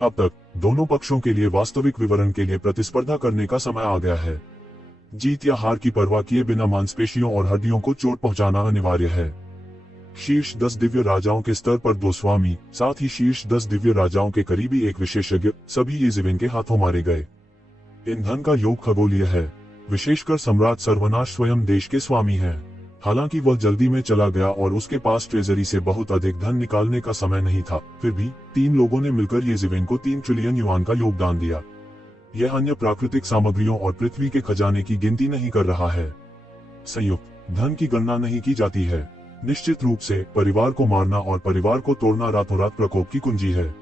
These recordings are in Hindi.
अब तक दोनों पक्षों के लिए वास्तविक विवरण के लिए प्रतिस्पर्धा करने का समय आ गया है। जीत या हार की परवाह किए बिना मांसपेशियों और हड्डियों को चोट पहुंचाना अनिवार्य है। शीर्ष 10 दिव्य राजाओं के स्तर पर 2 स्वामी, साथ ही शीर्ष 10 दिव्य राजाओं के करीबी एक विशेषज्ञ, सभी येज़िवेन के हाथों मारे गए। ईंधन का योग खगोलीय है, विशेषकर सम्राट सर्वनाश स्वयं देश के स्वामी हैं। हालांकि वह जल्दी में चला गया और उसके पास ट्रेजरी से बहुत अधिक धन निकालने का समय नहीं था, फिर भी 3 लोगों ने मिलकर येज़िवेन को 3 ट्रिलियन युआन का योगदान दिया। यह अन्य प्राकृतिक सामग्रियों और पृथ्वी के खजाने की गिनती नहीं कर रहा है। संयुक्त धन की गणना नहीं की जाती है। निश्चित रूप से परिवार को मारना और परिवार को तोड़ना रातों रात प्रकोप की कुंजी है।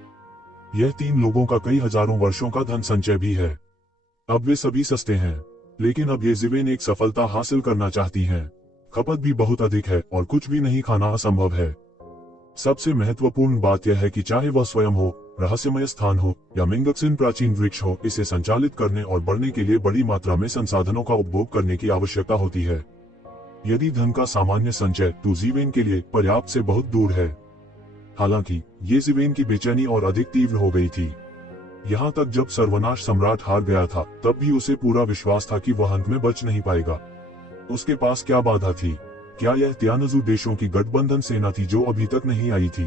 यह 3 लोगों का कई हजारों वर्षों का धन संचय भी है। अब वे सभी सस्ते हैं, लेकिन अब येज़िवेन एक सफलता हासिल करना चाहती हैं। खपत भी बहुत अधिक है और कुछ भी नहीं खाना असंभव है। सबसे महत्वपूर्ण बात यह है कि चाहे वह स्वयं हो, रहस्यमय स्थान हो या मिंगक्सिन प्राचीन वृक्ष हो, इसे संचालित करने और बढ़ने के लिए बड़ी मात्रा में संसाधनों का उपभोग करने की आवश्यकता होती है। यदि धन का सामान्य संचय येज़िवेन के लिए पर्याप्त से बहुत दूर है। हालांकि येज़िवेन की बेचैनी और अधिक तीव्र हो गई थी। यहाँ तक जब सर्वनाश सम्राट हार गया था, तब भी उसे पूरा विश्वास था कि वह अंत में बच नहीं पाएगा। उसके पास क्या बाधा थी? क्या यह तियानजू देशों की गठबंधन सेना थी जो अभी तक नहीं आई थी?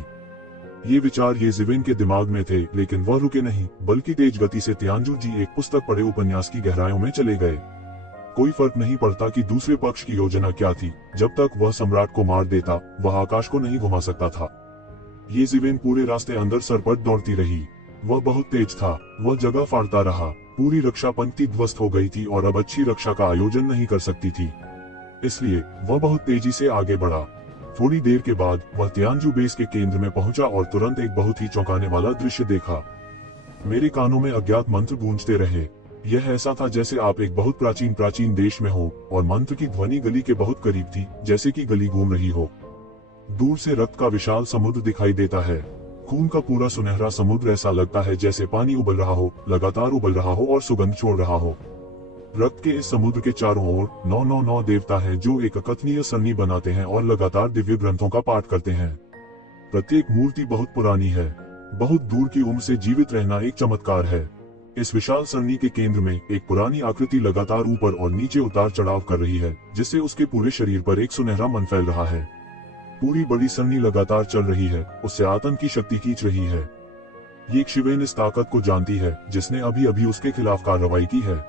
ये विचार येज़िवेन के दिमाग में थे, लेकिन वह रुके नहीं, बल्कि तेज गति से तियानजू जी एक पुस्तक पढ़े उपन्यास की गहराइयों में चले गए। कोई फर्क नहीं पड़ता कि दूसरे पक्ष की योजना क्या थी, जब तक वह सम्राट को मार देता, वह आकाश को नहीं घुमा सकता था। येज़िवेन पूरे रास्ते अंदर सरपट दौड़ती रही। वह बहुत तेज था, वह जगह फाड़ता रहा। पूरी रक्षा पंक्ति ध्वस्त हो गई थी और अब अच्छी रक्षा का आयोजन नहीं कर सकती थी। इसलिए वह बहुत तेजी से आगे बढ़ा। थोड़ी देर के बाद वह तियानजू बेस के केंद्र में पहुंचा और तुरंत एक बहुत ही चौंकाने वाला दृश्य देखा। मेरे कानों में अज्ञात मंत्र गूंजते रहे। यह ऐसा था जैसे आप एक बहुत प्राचीन देश में हो और मंत्र की ध्वनि गली के बहुत करीब थी, जैसे कि गली घूम रही हो। दूर से रक्त का विशाल समुद्र दिखाई देता है। खून का पूरा सुनहरा समुद्र, ऐसा लगता है जैसे पानी उबल रहा हो, लगातार उबल रहा हो और सुगंध छोड़ रहा हो। रक्त के इस समुद्र के चारों ओर 999 देवता हैं जो एक अकथनीय सन्नी बनाते हैं और लगातार दिव्य ग्रंथों का पाठ करते हैं। प्रत्येक मूर्ति बहुत पुरानी है। बहुत दूर की उम्र से जीवित रहना एक चमत्कार है। इस विशाल सन्नी के केंद्र में एक पुरानी आकृति लगातार ऊपर और नीचे उतार चढ़ाव कर रही है, जिससे उसके पूरे शरीर पर एक सुनहरा मन फैल रहा है। पूरी बड़ी सन्नी लगातार चल रही है, उससे आतंक की शक्ति खींच रही है। ये येज़िवेन इस ताकत को जानती है जिसने अभी अभी उसके खिलाफ कार्रवाई की है।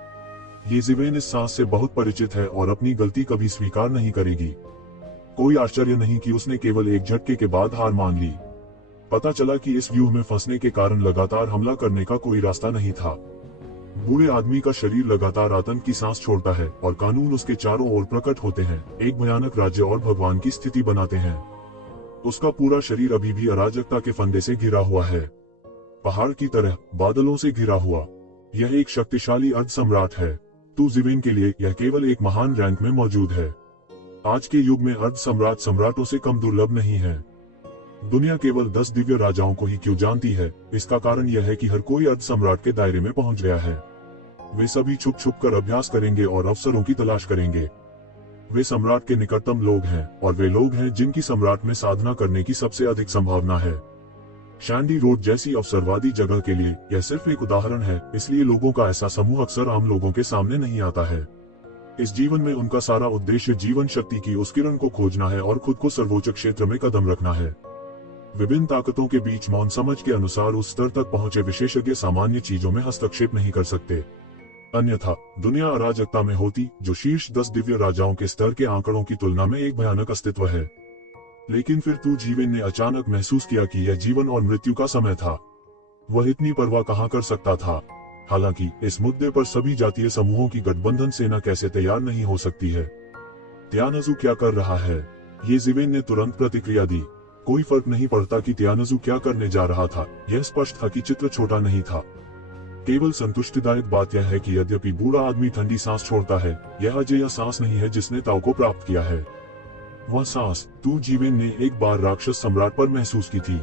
येज़िवेन इस सांस से बहुत परिचित है और अपनी गलती कभी स्वीकार नहीं करेगी। कोई आश्चर्य नहीं कि उसने केवल एक झटके के बाद हार मान ली। पता चला कि इस व्यूह में फंसने के कारण लगातार हमला करने का कोई रास्ता नहीं था। बूढ़े आदमी का शरीर लगातार आतंक की सांस छोड़ता है और कानून उसके चारों ओर प्रकट होते हैं, एक भयानक राज्य और भगवान की स्थिति बनाते हैं। उसका पूरा शरीर अभी भी अराजकता के फंदे से घिरा हुआ है, पहाड़ की तरह बादलों से घिरा हुआ। यह एक शक्तिशाली अर्ध सम्राट है। येज़िवेन के लिए यह केवल एक महान रैंक में मौजूद है। आज के युग में अर्ध सम्राट सम्राटों से कम दुर्लभ नहीं है। दुनिया केवल 10 दिव्य राजाओं को ही क्यों जानती है? इसका कारण यह है कि हर कोई अर्ध सम्राट के दायरे में पहुंच गया है। वे सभी छुप छुप कर अभ्यास करेंगे और अवसरों की तलाश करेंगे। वे सम्राट के निकटतम लोग हैं और वे लोग हैं जिनकी सम्राट में साधना करने की सबसे अधिक संभावना है। शैंडी रोड जैसी अवसरवादी जगह के लिए यह सिर्फ एक उदाहरण है, इसलिए लोगों का ऐसा समूह अक्सर आम लोगों के सामने नहीं आता है। इस जीवन में उनका सारा उद्देश्य जीवन शक्ति की उस किरण को खोजना है और खुद को सर्वोच्च क्षेत्र में कदम रखना है। विभिन्न ताकतों के बीच मौन समझ के अनुसार उस स्तर तक पहुंचे विशेषज्ञ सामान्य चीजों में हस्तक्षेप नहीं कर सकते। अन्यथा दुनिया अराजकता में होती, जो शीर्ष 10 दिव्य राजाओं के स्तर के आंकड़ों की तुलना में एक भयानक अस्तित्व है। लेकिन फिर येज़िवेन ने अचानक महसूस किया कि यह जीवन और मृत्यु का समय था। वह इतनी परवाह कहां कर सकता था? हालांकि इस मुद्दे पर सभी जातीय समूहों की गठबंधन सेना कैसे तैयार नहीं हो सकती है? तियानजू क्या कर रहा है? येज़िवेन ने तुरंत प्रतिक्रिया दी। कोई फर्क नहीं पड़ता कि तियानजू क्या करने जा रहा था, यह स्पष्ट था कि चित्र छोटा नहीं था। केवल संतुष्टिदायक बात यह है कि यद्यपि बूढ़ा आदमी ठंडी सांस छोड़ता है, यह अजय सांस नहीं है जिसने ताओ को प्राप्त किया है। वह सांस येज़िवेन ने एक बार राक्षस सम्राट पर महसूस की थी।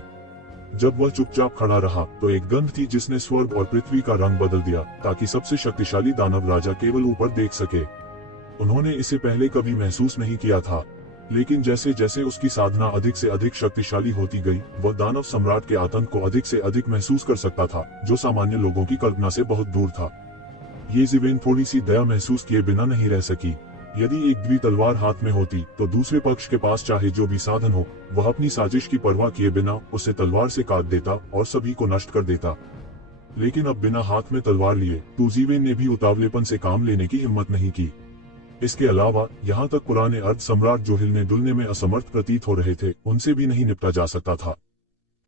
जब वह चुपचाप खड़ा रहा तो एक गंध थी जिसने स्वर्ग और पृथ्वी का रंग बदल दिया, ताकि सबसे शक्तिशाली दानव राजा केवल ऊपर देख सके। उन्होंने इसे पहले कभी महसूस नहीं किया था। लेकिन जैसे जैसे उसकी साधना अधिक से अधिक शक्तिशाली होती गई, वह दानव सम्राट के आतंक को अधिक से अधिक महसूस कर सकता था, जो सामान्य लोगों की कल्पना से बहुत दूर था। येज़ेबेल थोड़ी सी दया महसूस किए बिना नहीं रह सकी। यदि एक द्वि तलवार हाथ में होती तो दूसरे पक्ष के पास चाहे जो भी साधन हो, वह अपनी साजिश की परवाह किए बिना उसे तलवार से काट देता और सभी को नष्ट कर देता। लेकिन अब बिना हाथ में तलवार लिए तूज़ीवेन ने भी उतावलेपन से काम लेने की हिम्मत नहीं की। इसके अलावा यहाँ तक पुराने अर्ध सम्राट जो हिलने डुलने में असमर्थ प्रतीत हो रहे थे, उनसे भी नहीं निपटा जा सकता था।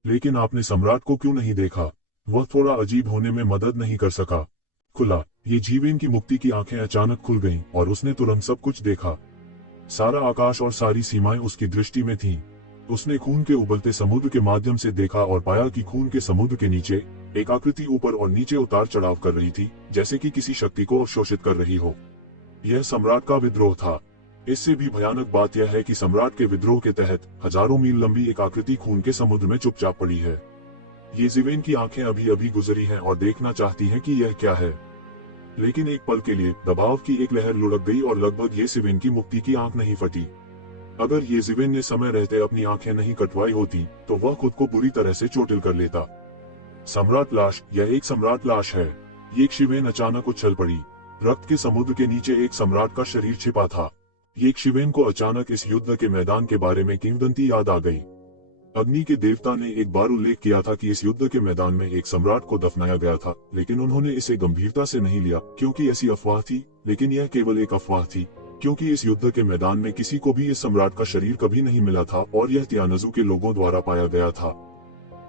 लेकिन आपने सम्राट को क्यों नहीं देखा? वह थोड़ा अजीब होने में मदद नहीं कर सका। खुला, येज़ेबेल की मुक्ति की आंखें अचानक खुल गईं और उसने तुरंत सब कुछ देखा। सारा आकाश और सारी सीमाएं उसकी दृष्टि में थीं। उसने खून के उबलते समुद्र के माध्यम से देखा और पाया कि खून के समुद्र के नीचे एक आकृति ऊपर और नीचे उतार चढ़ाव कर रही थी, जैसे कि किसी शक्ति को अवशोषित कर रही हो। यह सम्राट का विद्रोह था। इससे भी भयानक बात यह है कि सम्राट के विद्रोह के तहत हजारों मील लंबी एक आकृति खून के समुद्र में चुपचाप पड़ी है। येज़ेबेल की आंखें अभी अभी गुजरी हैं और देखना चाहती हैं कि यह क्या है। लेकिन एक पल के लिए दबाव की एक लहर लुढ़क गई और लगभग येज़ेबेल की मुक्ति की आंख नहीं फटी। अगर येज़ेबेल ने समय रहते अपनी आंखें नहीं कटवाई होती, तो वह खुद को बुरी तरह से चोटिल कर लेता। सम्राट लाश, यह एक सम्राट लाश है। येज़ेबेल अचानक उछल पड़ी। रक्त के समुद्र के नीचे एक सम्राट का शरीर छिपा था। येज़ेबेल को अचानक इस युद्ध के मैदान के बारे में किंवदंती याद आ गई। अग्नि के देवता ने एक बार उल्लेख किया था कि इस युद्ध के मैदान में एक सम्राट को दफनाया गया था, लेकिन उन्होंने इसे गंभीरता से नहीं लिया क्योंकि ऐसी अफवाह थी। लेकिन यह केवल एक अफवाह थी, क्योंकि इस युद्ध के मैदान में किसी को भी इस सम्राट का शरीर कभी नहीं मिला था और यह तियानजू के लोगों द्वारा पाया गया था।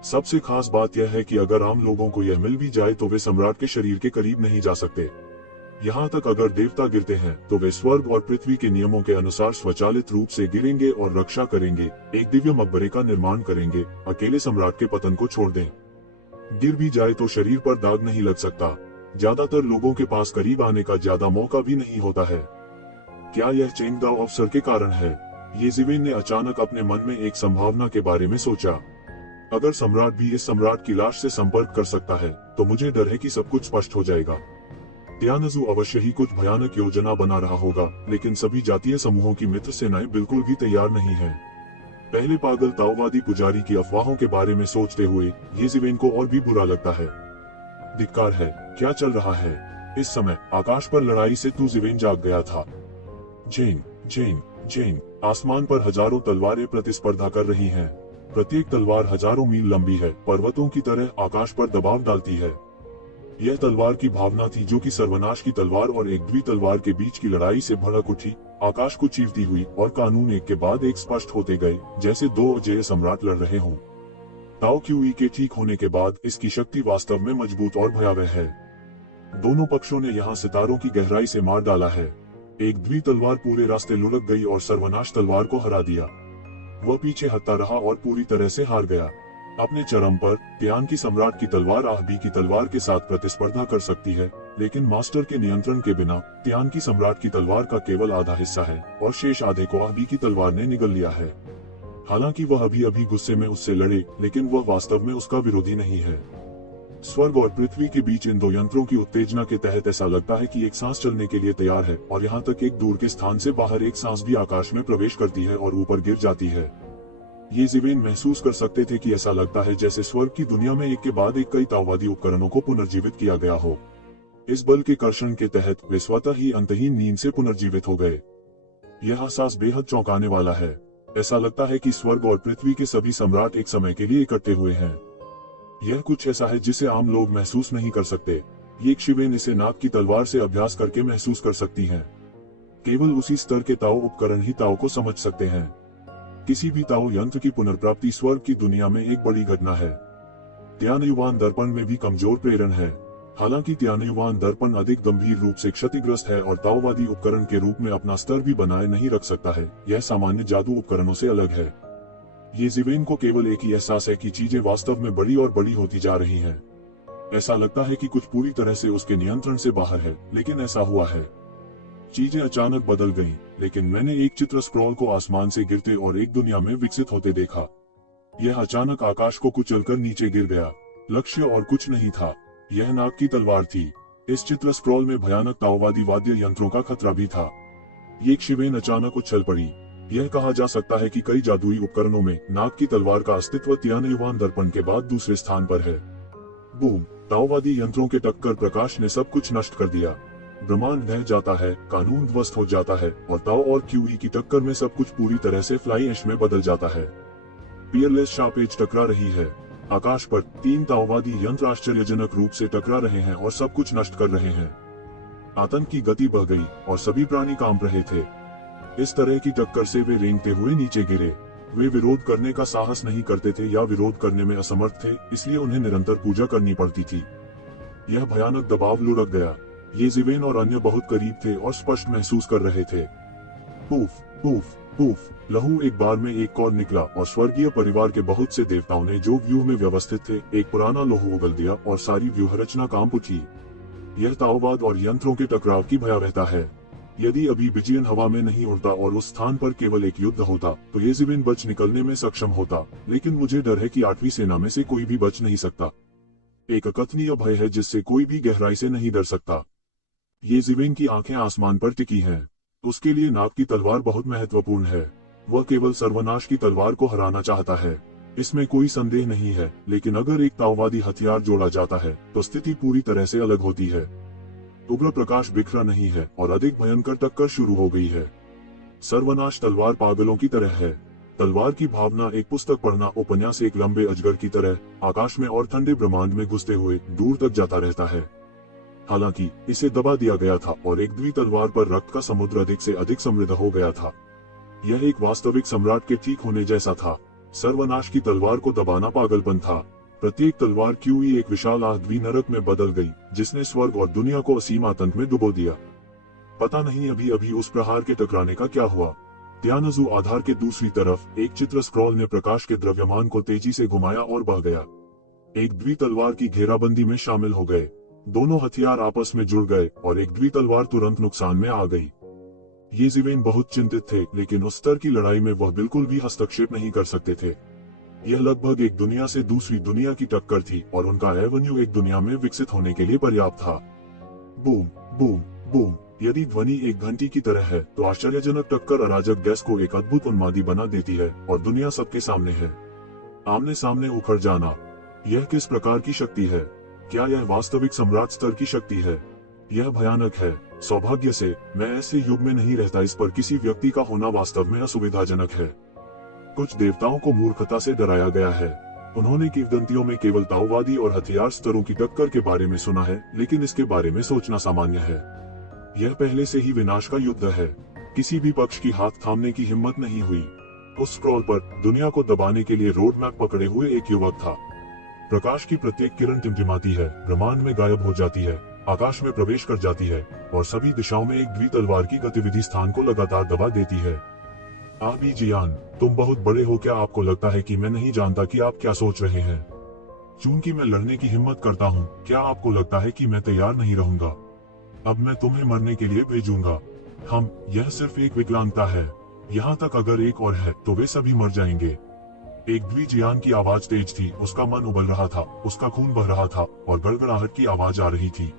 सबसे खास बात यह है कि अगर आम लोगों को यह मिल भी जाए तो वे सम्राट के शरीर के करीब नहीं जा सकते। यहाँ तक अगर देवता गिरते हैं तो वे स्वर्ग और पृथ्वी के नियमों के अनुसार स्वचालित रूप से गिरेंगे और रक्षा करेंगे, एक दिव्य मकबरे का निर्माण करेंगे, अकेले सम्राट के पतन को छोड़ दें। गिर भी जाए तो शरीर पर दाग नहीं लग सकता। ज्यादातर लोगों के पास करीब आने का ज्यादा मौका भी नहीं होता है। क्या यह चेंगदाओ अवसर के कारण है? येज़ेबेल ने अचानक अपने मन में एक संभावना के बारे में सोचा। अगर सम्राट भी इस सम्राट की लाश से संपर्क कर सकता है, तो मुझे डर है कि सब कुछ स्पष्ट हो जाएगा। तियानजू अवश्य ही कुछ भयानक योजना बना रहा होगा, लेकिन सभी जातीय समूहों की मित्र सेनाएं बिल्कुल भी तैयार नहीं हैं। पहले पागल ताओवादी पुजारी की अफवाहों के बारे में सोचते हुए येज़ेबेल को और भी बुरा लगता है। धिक्कार है, क्या चल रहा है? इस समय आकाश पर लड़ाई से तूज़ीवेन जाग गया था। जेन, जेन, जेन, आसमान पर हजारों तलवारें प्रतिस्पर्धा कर रही हैं। प्रत्येक तलवार हजारों मील लंबी है, पर्वतों की तरह आकाश पर दबाव डालती है। यह तलवार की भावना थी जो कि सर्वनाश की तलवार और एक द्वि तलवार के बीच की लड़ाई से भड़क उठी, आकाश को चीरती हुई, और कानून एक के बाद एक स्पष्ट होते गए, जैसे दो अजेय सम्राट लड़ रहे हों। ताओ क्यूई के ठीक होने के बाद इसकी शक्ति वास्तव में मजबूत और भयावह है। दोनों पक्षों ने यहाँ सितारों की गहराई से मार डाला है। एक द्वि तलवार पूरे रास्ते लुढ़क गई और सर्वनाश तलवार को हरा दिया। वह पीछे हटता रहा और पूरी तरह से हार गया। अपने चरम पर तियान की सम्राट की तलवार आहबी की तलवार के साथ प्रतिस्पर्धा कर सकती है, लेकिन मास्टर के नियंत्रण के बिना तियान की सम्राट की तलवार का केवल आधा हिस्सा है और शेष आधे को आहबी की तलवार ने निगल लिया है। हालांकि वह अभी अभी गुस्से में उससे लड़े, लेकिन वह वास्तव में उसका विरोधी नहीं है। स्वर्ग और पृथ्वी के बीच इन दो यंत्रों की उत्तेजना के तहत ऐसा लगता है कि एक सांस चलने के लिए तैयार है, और यहाँ तक एक दूर के स्थान से बाहर एक सांस भी आकाश में प्रवेश करती है और ऊपर गिर जाती है। येज़ेबेल महसूस कर सकते थे कि ऐसा लगता है जैसे स्वर्ग की दुनिया में एक के बाद एक कई ताओवादी उपकरणों को पुनर्जीवित किया गया हो। इस बल के कर्षण के तहत वे स्वतः ही अंतहीन नींद से पुनर्जीवित हो गए। यह एहसास बेहद चौंकाने वाला है। ऐसा लगता है कि स्वर्ग और पृथ्वी के सभी सम्राट एक समय के लिए इकट्ठे हुए हैं। यह कुछ ऐसा है जिसे आम लोग महसूस नहीं कर सकते। येज़ेबेल इसे नाग की तलवार से अभ्यास करके महसूस कर सकती हैं। केवल उसी स्तर के ताओ उपकरण ही ताओ को समझ सकते हैं। किसी भी ताओ यंत्र की पुनर्प्राप्ति स्वर्ग की दुनिया में एक बड़ी घटना है। त्यानयुवान दर्पण में भी कमजोर प्रेरण है। हालांकि त्यानयुवान दर्पण अधिक गंभीर रूप से क्षतिग्रस्त है और ताओवादी उपकरण के रूप में अपना स्तर भी बनाए नहीं रख सकता है, यह सामान्य जादू उपकरणों से अलग है। येज़ेबेल को केवल एक ही एहसास है कि चीजें वास्तव में बड़ी और बड़ी होती जा रही हैं। ऐसा लगता है कि कुछ पूरी तरह से उसके नियंत्रण से बाहर है, लेकिन ऐसा हुआ है। चीजें अचानक बदल गईं, लेकिन मैंने एक चित्र स्क्रॉल को आसमान से गिरते और एक दुनिया में विकसित होते देखा। यह अचानक आकाश को कुचलकर नीचे गिर गया। लक्ष्य और कुछ नहीं था, यह नाग की तलवार थी। इस चित्र स्क्रॉल में भयानक ताओवादी वाद्य यंत्रों का खतरा भी था। येज़ेबेल अचानक उछल पड़ी। यह कहा जा सकता है कि कई जादुई उपकरणों में नाग की तलवार का अस्तित्व तियानयुआन दर्पण के बाद दूसरे स्थान पर है। बूम! ताओवादी यंत्रों के टक्कर प्रकाश ने सब कुछ नष्ट कर दिया। ब्रह्मांड ढह जाता है, कानून ध्वस्त हो जाता है और ताओ और क्यूई की टक्कर में सब कुछ पूरी तरह से फ्लाई ऐश में बदल जाता है। पियरलेस शार्प एज टकरा रही है। आकाश पर 3 ताओवादी यंत्र आश्चर्यजनक रूप से टकरा रहे हैं और सब कुछ नष्ट कर रहे हैं। आतंक की गति बढ़ गई और सभी प्राणी कांप रहे थे। इस तरह की टक्कर से वे रेंगते हुए नीचे गिरे। वे विरोध करने का साहस नहीं करते थे या विरोध करने में असमर्थ थे, इसलिए उन्हें निरंतर पूजा करनी पड़ती थी। यह भयानक दबाव लुढ़क गया। ये जिवेन और अन्य बहुत करीब थे और स्पष्ट महसूस कर रहे थे। Poof poof poof! लहू एक बार में एक कौर निकला और स्वर्गीय परिवार के बहुत से देवताओं ने जो व्यूह में व्यवस्थित थे, एक पुराना लोह उगल दिया और सारी व्यूह रचना कांप उठी। यह ताओवाद और यंत्रों के टकराव की भयावहता है। यदि अभी बिजियन हवा में नहीं उड़ता और उस स्थान पर केवल एक युद्ध होता, तो ये जिवेन बच निकलने में सक्षम होता, लेकिन मुझे डर है कि 8वीं सेना में से कोई भी बच नहीं सकता। एक अकथनीय भय है जिससे कोई भी गहराई से नहीं डर सकता। ये जिवेन की आंखें आसमान पर टिकी हैं। उसके लिए नाग की तलवार बहुत महत्वपूर्ण है। वह केवल सर्वनाश की तलवार को हराना चाहता है, इसमें कोई संदेह नहीं है, लेकिन अगर एक ताओवादी हथियार जोड़ा जाता है तो स्थिति पूरी तरह से अलग होती है। उग्र प्रकाश बिखरा नहीं है और अधिक भयंकर टक्कर शुरू हो गई है। सर्वनाश तलवार पागलों की तरह है। तलवार की भावना एक पुस्तक पढ़ना उपन्यास एक लंबे अजगर की तरह आकाश में और ठंडे ब्रह्मांड में घुसते हुए दूर तक जाता रहता है। हालांकि इसे दबा दिया गया था और एक द्वि तलवार पर रक्त का समुद्र अधिक से अधिक समृद्ध हो गया था। यह एक वास्तविक सम्राट के ठीक होने जैसा था। सर्वनाश की तलवार को दबाना पागलपन था। प्रत्येक तलवार क्यूई एक विशाल आग नरक में बदल गई, जिसने स्वर्ग और दुनिया को असीम आतंक में डुबो दिया। पता नहीं अभी अभी उस प्रहार के टकराने का क्या हुआ। त्यानजू आधार के दूसरी तरफ एक चित्र स्क्रॉल ने प्रकाश के द्रव्यमान को तेजी से घुमाया और बह गया। एक द्वि तलवार की घेराबंदी में शामिल हो गए। दोनों हथियार आपस में जुड़ गए और एक द्वि तलवार तुरंत नुकसान में आ गई। ये जिवेन बहुत चिंतित थे, लेकिन उस स्तर की लड़ाई में वह बिल्कुल भी हस्तक्षेप नहीं कर सकते थे। यह लगभग एक दुनिया से दूसरी दुनिया की टक्कर थी और उनका एवेन्यू एक दुनिया में विकसित होने के लिए पर्याप्त था। Boom boom boom! यदि ध्वनि एक घंटी की तरह है, तो आश्चर्यजनक टक्कर अराजक गैस को एक अद्भुत उन्मादी बना देती है और दुनिया सबके सामने है। आमने सामने उखड़ जाना। यह किस प्रकार की शक्ति है? क्या यह वास्तविक सम्राट स्तर की शक्ति है? यह भयानक है। सौभाग्य से मैं ऐसे युग में नहीं रहता। इस पर किसी व्यक्ति का होना वास्तव में असुविधाजनक है। कुछ देवताओं को मूर्खता से डराया गया है। उन्होंने किंवदंतियों में केवल ताओवादी और हथियार स्तरों की टक्कर के बारे में सुना है, लेकिन इसके बारे में सोचना सामान्य है। यह पहले से ही विनाश का युद्ध है। किसी भी पक्ष की हाथ थामने की हिम्मत नहीं हुई। उस स्क्रॉल पर दुनिया को दबाने के लिए रोड मैप पकड़े हुए एक युवक था। प्रकाश की प्रत्येक किरण टिमटिमाती है, ब्रह्मांड में गायब हो जाती है, आकाश में प्रवेश कर जाती है और सभी दिशाओं में एक द्वि तलवार की गतिविधि स्थान को लगातार दबा देती है। आबी जियान, तुम बहुत बड़े हो। क्या आपको लगता है कि मैं नहीं जानता कि आप क्या सोच रहे हैं? चूंकि मैं लड़ने की हिम्मत करता हूँ, क्या आपको लगता है कि मैं तैयार नहीं रहूंगा? अब मैं तुम्हें मरने के लिए भेजूंगा। यह सिर्फ एक विकलांगता है। यहाँ तक अगर एक और है तो वे सभी मर जाएंगे। एक द्विजियान की आवाज तेज थी। उसका मन उबल रहा था, उसका खून बह रहा था और गड़गड़ाहट की आवाज आ रही थी।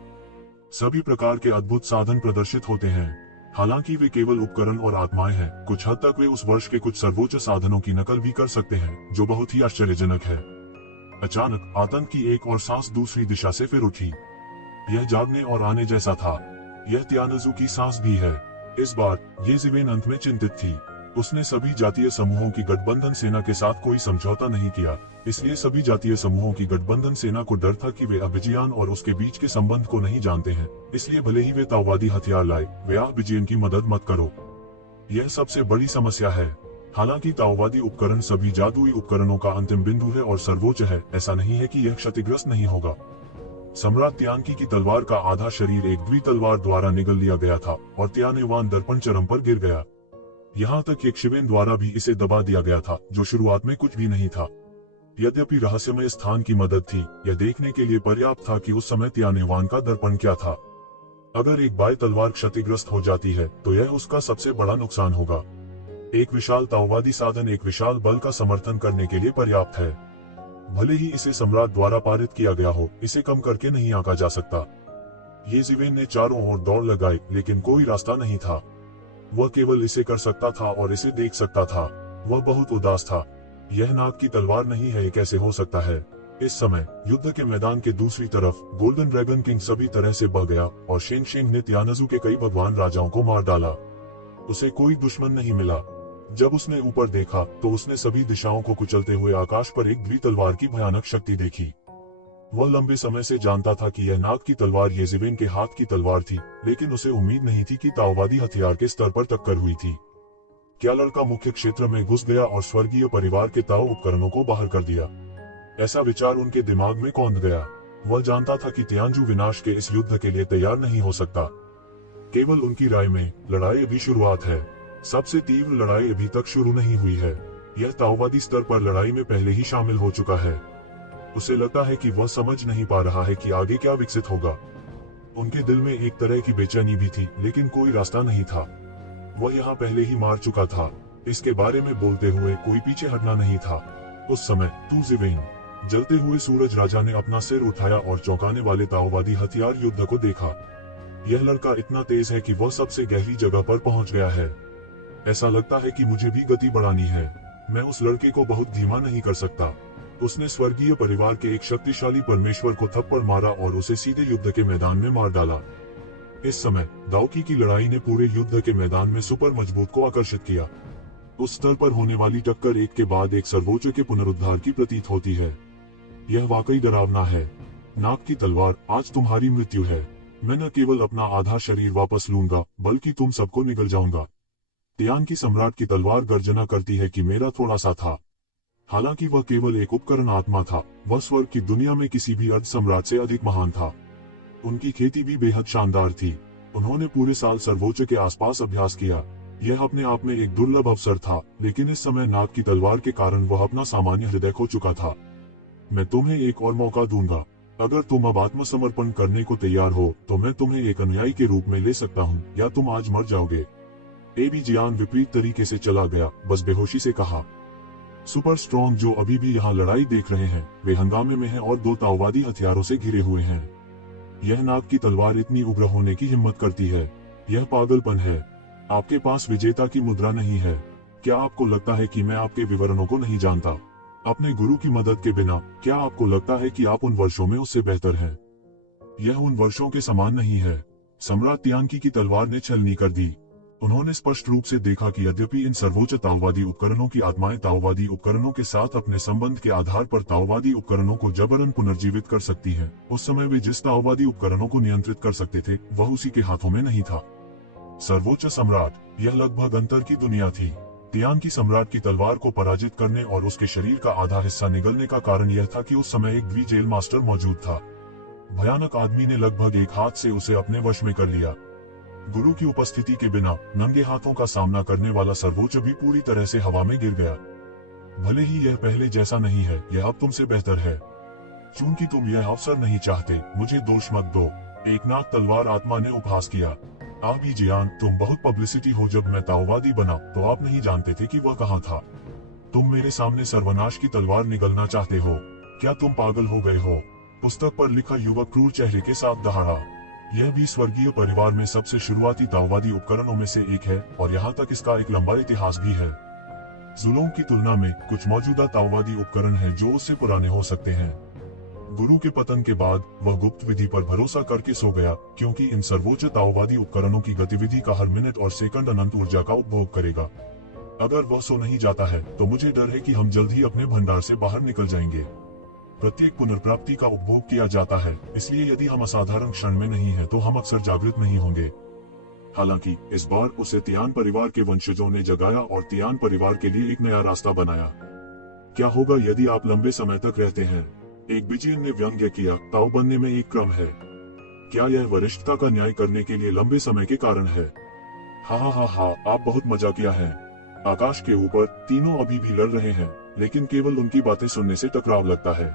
सभी प्रकार के अद्भुत साधन प्रदर्शित होते हैं। हालांकि वे केवल उपकरण और आत्माएं हैं, कुछ हद तक वे उस वर्ष के कुछ सर्वोच्च साधनों की नकल भी कर सकते हैं, जो बहुत ही आश्चर्यजनक है। अचानक आतंक की एक और सांस दूसरी दिशा से फिर उठी। यह जागने और आने जैसा था। यह त्यानजू की सांस भी है। इस बार ये जिवेन अंत में चिंतित थी। उसने सभी जातीय समूहों की गठबंधन सेना के साथ कोई समझौता नहीं किया, इसलिए सभी जातीय समूहों की गठबंधन सेना को डर था कि वे अभिजियान और उसके बीच के संबंध को नहीं जानते हैं। इसलिए भले ही वे ताओवादी हथियार लाए, वे अभिजियन की मदद मत करो। यह सबसे बड़ी समस्या है। हालांकि ताओवादी उपकरण सभी जादुई उपकरणों का अंतिम बिंदु है और सर्वोच्च है, ऐसा नहीं है कि यह क्षतिग्रस्त नहीं होगा। सम्राट त्यानकी की तलवार का आधा शरीर एक द्वि तलवार द्वारा निगल लिया गया था और त्यानयुआन दर्पण चरम पर गिर गया। यहाँ तक एक शिवेन द्वारा भी इसे दबा दिया गया था, जो शुरुआत में कुछ भी नहीं था। यद्यपि रहस्यमय स्थान की मदद थी, यह देखने के लिए पर्याप्त था कि उस समय त्यानयुआन का दर्पण क्या था। अगर एक बाई तलवार क्षतिग्रस्त हो जाती है तो यह उसका सबसे बड़ा नुकसान होगा। एक विशाल ताओवादी साधन एक विशाल बल का समर्थन करने के लिए पर्याप्त है। भले ही इसे सम्राट द्वारा पारित किया गया हो, इसे कम करके नहीं आंका जा सकता। ये जिवेन ने चारों ओर दौड़ लगाई, लेकिन कोई रास्ता नहीं था। वह केवल इसे कर सकता था और इसे देख सकता था। वह बहुत उदास था। यह नाग की तलवार नहीं है, ये कैसे हो सकता है? इस समय युद्ध के मैदान के दूसरी तरफ गोल्डन ड्रैगन किंग सभी तरह से बह गया और शेंगशेंग ने तियानजू के कई भगवान राजाओं को मार डाला। उसे कोई दुश्मन नहीं मिला। जब उसने ऊपर देखा तो उसने सभी दिशाओं को कुचलते हुए आकाश पर एक द्वि तलवार की भयानक शक्ति देखी। वह लंबे समय से जानता था कि यह नाग की तलवार येज़ेबेल के हाथ की तलवार थी, लेकिन उसे उम्मीद नहीं थी कि ताओवादी हथियार के स्तर पर टक्कर हुई थी। क्या लड़का मुख्य क्षेत्र में घुस गया और स्वर्गीय परिवार के ताओ उपकरणों को बाहर कर दिया? ऐसा विचार उनके दिमाग में कौंध गया। वह जानता था कि तियानजू विनाश के इस युद्ध के लिए तैयार नहीं हो सकता। केवल उनकी राय में लड़ाई अभी शुरुआत है। सबसे तीव्र लड़ाई अभी तक शुरू नहीं हुई है। यह ताओवादी स्तर पर लड़ाई में पहले ही शामिल हो चुका है। उसे लगता है कि वह समझ नहीं पा रहा है कि आगे क्या विकसित होगा। उनके दिल में एक तरह की बेचैनी भी थी, लेकिन कोई रास्ता नहीं था। वह यहाँ पहले ही मार चुका था। इसके बारे में बोलते हुए कोई पीछे हटना नहीं था। उस समय तू ज़िवेन, जलते हुए सूरज राजा ने अपना सिर उठाया और चौंकाने वाले ताओवादी हथियार युद्ध को देखा। यह लड़का इतना तेज है कि वह सबसे गहरी जगह पर पहुंच गया है। ऐसा लगता है कि मुझे भी गति बढ़ानी है। मैं उस लड़के को बहुत धीमा नहीं कर सकता। उसने स्वर्गीय परिवार के एक शक्तिशाली परमेश्वर को थप्पड़ मारा और उसे सीधे युद्ध के मैदान में मार डाला। इस समय दाओकी की लड़ाई ने पूरे युद्ध के मैदान में सुपर मजबूत को आकर्षित किया। उस स्तर पर होने वाली टक्कर एक के बाद एक सर्वोच्च के पुनरुद्धार की प्रतीत होती है। यह वाकई डरावना है। नाग की तलवार, आज तुम्हारी मृत्यु है। मैं न केवल अपना आधा शरीर वापस लूंगा, बल्कि तुम सबको निगल जाऊंगा। तियान की सम्राट की तलवार गर्जना करती है कि मेरा थोड़ा सा था। हालांकि वह केवल एक उपकरण आत्मा था, वह स्वर्ग की दुनिया में किसी भी अर्ध सम्राट से अधिक महान था। उनकी खेती भी बेहद शानदार थी। उन्होंने पूरे साल सर्वोच्च के आसपास अभ्यास किया। यह अपने आप में एक दुर्लभ अवसर था, लेकिन इस समय नाग की तलवार के कारण वह अपना सामान्य हृदय खो चुका था। मैं तुम्हें एक और मौका दूंगा। अगर तुम अब आत्मसमर्पण करने को तैयार हो तो मैं तुम्हें एक अनुयायी के रूप में ले सकता हूँ, या तुम आज मर जाओगे। एबी जियान विपरीत तरीके से चला गया, बस बेहोशी से कहा। सुपर स्ट्रॉन्ग जो अभी भी यहाँ लड़ाई देख रहे हैं, वे हंगामे में हैं और दो ताओवादी हथियारों से घिरे हुए हैं। यह नाग की तलवार इतनी उग्र होने की हिम्मत करती है। यह पागलपन है। आपके पास विजेता की मुद्रा नहीं है। क्या आपको लगता है कि मैं आपके विवरणों को नहीं जानता? अपने गुरु की मदद के बिना क्या आपको लगता है कि आप उन वर्षों में उससे बेहतर हैं? यह उन वर्षों के समान नहीं है। सम्राट तियानकी की तलवार ने छलनी कर दी। उन्होंने स्पष्ट रूप से देखा कि यद्यपि इन सर्वोच्च ताओवादी उपकरणों की आत्माएं ताओवादी उपकरणों के साथ अपने संबंध के आधार पर ताओवादी उपकरणों को जबरन पुनर्जीवित कर सकती हैं, उस समय वे जिस ताओवादी उपकरणों को नियंत्रित कर सकते थे वह उसी के हाथों में नहीं था। सर्वोच्च सम्राट, यह लगभग अंतर की दुनिया थी। तियान की सम्राट की तलवार को पराजित करने और उसके शरीर का आधा हिस्सा निगलने का कारण यह था कि उस समय एक द्वि जेल मास्टर मौजूद था। भयानक आदमी ने लगभग एक हाथ से उसे अपने वश में कर लिया। गुरु की उपस्थिति के बिना नंगे हाथों का सामना करने वाला सर्वोच्च भी पूरी तरह से हवा में गिर गया। भले ही यह पहले जैसा नहीं है, यह अब तुमसे बेहतर है। चूंकि तुम यह अवसर नहीं चाहते, मुझे दोष मत दो। एक नाग तलवार आत्मा ने उपहास किया। आबी जियान, तुम बहुत पब्लिसिटी हो। जब मैं ताओवादी बना तो आप नहीं जानते थे कि वह कहाँ था। तुम मेरे सामने सर्वनाश की तलवार निगलना चाहते हो। क्या तुम पागल हो गए हो? पुस्तक पर लिखा युवक क्रूर चेहरे के साथ दहाड़ा। यह भी स्वर्गीय परिवार में सबसे शुरुआती ताओवादी उपकरणों में से एक है और यहाँ तक इसका एक लंबा इतिहास भी है। जुलोंग की तुलना में कुछ मौजूदा ताओवादी उपकरण हैं जो उससे पुराने हो सकते हैं। गुरु के पतन के बाद वह गुप्त विधि पर भरोसा करके सो गया, क्योंकि इन सर्वोच्च ताओवादी उपकरणों की गतिविधि का हर मिनट और सेकंड अनंत ऊर्जा का उपभोग करेगा। अगर वह सो नहीं जाता है तो मुझे डर है कि हम जल्द ही अपने भंडार से बाहर निकल जाएंगे। प्रत्येक पुनर्प्राप्ति का उपभोग किया जाता है, इसलिए यदि हम असाधारण क्षण में नहीं हैं तो हम अक्सर जागृत नहीं होंगे। हालांकि इस बार उसे तियान परिवार के वंशजों ने जगाया और तियान परिवार के लिए एक नया रास्ता बनाया। क्या होगा यदि आप लंबे समय तक रहते हैं? एक बिजियन ने व्यंग्य किया, ताओ बनने में एक क्रम है। क्या यह वरिष्ठता का न्याय करने के लिए लंबे समय के कारण है? हा, आप बहुत मजा किया है। आकाश के ऊपर तीनों अभी भी लड़ रहे हैं, लेकिन केवल उनकी बातें सुनने से टकराव लगता है।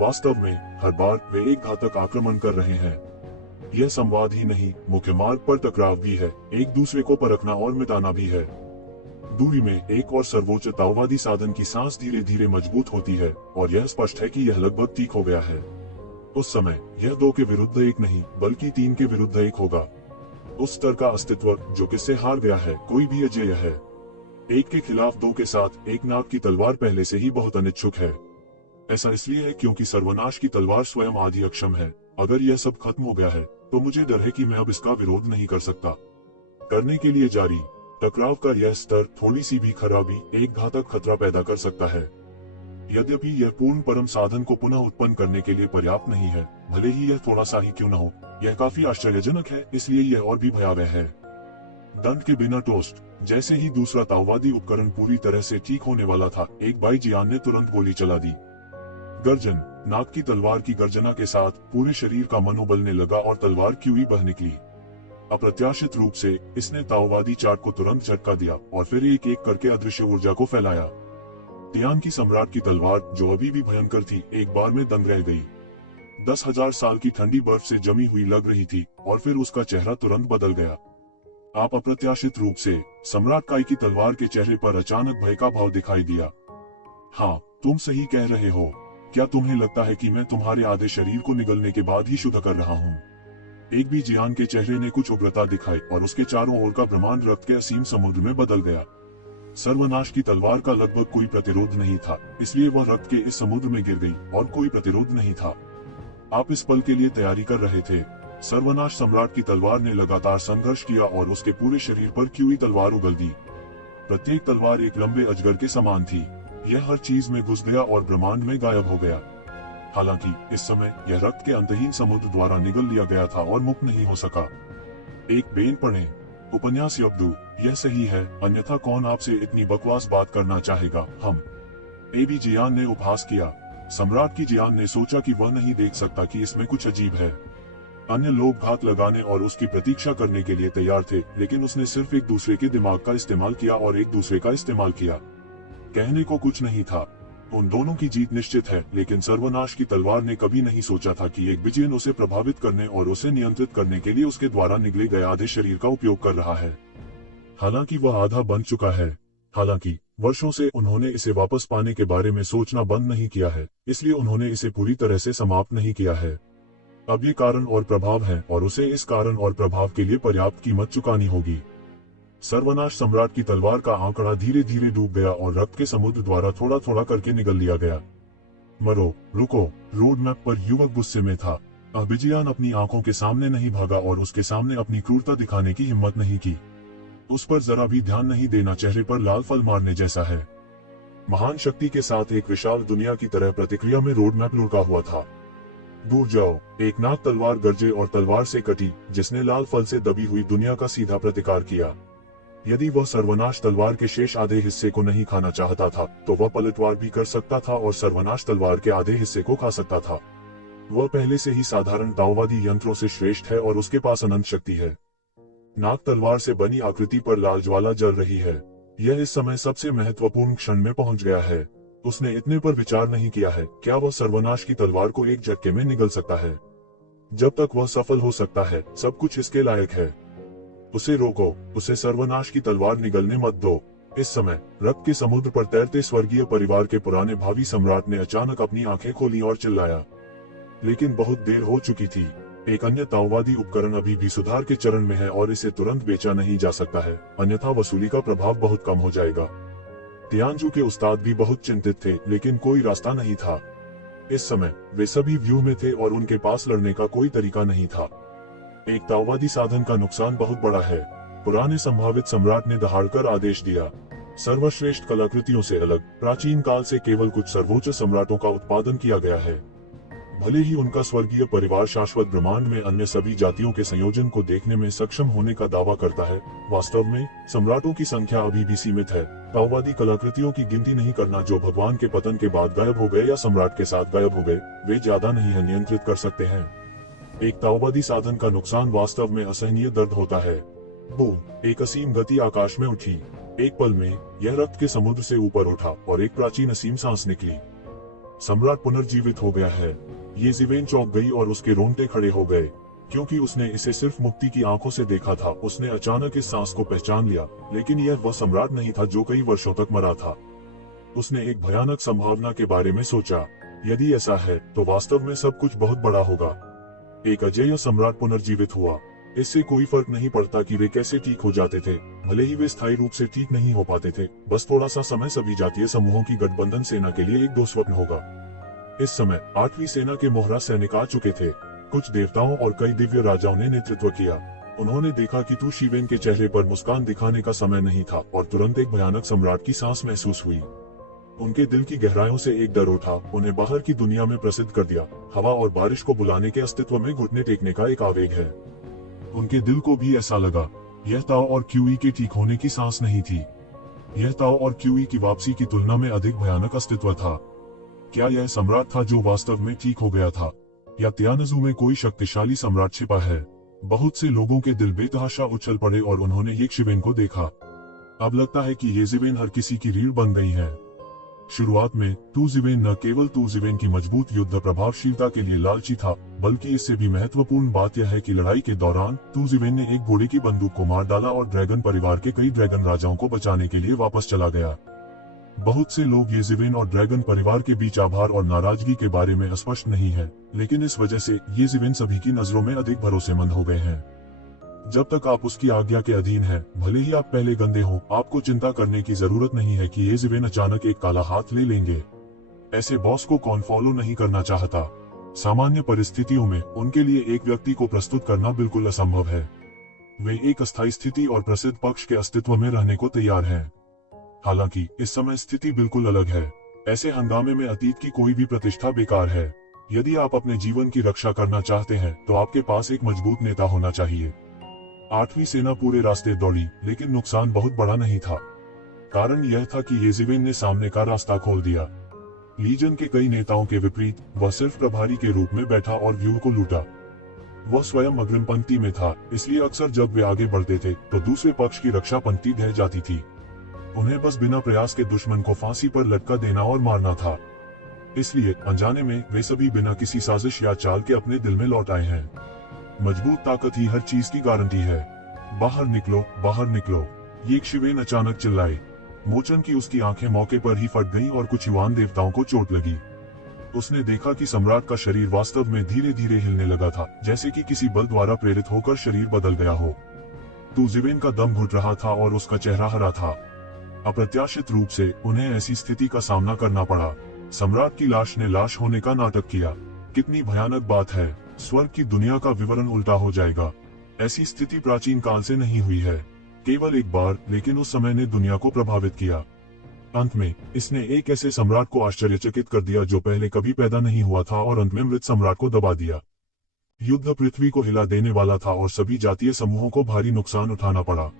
वास्तव में हर बार वे एक घातक आक्रमण कर रहे हैं। यह संवाद ही नहीं, मुख्य मार्ग पर टकराव भी है, एक दूसरे को परखना और मिटाना भी है। दूरी में एक और सर्वोच्च ताओवादी साधन की सांस धीरे धीरे मजबूत होती है और यह स्पष्ट है कि यह लगभग ठीक हो गया है। उस समय यह 2 के विरुद्ध 1 नहीं, बल्कि 3 के विरुद्ध 1 होगा। उस स्तर का अस्तित्व जो किससे हार गया है, कोई भी अजेय है। एक के खिलाफ दो के साथ एक नाग की तलवार पहले से ही बहुत अनिच्छुक है। ऐसा इसलिए है क्योंकि सर्वनाश की तलवार स्वयं आधी अक्षम है। अगर यह सब खत्म हो गया है तो मुझे डर है कि मैं अब इसका विरोध नहीं कर सकता। करने के लिए जारी टकराव का यह स्तर थोड़ी सी भी खराबी एक घातक खतरा पैदा कर सकता है। यद्यपि यह पूर्ण परम साधन को पुनः उत्पन्न करने के लिए पर्याप्त नहीं है, भले ही यह थोड़ा सा ही क्यों न हो। यह काफी आश्चर्यजनक है, इसलिए यह और भी भयावह है। दंड के बिना टोस्ट। जैसे ही दूसरा ताओवादी उपकरण पूरी तरह से ठीक होने वाला था, एक बाईजियान ने तुरंत गोली चला दी। गर्जन। नाग की तलवार की गर्जना के साथ पूरे शरीर का मन उबलने लगा और तलवार क्यूई बह निकली। अप्रत्याशित रूप से इसने ताओवादी चार्ट को तुरंत झटका दिया और फिर एक एक करके अदृश्य ऊर्जा को फैलाया। तियान की सम्राट की तलवार, जो अभी भी भयंकर थी, एक बार में दंग रह गई। 10,000 साल की ठंडी बर्फ से जमी हुई लग रही थी और फिर उसका चेहरा तुरंत बदल गया। आप अप्रत्याशित रूप से सम्राट काई की तलवार के चेहरे पर अचानक भय का भाव दिखाई दिया। हाँ, तुम सही कह रहे हो। क्या तुम्हें लगता है कि मैं तुम्हारे आधे शरीर को निगलने के बाद ही शुद्ध कर रहा हूँ? एक भी जियान के चेहरे ने कुछ उग्रता दिखाई और उसके चारों ओर का ब्रह्मांड रक्त के असीम समुद्र में बदल गया। सर्वनाश की तलवार का लगभग कोई प्रतिरोध नहीं था, इसलिए वह रक्त के इस समुद्र में गिर गई और कोई प्रतिरोध नहीं था। आप इस पल के लिए तैयारी कर रहे थे। सर्वनाश सम्राट की तलवार ने लगातार संघर्ष किया और उसके पूरे शरीर पर क्यूई तलवार उगल दी। प्रत्येक तलवार एक लंबे अजगर के समान थी। यह हर चीज में घुस गया और ब्रह्मांड में गायब हो गया। हालांकि इस समय यह रक्त के अंतहीन समुद्र द्वारा निगल लिया गया था और मुक्त नहीं हो सका। एक बेन पढ़ें। उपन्यास अब्दू, यह सही है, अन्यथा कौन आपसे इतनी बकवास बात करना चाहेगा। हम एबी जियान ने उपहास किया। सम्राट की जियान ने सोचा कि वह नहीं देख सकता कि इसमें कुछ अजीब है। अन्य लोग घात लगाने और उसकी प्रतीक्षा करने के लिए तैयार थे, लेकिन उसने सिर्फ एक दूसरे के दिमाग का इस्तेमाल किया और एक दूसरे का इस्तेमाल किया। कहने को कुछ नहीं था। उन दोनों की जीत निश्चित है, लेकिन सर्वनाश की तलवार ने कभी नहीं सोचा था कि एक विजयन उसे प्रभावित करने और उसे नियंत्रित करने के लिए उसके द्वारा निगले गए आधे शरीर का उपयोग कर रहा है। हालांकि वह आधा बन चुका है। हालांकि वर्षों से उन्होंने इसे वापस पाने के बारे में सोचना बंद नहीं किया है, इसलिए उन्होंने इसे पूरी तरह से समाप्त नहीं किया है। अब ये कारण और प्रभाव है और उसे इस कारण और प्रभाव के लिए पर्याप्त कीमत चुकानी होगी। सर्वनाश सम्राट की तलवार का आंकड़ा धीरे धीरे डूब गया और रक्त के समुद्र द्वारा थोड़ा थोड़ा करके निगल लिया गया। मरो, रुको। रोड मैप पर युवक गुस्से में था। अभिजियान अपनी आंखों के सामने नहीं भागा और उसके सामने अपनी क्रूरता दिखाने की हिम्मत नहीं की। उस पर जरा भी ध्यान नहीं देना चेहरे पर लाल फल मारने जैसा है। महान शक्ति के साथ एक विशाल दुनिया की तरह प्रतिक्रिया में रोड मैप लुढ़का हुआ था। दूर जाओ। एक नाग तलवार गरजे और तलवार से कटी, जिसने लाल फल से दबी हुई दुनिया का सीधा प्रतिकार किया। यदि वह सर्वनाश तलवार के शेष आधे हिस्से को नहीं खाना चाहता था, तो वह पलटवार भी कर सकता था और सर्वनाश तलवार के आधे हिस्से को खा सकता था। वह पहले से ही साधारण ताओवादी यंत्रों से श्रेष्ठ है और उसके पास अनंत शक्ति है। नाग तलवार से बनी आकृति पर लाल ज्वाला जल रही है। यह इस समय सबसे महत्वपूर्ण क्षण में पहुंच गया है। उसने इतने पर विचार नहीं किया है, क्या वह सर्वनाश की तलवार को एक झटके में निगल सकता है। जब तक वह सफल हो सकता है, सब कुछ इसके लायक है। उसे रोको, उसे सर्वनाश की तलवार निगलने मत दो। इस समय रक्त के समुद्र पर तैरते स्वर्गीय परिवार के पुराने भावी सम्राट ने अचानक अपनी आंखें खोली और चिल्लाया। लेकिन बहुत देर हो चुकी थी। एक अन्य ताओवादी उपकरण अभी भी सुधार के चरण में है और इसे तुरंत बेचा नहीं जा सकता है, अन्यथा वसूली का प्रभाव बहुत कम हो जाएगा। तियानजू के उस्ताद भी बहुत चिंतित थे, लेकिन कोई रास्ता नहीं था। इस समय वे सभी व्यू में थे और उनके पास लड़ने का कोई तरीका नहीं था। एक ताओवादी साधन का नुकसान बहुत बड़ा है। पुराने संभावित सम्राट ने दहाड़कर आदेश दिया। सर्वश्रेष्ठ कलाकृतियों से अलग प्राचीन काल से केवल कुछ सर्वोच्च सम्राटों का उत्पादन किया गया है। भले ही उनका स्वर्गीय परिवार शाश्वत ब्रह्मांड में अन्य सभी जातियों के संयोजन को देखने में सक्षम होने का दावा करता है, वास्तव में सम्राटों की संख्या अभी भी सीमित है। ताओवादी कलाकृतियों की गिनती नहीं करना जो भगवान के पतन के बाद गायब हो गए या सम्राट के साथ गायब हो गए, वे ज्यादा नहीं है नियंत्रित कर सकते हैं। एक ताओवादी साधन का नुकसान वास्तव में असहनीय दर्द होता है। बूम! एक असीम गति आकाश में उठी। एक पल में यह रक्त के समुद्र से ऊपर उठा और एक प्राचीन असीम सांस निकली। सम्राट पुनर्जीवित हो गया है। ये जिवेन चौंक गई और उसके रोंगटे खड़े हो गए, क्योंकि उसने इसे सिर्फ मुक्ति की आंखों से देखा था। उसने अचानक इस सांस को पहचान लिया, लेकिन यह वह सम्राट नहीं था जो कई वर्षों तक मरा था। उसने एक भयानक संभावना के बारे में सोचा। यदि ऐसा है, तो वास्तव में सब कुछ बहुत बड़ा होगा। एक अजेय सम्राट पुनर्जीवित हुआ। इससे कोई फर्क नहीं पड़ता कि वे कैसे ठीक हो जाते थे, भले ही वे स्थायी रूप से ठीक नहीं हो पाते थे। बस थोड़ा सा समय सभी जातीय समूहों की गठबंधन सेना के लिए एक दो स्वप्न होगा। इस समय 8वीं सेना के मोहरा सैनिक आ चुके थे। कुछ देवताओं और कई दिव्य राजाओं ने नेतृत्व किया। उन्होंने देखा कि तू शिवेन के चेहरे पर मुस्कान दिखाने का समय नहीं था और तुरंत एक भयानक सम्राट की सांस महसूस हुई। उनके दिल की गहराइयों से एक डर उठा, उन्हें बाहर की दुनिया में प्रसिद्ध कर दिया। हवा और बारिश को बुलाने के अस्तित्व में घुटने टेकने का एक आवेग है। उनके दिल को भी ऐसा लगा, यह ताओ और क्यूई के ठीक होने की सांस नहीं थी, यह ताओ और क्यूई की वापसी की तुलना में अधिक भयानक अस्तित्व था। क्या यह सम्राट था जो वास्तव में ठीक हो गया था, या तियानजू में कोई शक्तिशाली सम्राट छिपा है? बहुत से लोगों के दिल बेतहाशा उछल पड़े और उन्होंने ये शिवेन को देखा। अब लगता है कि ये शिवेन हर किसी की रीढ़ बन गई है। शुरुआत में तू शिवेन न केवल तू शिवेन की मजबूत युद्ध प्रभावशीलता के लिए लालची था, बल्कि इससे भी महत्वपूर्ण बात यह है कि लड़ाई के दौरान तू शिवेन ने एक घोड़े की बंदूक को मार डाला और ड्रैगन परिवार के कई ड्रैगन राजाओं को बचाने के लिए वापस चला गया। बहुत से लोग ये शिवेन और ड्रैगन परिवार के बीच आभार और नाराजगी के बारे में अस्पष्ट नहीं है, लेकिन इस वजह से ये शिवेन सभी की नजरों में अधिक भरोसेमंद हो गए हैं। जब तक आप उसकी आज्ञा के अधीन हैं, भले ही आप पहले गंदे हो, आपको चिंता करने की जरूरत नहीं है कि ये शिवेन अचानक एक काला हाथ ले लेंगे। ऐसे बॉस को कौन फॉलो नहीं करना चाहता? सामान्य परिस्थितियों में उनके लिए एक व्यक्ति को प्रस्तुत करना बिल्कुल असंभव है। वे एक अस्थायी स्थिति और प्रसिद्ध पक्ष के अस्तित्व में रहने को तैयार हैं। हालांकि इस समय स्थिति बिल्कुल अलग है। ऐसे हंगामे में अतीत की कोई भी प्रतिष्ठा बेकार है। यदि आप अपने जीवन की रक्षा करना चाहते हैं, तो आपके पास एक मजबूत नेता होना चाहिए। 8वीं सेना पूरे रास्ते दौड़ी, लेकिन नुकसान बहुत बड़ा नहीं था। कारण यह था कि ये शिवेन ने सामने का रास्ता खोल दिया। लीजन के कई नेताओं के विपरीत वह सिर्फ प्रभारी के रूप में बैठा और व्यूह को लूटा। वह स्वयं अग्रिम पंक्ति में था, इसलिए अक्सर जब वे आगे बढ़ते थे तो दूसरे पक्ष की रक्षा पंक्ति ढह जाती थी। उन्हें बस बिना प्रयास के दुश्मन को फांसी पर लटका देना और मारना था। इसलिए अनजाने में वे सभी बिना किसी साजिश या चाल के अपने दिल में लौट आए हैं। मजबूत ताकत ही हर चीज की गारंटी है। बाहर निकलो, बाहर निकलो, ये शिवेन अचानक चिल्लाए। मोचन की उसकी आंखें मौके पर ही फट गईं और कुछ युवान देवताओं को चोट लगी। उसने देखा कि सम्राट का शरीर वास्तव में धीरे धीरे हिलने लगा था, जैसे कि किसी बल द्वारा प्रेरित होकर शरीर बदल गया हो। तू शिवेन का दम घुट रहा था और उसका चेहरा हरा था। अप्रत्याशित रूप से उन्हें ऐसी स्थिति का सामना करना पड़ा। सम्राट की लाश ने लाश होने का नाटक किया। कितनी भयानक बात है, स्वर्ग की दुनिया का विवरण उल्टा हो जाएगा। ऐसी स्थिति प्राचीन काल से नहीं हुई है, केवल एक बार, लेकिन उस समय ने दुनिया को प्रभावित किया। अंत में इसने एक ऐसे सम्राट को आश्चर्यचकित कर दिया जो पहले कभी पैदा नहीं हुआ था, और अंत में मृत सम्राट को दबा दिया। युद्ध पृथ्वी को हिला देने वाला था और सभी जातीय समूहों को भारी नुकसान उठाना पड़ा।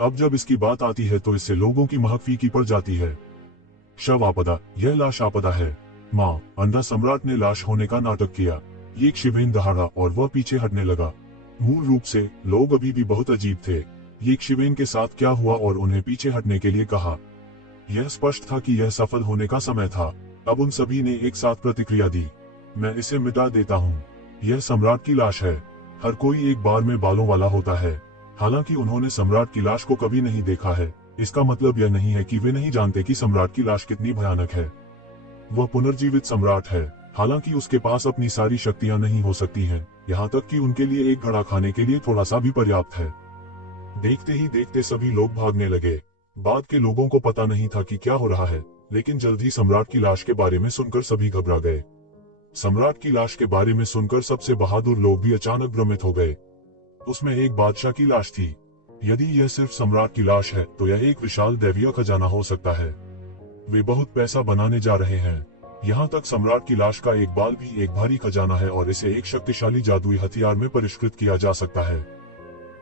अब जब इसकी बात आती है तो इससे लोगों की महक फीकी पड़ जाती है। शव आपदा, यह लाश आपदा है। माँ, अंधा सम्राट ने लाश होने का नाटक किया। ये शिवेन दहाड़ा और वह पीछे हटने लगा। मूल रूप से लोग अभी भी बहुत अजीब थे। ये शिवेन के साथ क्या हुआ और उन्हें पीछे हटने के लिए कहा। यह स्पष्ट था कि यह सफल होने का समय था। अब उन सभी ने एक साथ प्रतिक्रिया दी, मैं इसे मिटा देता हूँ। यह सम्राट की लाश है। हर कोई एक बार में बालों वाला होता है। हालांकि उन्होंने सम्राट की लाश को कभी नहीं देखा है, इसका मतलब यह नहीं है कि वे नहीं जानते कि सम्राट की लाश कितनी भयानक है। वह पुनर्जीवित सम्राट है, हालांकि उसके पास अपनी सारी शक्तियां नहीं हो सकती हैं, यहाँ तक कि उनके लिए एक घड़ा खाने के लिए थोड़ा सा भी पर्याप्त है। देखते ही देखते सभी लोग भागने लगे। बाद के लोगों को पता नहीं था कि क्या हो रहा है, लेकिन जल्द ही सम्राट की लाश के बारे में सुनकर सभी घबरा गए। सम्राट की लाश के बारे में सुनकर सबसे बहादुर लोग भी अचानक भ्रमित हो गए। उसमें एक बादशाह की लाश थी। यदि यह सिर्फ सम्राट की लाश है तो यह एक विशाल दैवीय खजाना हो सकता है। वे बहुत पैसा बनाने जा रहे हैं। यहाँ तक सम्राट की लाश का एक बाल भी एक भारी खजाना है और इसे एक शक्तिशाली जादुई हथियार में परिष्कृत किया जा सकता है।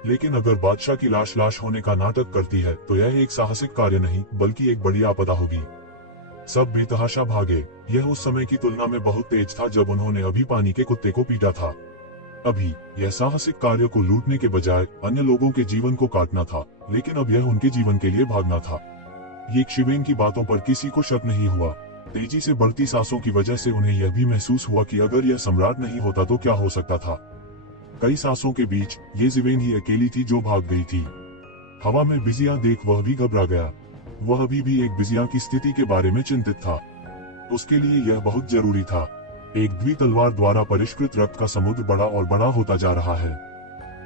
लेकिन अगर बादशाह की लाश होने का नाटक करती है तो यह एक साहसिक कार्य नहीं बल्कि एक बड़ी आपदा होगी। सब बेतहाशा भागे। यह उस समय की तुलना में बहुत तेज था जब उन्होंने अभी पानी के कुत्ते को पीटा था। अभी यह साहसिक कार्य को लूटने के बजाय अन्य लोगों के जीवन को काटना था, लेकिन अब यह उनके जीवन के लिए भागना था। ये शिवेन की बातों पर किसी को शक नहीं हुआ। तेजी से बढ़ती सांसों की वजह से उन्हें यह भी महसूस हुआ कि अगर यह सम्राट नहीं होता तो क्या हो सकता था। कई सांसों के बीच ये शिवेन ही अकेली थी जो भाग गई थी। हवा में बिजिया देख वह भी घबरा गया। वह अभी भी एक बिजिया की स्थिति के बारे में चिंतित था। उसके लिए यह बहुत जरूरी था। एक द्वि तलवार द्वारा परिष्कृत रक्त का समुद्र बड़ा और बड़ा होता जा रहा है।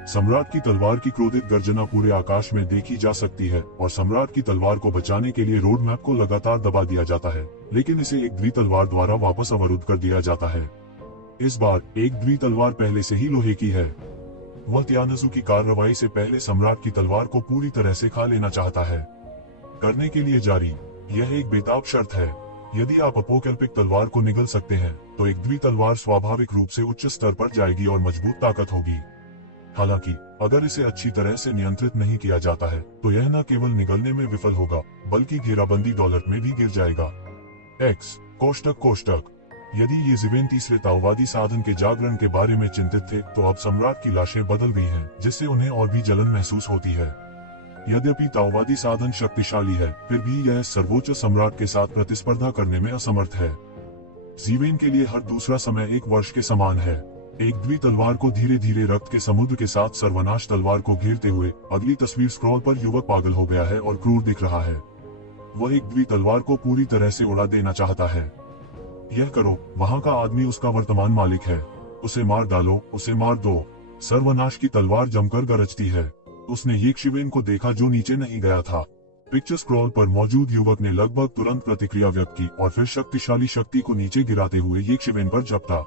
सम्राट की तलवार की क्रोधित गर्जना पूरे आकाश में देखी जा सकती है और सम्राट की तलवार को बचाने के लिए रोड मैप को लगातार दबा दिया जाता है, लेकिन इसे एक द्वि तलवार द्वारा वापस अवरुद्ध कर दिया जाता है। इस बार एक द्वि तलवार पहले से ही लोहे की है। वह त्यानजू की कार्रवाई से पहले सम्राट की तलवार को पूरी तरह से खा लेना चाहता है। करने के लिए जारी, यह एक बेताब शर्त है। यदि आप अपोकैल्पिक तलवार को निगल सकते हैं, तो एक द्वि तलवार स्वाभाविक रूप से उच्च स्तर पर जाएगी और मजबूत ताकत होगी। हालांकि अगर इसे अच्छी तरह से नियंत्रित नहीं किया जाता है, तो यह न केवल निगलने में विफल होगा, बल्कि घेराबंदी दौलत में भी गिर जाएगा। एक्स कोष्टक यदि ये जीवेन तीसरे ताओवादी साधन के जागरण के बारे में चिंतित थे, तो अब सम्राट की लाशें बदल गई हैं, जिससे उन्हें और भी जलन महसूस होती है। यद्यपि ताओवादी साधन शक्तिशाली है, फिर भी यह सर्वोच्च सम्राट के साथ प्रतिस्पर्धा करने में असमर्थ है। जीवेन के लिए हर दूसरा समय एक वर्ष के समान है। एक द्वि तलवार को धीरे धीरे रक्त के समुद्र के साथ सर्वनाश तलवार को घेरते हुए अगली तस्वीर स्क्रॉल पर युवक पागल हो गया है और क्रूर दिख रहा है। वह एक द्वि तलवार को पूरी तरह से उड़ा देना चाहता है। यह करो, वहाँ का आदमी उसका वर्तमान मालिक है। उसे मार डालो, उसे मार दो। सर्वनाश की तलवार जमकर गरजती है। उसने येशिवेन को देखा जो नीचे नहीं गया था। पिक्चर स्क्रॉल पर मौजूद युवक ने लगभग तुरंत प्रतिक्रिया व्यक्त की और फिर शक्तिशाली शक्ति को नीचे गिराते हुए येशिवेन पर झपटा।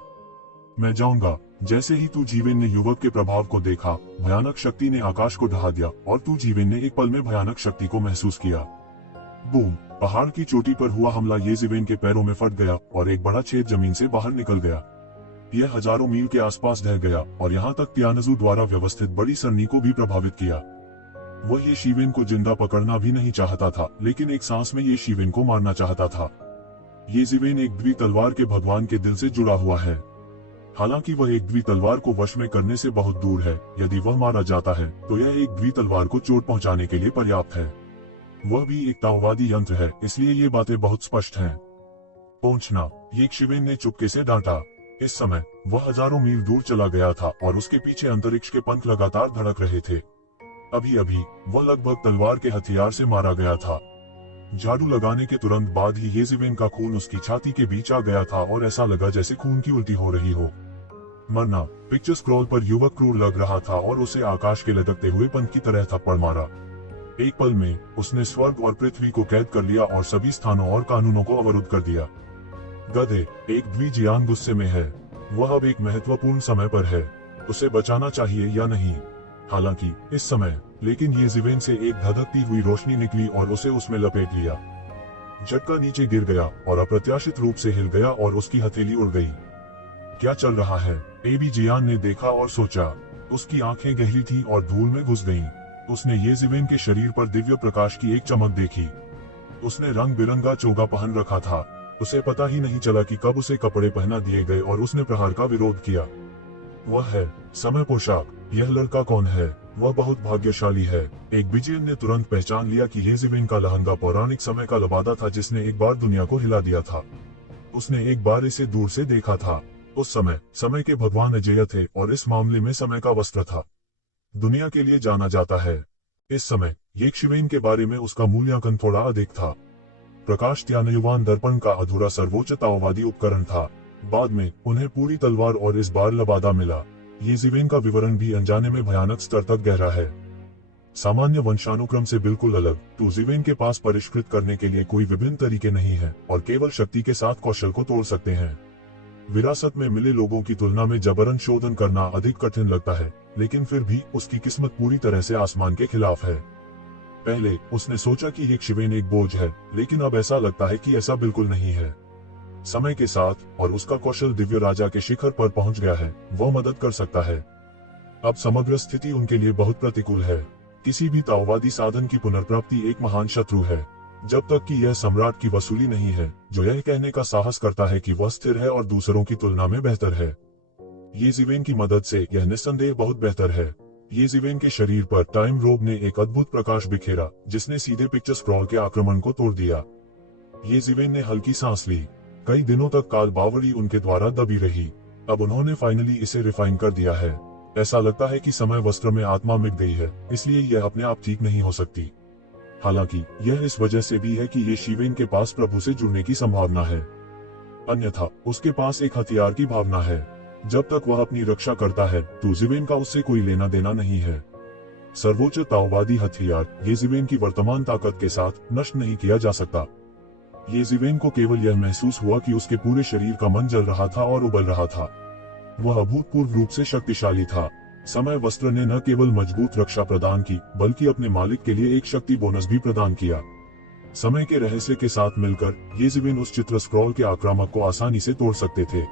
मैं जाऊंगा। जैसे ही तू जीवेन ने युवक के प्रभाव को देखा, भयानक शक्ति ने आकाश को ढहा दिया और तू जीवेन ने एक पल में भयानक शक्ति को महसूस किया। बूम! पहाड़ की चोटी पर हुआ हमला येजीवेन के पैरों में फट गया और एक बड़ा छेद जमीन से बाहर निकल गया। यह हजारों मील के आसपास ढह गया और यहाँ तक त्यानजू द्वारा व्यवस्थित बड़ी सरनी को भी प्रभावित किया। वह येशिवेन को जिंदा पकड़ना भी नहीं चाहता था, लेकिन एक सांस में येशिवेन को मारना चाहता था। येजीवेन एक द्वि तलवार के भगवान के दिल से जुड़ा हुआ है। हालांकि वह एक द्वि तलवार को वश में करने से बहुत दूर है। यदि वह मारा जाता है, तो यह एक द्वि तलवार को चोट पहुंचाने के लिए पर्याप्त है। वह भी एक ताओवादी यंत्र है, इसलिए ये बातें बहुत स्पष्ट हैं। पहुंचना, येशिवेन ने चुपके से डांटा। इस समय वह हजारों मील दूर चला गया था और उसके पीछे अंतरिक्ष के पंख लगातार धड़क रहे थे। अभी अभी वह लगभग तलवार के हथियार से मारा गया था। झाड़ू लगाने के तुरंत बाद ही येजीवेन का खून उसकी छाती के बीच आ गया था और ऐसा लगा जैसे खून की उल्टी हो रही हो। मरना, पिक्चर स्क्रॉल पर युवक क्रूर लग रहा था और उसे आकाश के लटकते हुए पंख की तरह थप्पड़ मारा। एक पल में उसने स्वर्ग और पृथ्वी को कैद कर लिया और सभी स्थानों और कानूनों को अवरुद्ध कर दिया। गधे, एक द्विजियान गुस्से में है। वह अब एक महत्वपूर्ण समय पर है। उसे बचाना चाहिए या नहीं? हालांकि इस समय लेकिन येजीवेन से एक धधकती हुई रोशनी निकली और उसे उसमें लपेट लिया। झटका नीचे गिर गया और अप्रत्याशित रूप से हिल गया और उसकी हथेली उड़ गई। क्या चल रहा है? एबी जियान ने देखा और सोचा। उसकी आंखें गहरी थीं और धूल में घुस गईं। उसने येजीवेन के शरीर पर दिव्य प्रकाश की एक चमक देखी। उसने रंग बिरंगा चोगा पहन रखा था। उसे पता ही नहीं चला कि कब उसे कपड़े पहना दिए गए और उसने प्रहार का विरोध किया। वह है समय पोशाक। यह लड़का कौन है? वह बहुत भाग्यशाली है। एक बिजियन ने तुरंत पहचान लिया कि येजीवेन का लहंगा पौराणिक समय का लबादा था जिसने एक बार दुनिया को हिला दिया था। उसने एक बार इसे दूर से देखा था। उस समय समय के भगवान अजेय थे और इस मामले में समय का वस्त्र था। दुनिया के लिए जाना जाता है। इस समय येशिवेन के बारे में उसका मूल्यांकन थोड़ा अधिक था। प्रकाश त्यानयुवान दर्पण का अधूरा सर्वोच्च ताओवादी उपकरण था। बाद में उन्हें पूरी तलवार और इस बार लबादा मिला। येजीवेन का विवरण भी अनजाने में भयानक स्तर तक गहरा है। सामान्य वंशानुक्रम से बिल्कुल अलग, टूजीवेन के पास परिष्कृत करने के लिए कोई विभिन्न तरीके नहीं है और केवल शक्ति के साथ कौशल को तोड़ सकते हैं। विरासत में मिले लोगों की तुलना में जबरन शोधन करना अधिक कठिन लगता है, लेकिन फिर भी उसकी किस्मत पूरी तरह से आसमान के खिलाफ है। पहले उसने सोचा कि येशिवेन एक बोझ है, लेकिन अब ऐसा लगता है कि ऐसा बिल्कुल नहीं है। समय के साथ और उसका कौशल दिव्य राजा के शिखर पर पहुंच गया है, वह मदद कर सकता है। अब समग्र स्थिति उनके लिए बहुत प्रतिकूल है। किसी भी ताओवादी साधन की पुनर्प्राप्ति एक महान शत्रु है, जब तक कि यह सम्राट की वसूली नहीं है, जो यह कहने का साहस करता है कि वह स्थिर है और दूसरों की तुलना में बेहतर है। येजीवेन की मदद से यह निस्संदेह बहुत बेहतर है। येजीवेन के शरीर पर टाइम रोब ने एक अद्भुत प्रकाश बिखेरा, जिसने सीधे पिक्चर स्क्रॉल के आक्रमण को तोड़ दिया। येजीवेन ने हल्की सांस ली। कई दिनों तक काल बावड़ी उनके द्वारा दबी रही। अब उन्होंने फाइनली इसे रिफाइन कर दिया है। ऐसा लगता है कि समय वस्त्र में आत्मा मिट गई है, इसलिए यह अपने आप ठीक नहीं हो सकती। हालांकि यह इस वजह से भी है कि येशिवेन के पास प्रभु से जुड़ने की संभावना है। अन्यथा उसके पास एक हथियार की भावना है। जब तक वह अपनी रक्षा करता है तो ज़िवेन का उससे कोई लेना देना नहीं है। सर्वोच्च ताओवादी हथियार ये ज़िवेन की वर्तमान ताकत के साथ नष्ट नहीं किया जा सकता। ये ज़िवेन को केवल यह महसूस हुआ कि उसके पूरे शरीर का मन जल रहा था और उबल रहा था। वह अभूतपूर्व रूप से शक्तिशाली था। समय वस्त्र ने न केवल मजबूत रक्षा प्रदान की बल्कि अपने मालिक के लिए एक शक्ति बोनस भी प्रदान किया। समय के रहस्य के साथ मिलकर ये ज़िवेन उस चित्र स्क्रॉल के आक्रामक को आसानी से तोड़ सकते थे।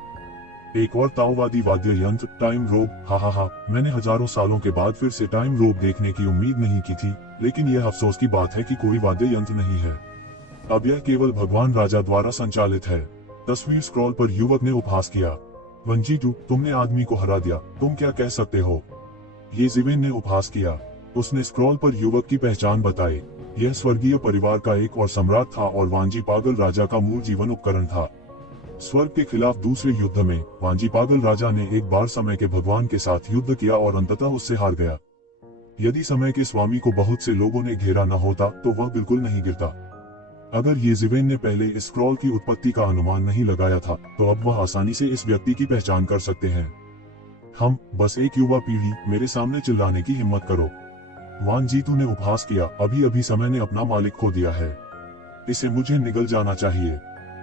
एक और ताओवादी वाद्य यंत्र टाइम रोब। हा, मैंने हजारों सालों के बाद फिर से टाइम रोब देखने की उम्मीद नहीं की थी, लेकिन यह अफसोस की बात है कि कोई वाद्य यंत्र नहीं है। अब यह केवल भगवान राजा द्वारा संचालित है। तस्वीर स्क्रॉल पर युवक ने उपहास किया। वंजीटू, तुमने आदमी को हरा दिया, तुम क्या कह सकते हो? ये ज़िवेन ने उपहास किया। उसने स्क्रॉल पर युवक की पहचान बताई। यह स्वर्गीय परिवार का एक और सम्राट था और वांजी पागल राजा का मूल जीवन उपकरण था। स्वर्ग के खिलाफ दूसरे युद्ध में वांजी पागल राजा ने एक बार समय के भगवान के साथ युद्ध किया और अंततः उससे हार गया। यदि समय के स्वामी को बहुत से लोगों ने घेरा न होता तो वह बिल्कुल नहीं गिरता। अगर ये ज़िवेन ने पहले इस स्क्रॉल की उत्पत्ति का अनुमान नहीं लगाया था तो अब वह आसानी से इस व्यक्ति की पहचान कर सकते हैं। हम बस एक युवा पीढ़ी, मेरे सामने चिल्लाने की हिम्मत करो। वान जीतू ने उपहास किया। अभी अभी समय ने अपना मालिक खो दिया है, इसे मुझे निगल जाना चाहिए।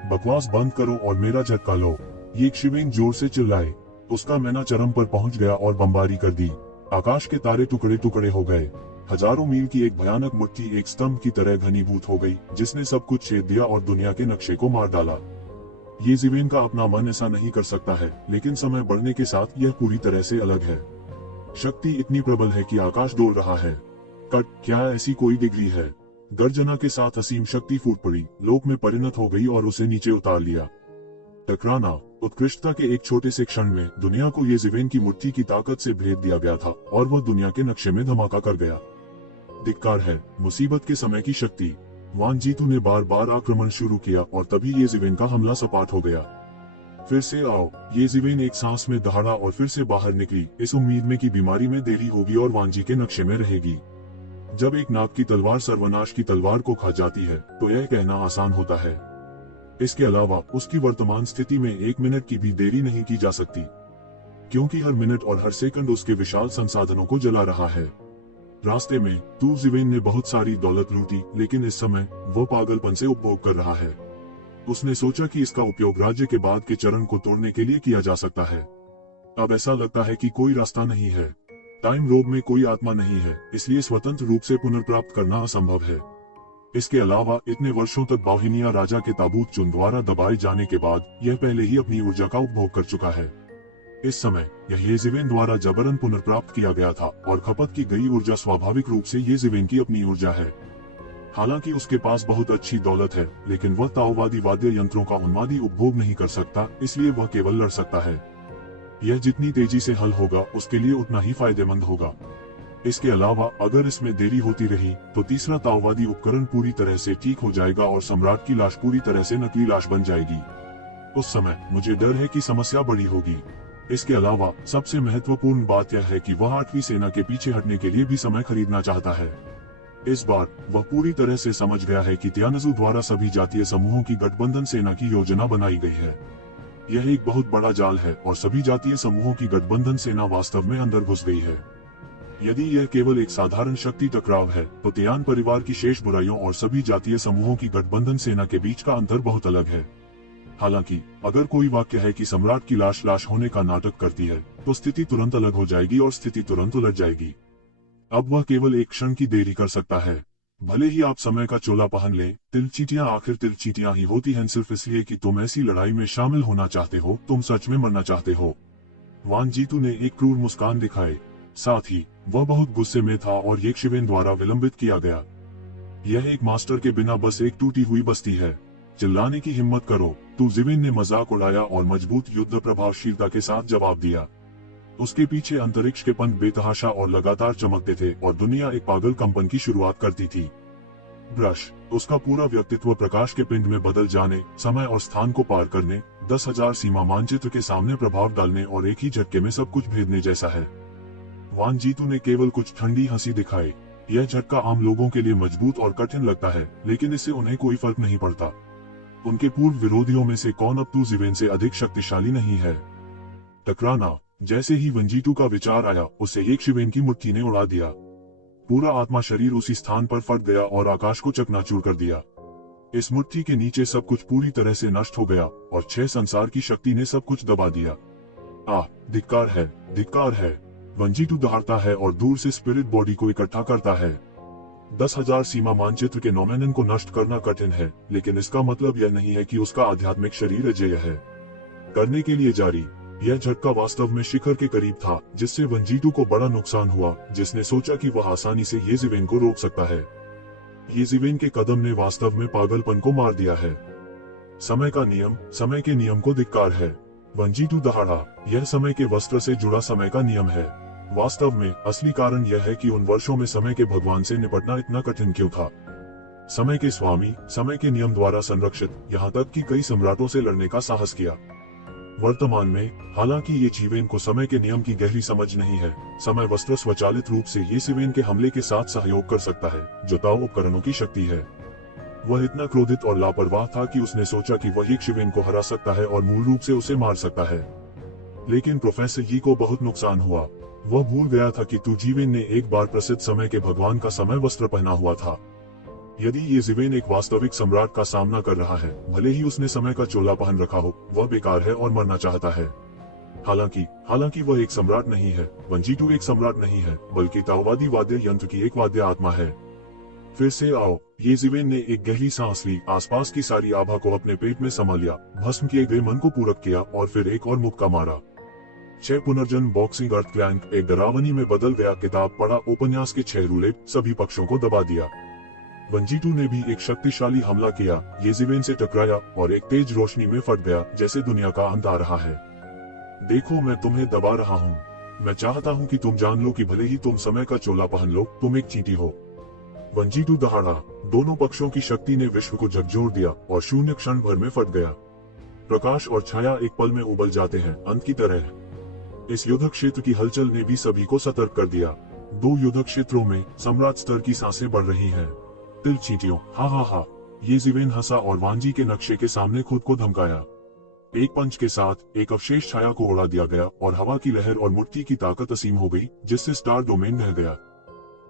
बकवास बंद करो और मेरा झटका लो। ये ज़िवेन जोर से चिल्लाए। उसका मैना चरम पर पहुंच गया और बमबारी कर दी। आकाश के तारे टुकड़े टुकड़े हो गए। हजारों मील की एक भयानक मुट्ठी एक स्तंभ की तरह घनीभूत हो गई, जिसने सब कुछ छेद दिया और दुनिया के नक्शे को मार डाला। ये ज़िवेन का अपना मन ऐसा नहीं कर सकता है, लेकिन समय बढ़ने के साथ यह पूरी तरह से अलग है। शक्ति इतनी प्रबल है कि आकाश डोल रहा है। कट, क्या ऐसी कोई डिग्री है? गर्जना के साथ असीम शक्ति फूट पड़ी, लोक में परिणत हो गई और उसे नीचे उतार लिया। टकराना। उत्कृष्टता के एक छोटे से क्षण में दुनिया को ये ज़िवेन की मुट्ठी की ताकत से भेद दिया गया था और वह दुनिया के नक्शे में धमाका कर गया। धिक्कार है, मुसीबत के समय की शक्ति। वान जीतू ने बार बार आक्रमण शुरू किया और तभी ये ज़िवेन का हमला सपाट हो गया। फिर से आओ। ये ज़िवेन एक सांस में दहाड़ा और फिर से बाहर निकली, इस उम्मीद में कि बीमारी में देरी होगी और वांजी के नक्शे में रहेगी। जब एक नाग की तलवार सर्वनाश की तलवार को खा जाती है तो यह कहना आसान होता है। इसके अलावा उसकी वर्तमान स्थिति में एक मिनट की भी देरी नहीं की जा सकती, क्योंकि हर मिनट और हर सेकंड उसके विशाल संसाधनों को जला रहा है। रास्ते में तू ज़िवेन ने बहुत सारी दौलत लूटी, लेकिन इस समय वह पागलपन से उपभोग कर रहा है। उसने सोचा कि इसका उपयोग राज्य के बाद के चरण को तोड़ने के लिए किया जा सकता है। अब ऐसा लगता है कि कोई रास्ता नहीं है। टाइम रोब में कोई आत्मा नहीं है, इसलिए स्वतंत्र रूप से पुनर्प्राप्त करना असंभव है। इसके अलावा इतने वर्षों तक बाहिनिया राजा के ताबूत चुन द्वारा दबाए जाने के बाद यह पहले ही अपनी ऊर्जा का उपभोग कर चुका है। इस समय यह ये ज़िवेन द्वारा जबरन पुनर्प्राप्त किया गया था और खपत की गई ऊर्जा स्वाभाविक रूप से ये ज़िवेन की अपनी ऊर्जा है। हालांकि उसके पास बहुत अच्छी दौलत है, लेकिन वह ताओवादी वाद्य यंत्रों का उन्मादी उपभोग नहीं कर सकता, इसलिए वह केवल लड़ सकता है। यह जितनी तेजी से हल होगा उसके लिए उतना ही फायदेमंद होगा। इसके अलावा अगर इसमें देरी होती रही तो तीसरा ताओवादी उपकरण पूरी तरह से ठीक हो जाएगा और सम्राट की लाश पूरी तरह से नकली लाश बन जाएगी। उस समय मुझे डर है कि समस्या बड़ी होगी। इसके अलावा सबसे महत्वपूर्ण बात यह है कि वह 8वीं सेना के पीछे हटने के लिए भी समय खरीदना चाहता है। इस बार वह पूरी तरह से समझ गया है कि त्यानजू द्वारा सभी जातीय समूहों की गठबंधन सेना की योजना बनाई गई है। यह एक बहुत बड़ा जाल है और सभी जातीय समूहों की गठबंधन सेना वास्तव में अंदर घुस गई है। यदि यह केवल एक साधारण शक्ति टकराव है तो त्यान परिवार की शेष बुराइयों और सभी जातीय समूहों की गठबंधन सेना के बीच का अंतर बहुत अलग है। हालांकि अगर कोई वाक्य है कि सम्राट की लाश होने का नाटक करती है तो स्थिति तुरंत अलग हो जाएगी और स्थिति तुरंत उलट जाएगी। अब वह केवल एक क्षण की देरी कर सकता है। भले ही आप समय का चोला पहन लें, तिलचीटियां आखिर तिलचीटियां ही होती हैं, सिर्फ इसलिए कि तुम ऐसी लड़ाई में शामिल होना चाहते हो, तुम सच में मरना चाहते हो। वान जीतू ने एक क्रूर मुस्कान दिखाए, साथ ही वह बहुत गुस्से में था और ये ज़िवेन द्वारा विलंबित किया गया। यह एक मास्टर के बिना बस एक टूटी हुई बस्ती है। चिल्लाने की हिम्मत करो। तू ज़िवेन ने मजाक उड़ाया और मजबूत युद्ध प्रभावशीलता के साथ जवाब दिया। उसके पीछे अंतरिक्ष के पंख बेतहाशा और लगातार चमकते थे और दुनिया एक पागल कंपन की शुरुआत करती थी। ब्रश। उसका पूरा व्यक्तित्व प्रकाश के पिंड में बदल जाने, समय और स्थान को पार करने, 10,000 सीमा मानचित्र के सामने प्रभाव डालने और एक ही झटके में सब कुछ भेदने जैसा है। वान जीतू ने केवल कुछ ठंडी हंसी दिखाई। यह झटका आम लोगों के लिए मजबूत और कठिन लगता है, लेकिन इससे उन्हें कोई फर्क नहीं पड़ता। उनके पूर्व विरोधियों में से कौन अब तू ज़िवेन से अधिक शक्तिशाली नहीं है? टकराना। जैसे ही वंजीटू का विचार आया, उसे एक शिवेन की मुट्ठी ने उड़ा दिया। पूरा आत्मा शरीर उसी स्थान पर फट गया और आकाश को चकनाचूर कर दिया। इस मुट्ठी के नीचे सब कुछ पूरी तरह से नष्ट हो गया और 6 संसार की शक्ति ने सब कुछ दबा दिया। धिक्कार है, धिक्कार है। वंजीटू दहाड़ता है और दूर से स्पिरिट बॉडी को इकट्ठा करता है। 10,000 सीमा मानचित्र के नोमेनन को नष्ट करना कठिन है, लेकिन इसका मतलब यह नहीं है कि उसका आध्यात्मिक शरीर अजेय है। करने के लिए जारी। यह झटका वास्तव में शिखर के करीब था, जिससे वंजीटू को बड़ा नुकसान हुआ, जिसने सोचा कि वह आसानी से येजिवेन को रोक सकता है। येजिवेन के कदम ने वास्तव में पागलपन को मार दिया है। समय का नियम, समय के नियम को धिक्कार है। वंजीटू दहाड़ा। यह समय के वस्त्र से जुड़ा समय का नियम है। वास्तव में असली कारण यह है कि उन वर्षों में समय के भगवान से निपटना इतना कठिन क्यों था। समय के स्वामी, समय के नियम द्वारा संरक्षित, यहाँ तक कि कई सम्राटों से लड़ने का साहस किया। वर्तमान में, हालांकि ये जीवेन को समय के नियम की गहरी समझ नहीं है, समय वस्त्र स्वचालित रूप से ये सिवेन के हमले के साथ सहयोग कर सकता है, जो ताओ उपकरणों की शक्ति है। वह इतना क्रोधित और लापरवाह था कि उसने सोचा कि वह एक शिवेन को हरा सकता है और मूल रूप से उसे मार सकता है। लेकिन प्रोफेसर यी को बहुत नुकसान हुआ। वह भूल गया था कि जीवेन ने एक बार प्रसिद्ध समय के भगवान का समय वस्त्र पहना हुआ था। यदि ये जीवेन एक वास्तविक सम्राट का सामना कर रहा है, भले ही उसने समय का चोला पहन रखा हो, वह बेकार है और मरना चाहता है। हालांकि वह एक सम्राट नहीं है। वंजीटू एक सम्राट नहीं है, बल्कि ताओवादी वाद्य यंत्र की एक वाद्य आत्मा है। फिर से आओ। ये जीवेन ने एक गहरी सांस ली, आसपास की सारी आभा को अपने पेट में समा लिया, भस्म किए गए मन को पूरक किया और फिर एक और मुक्का मारा। 6 पुनर्जन्म बॉक्सिंग अर्थ क्लैंक एक डरावनी में बदल गया। किताब पढ़ा, उपन्यास के 6 रूलेट, सभी पक्षों को दबा दिया। वंजीटू ने भी एक शक्तिशाली हमला किया, येजिवेन से टकराया और एक तेज रोशनी में फट गया, जैसे दुनिया का अंत आ रहा है। देखो, मैं तुम्हें दबा रहा हूँ। मैं चाहता हूँ कि तुम जान लो कि भले ही तुम समय का चोला पहन लो, तुम एक चींटी हो। वंजीटू दहाड़ा। दोनों पक्षों की शक्ति ने विश्व को झकझोर दिया और शून्य क्षण भर में फट गया। प्रकाश और छाया एक पल में उबल जाते हैं, अंत की तरह। इस युद्ध क्षेत्र की हलचल ने भी सभी को सतर्क कर दिया। 2 युद्ध क्षेत्रों में सम्राट स्तर की सांसें बढ़ रही हैं। तिल चींटियों, हा। ये जीवेन हंसा और वांजी के नक्शे के सामने खुद को धमकाया। एक पंच के साथ एक अवशेष छाया को उड़ा दिया गया और हवा की लहर और मुट्ठी की ताकत असीम हो गई, जिससे स्टार डोमेन ढह गया।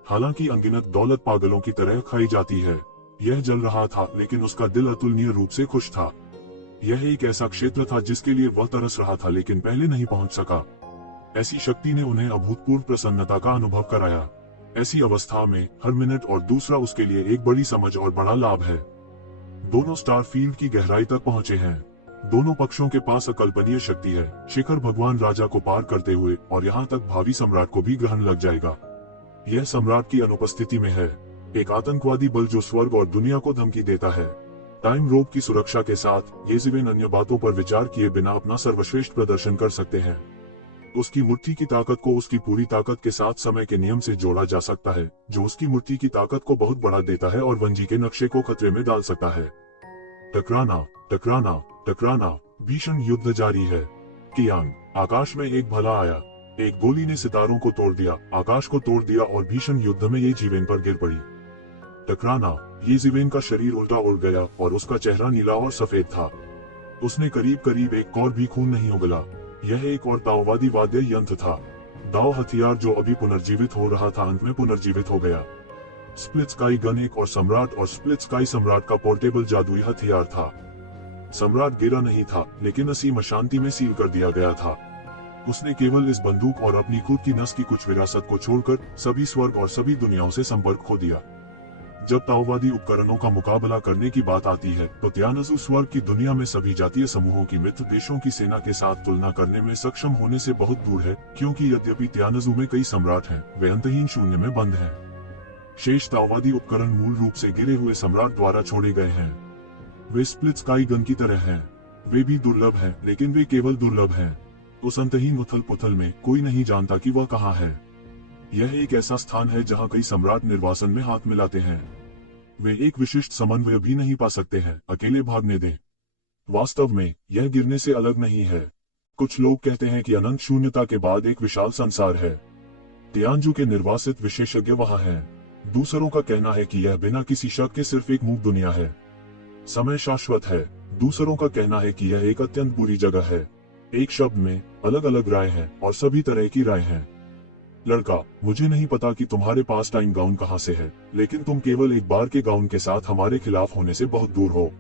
हालांकि अनगिनत दौलत पागलों की तरह खाई जाती है। यह जल रहा था, लेकिन उसका दिल अतुलनीय रूप से खुश था। यह एक ऐसा क्षेत्र था जिसके लिए वह तरस रहा था, लेकिन पहले नहीं पहुंच सका। ऐसी शक्ति ने उन्हें अभूतपूर्व प्रसन्नता का अनुभव कराया। ऐसी अवस्था में हर मिनट और दूसरा उसके लिए एक बड़ी समझ और बड़ा लाभ है। दोनों स्टार फील्ड की गहराई तक पहुंचे हैं। दोनों पक्षों के पास अकल्पनीय शक्ति है। शिखर भगवान राजा को पार करते हुए और यहाँ तक भावी सम्राट को भी ग्रहण लग जाएगा। यह सम्राट की अनुपस्थिति में है। एक आतंकवादी बल जो स्वर्ग और दुनिया को धमकी देता है। टाइम रोप की सुरक्षा के साथ येजिवेन अन्य बातों पर विचार किए बिना अपना सर्वश्रेष्ठ प्रदर्शन कर सकते हैं। उसकी मुट्ठी की ताकत को उसकी पूरी ताकत के साथ समय के नियम से जोड़ा जा सकता है, जो उसकी मुट्ठी की ताकत को बहुत बढ़ा देता है और वंजी के नक्शे को खतरे में डाल सकता है। टकराना। भीषण युद्ध जारी है। कियांग। आकाश में एक भला आया। एक गोली ने सितारों को तोड़ दिया, आकाश को तोड़ दिया और भीषण युद्ध में ये जीवेन पर गिर पड़ी। टकराना। ये जीवेन का शरीर उल्टा उड़ गया और उसका चेहरा नीला और सफेद था। उसने करीब एक कौर भी खून नहीं उगला। यह एक और ताओवादी वाद्य यंत्र था। दाओ हथियार जो अभी पुनर्जीवित हो रहा था, अंत में पुनर्जीवित हो गया। स्प्लिट स्काई गन एक और स्प्लिट स्काई सम्राट का पोर्टेबल जादुई हथियार था। सम्राट गिरा नहीं था, लेकिन असीम अशांति में सील कर दिया गया था। उसने केवल इस बंदूक और अपनी खुद की नस की कुछ विरासत को छोड़कर सभी स्वर्ग और सभी दुनियाओं से संपर्क खो दिया। जब ताओवादी उपकरणों का मुकाबला करने की बात आती है, तो त्यानजू स्वर्ग की दुनिया में सभी जातीय समूहों की मित्र देशों की सेना के साथ तुलना करने में सक्षम होने से बहुत दूर है, क्योंकि यद्यपि त्यानजू में कई सम्राट हैं, वे अंतहीन शून्य में बंद हैं। शेष ताओवादी उपकरण मूल रूप से गिरे हुए सम्राट द्वारा छोड़े गए हैं। वे स्प्लिट स्काई गन की तरह हैं। वे भी दुर्लभ हैं, लेकिन वे केवल दुर्लभ हैं। उस अंतहीन उथल पुथल में कोई नहीं जानता कि वह कहाँ है। यह एक ऐसा स्थान है जहाँ कई सम्राट निर्वासन में हाथ मिलाते हैं। वे एक विशिष्ट समन्वय भी नहीं पा सकते हैं, अकेले भागने दें। वास्तव में यह गिरने से अलग नहीं है। कुछ लोग कहते हैं कि अनंत शून्यता के बाद एक विशाल संसार है। तियानजू के निर्वासित विशेषज्ञ वहाँ हैं। दूसरों का कहना है कि यह बिना किसी शक के सिर्फ एक मूक दुनिया है। समय शाश्वत है। दूसरों का कहना है कि यह एक अत्यंत बुरी जगह है। एक शब्द में अलग अलग राय हैं और सभी तरह की राय हैं। लड़का, मुझे नहीं पता कि तुम्हारे पास टाइम गाउन कहाँ से है, लेकिन तुम केवल एक बार के गाउन के साथ हमारे खिलाफ होने से बहुत दूर हो।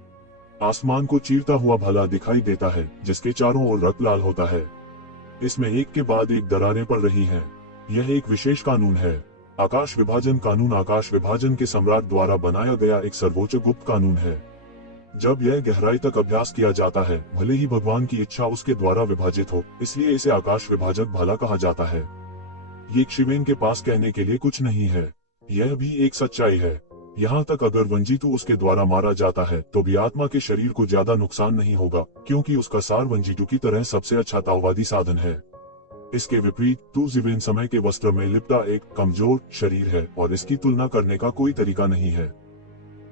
आसमान को चीरता हुआ भला दिखाई देता है जिसके चारों ओर रक्त लाल होता है। इसमें एक के बाद एक दरारें पड़ रही हैं। यह एक विशेष कानून है। आकाश विभाजन कानून आकाश विभाजन के सम्राट द्वारा बनाया गया एक सर्वोच्च गुप्त कानून है। जब यह गहराई तक अभ्यास किया जाता है, भले ही भगवान की इच्छा उसके द्वारा विभाजित हो, इसलिए इसे आकाश विभाजक भाला कहा जाता है। ये शिवेन के पास कहने के लिए कुछ नहीं है, यह भी एक सच्चाई है। यहाँ तक अगर वंजीतु उसके द्वारा मारा जाता है तो भी आत्मा के शरीर को ज्यादा नुकसान नहीं होगा, क्योंकि उसका सार वंजीतु की तरह सबसे अच्छा ताओवादी साधन है। इसके विपरीत तू जिवेन समय के वस्त्र में लिपटा एक कमजोर शरीर है और इसकी तुलना करने का कोई तरीका नहीं है।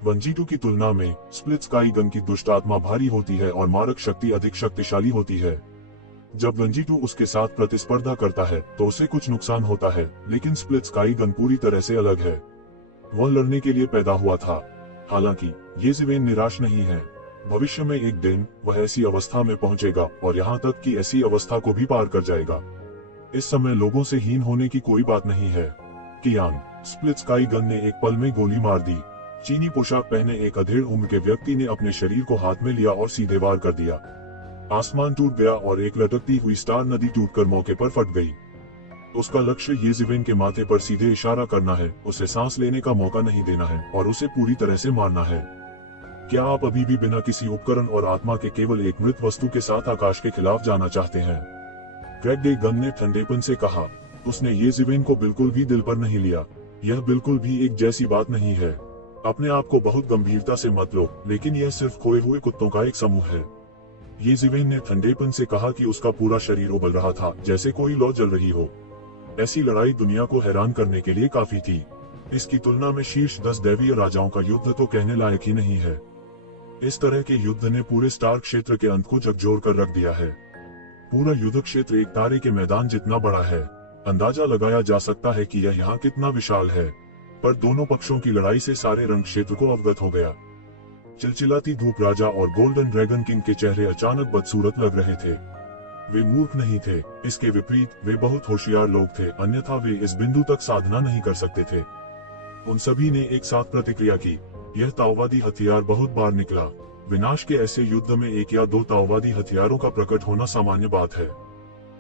वंजीतु की तुलना में स्प्लिट स्काई गन की दुष्ट आत्मा भारी होती है और मारक शक्ति अधिक शक्तिशाली होती है। जब वंजीतु उसके साथ प्रतिस्पर्धा करता है तो उसे कुछ नुकसान होता है, लेकिन स्प्लिट स्काई गन पूरी तरह से अलग है। वह लड़ने के लिए पैदा हुआ था। हालांकि ये जिवेन निराश नहीं है। भविष्य में एक दिन वह ऐसी अवस्था में पहुंचेगा और यहाँ तक कि ऐसी अवस्था को भी पार कर जाएगा। इस समय लोगों से हीन होने की कोई बात नहीं है। कियांग, स्प्लिट स्काई गन ने एक पल में गोली मार दी। चीनी पोशाक पहने एक अधेड़ उम्र के व्यक्ति ने अपने शरीर को हाथ में लिया और सीधे वार कर दिया। आसमान टूट गया और एक लटकती हुई स्टार नदी टूटकर मौके पर फट गई। उसका लक्ष्य ये जिवेन के माथे पर सीधे इशारा करना है, उसे सांस लेने का मौका नहीं देना है और उसे पूरी तरह से मारना है। क्या आप अभी भी बिना किसी उपकरण और आत्मा के केवल एक मृत वस्तु के साथ आकाश के खिलाफ जाना चाहते हैं? ग्रेग डे गन ने ठंडेपन से कहा। उसने ये जिवेन को बिल्कुल भी दिल पर नहीं लिया। यह बिल्कुल भी एक जैसी बात नहीं है। अपने आप को बहुत गंभीरता से मत लो, लेकिन यह सिर्फ खोए हुए कुत्तों का एक समूह है। ये जिवेन ने ठंडेपन से कहा कि उसका पूरा शरीर उबल रहा था जैसे कोई लौ जल रही हो। ऐसी लड़ाई दुनिया को हैरान करने के लिए काफी थी। इसकी तुलना में शीर्ष 10 दैवीय राजाओं का युद्ध तो कहने लायक ही नहीं है। इस तरह के युद्ध ने पूरे स्टार क्षेत्र के अंत को झकझोर कर रख दिया है। पूरा युद्ध क्षेत्र एक तारे के मैदान जितना बड़ा है। अंदाजा लगाया जा सकता है कि यह यहाँ कितना विशाल है, पर दोनों पक्षों की लड़ाई से सारे रंग क्षेत्र को अवगत हो गया। चिलचिलाती धूप राजा और गोल्डन ड्रैगन किंग के चेहरे अचानक बदसूरत लग रहे थे। वे मूर्ख नहीं थे, इसके विपरीत वे बहुत होशियार लोग थे, अन्यथा वे इस बिंदु तक साधना नहीं कर सकते थे। उन सभी ने एक साथ प्रतिक्रिया की। यह ताओवादी हथियार बहुत बार निकला। विनाश के ऐसे युद्ध में एक या दो ताओवादी हथियारों का प्रकट होना सामान्य बात है।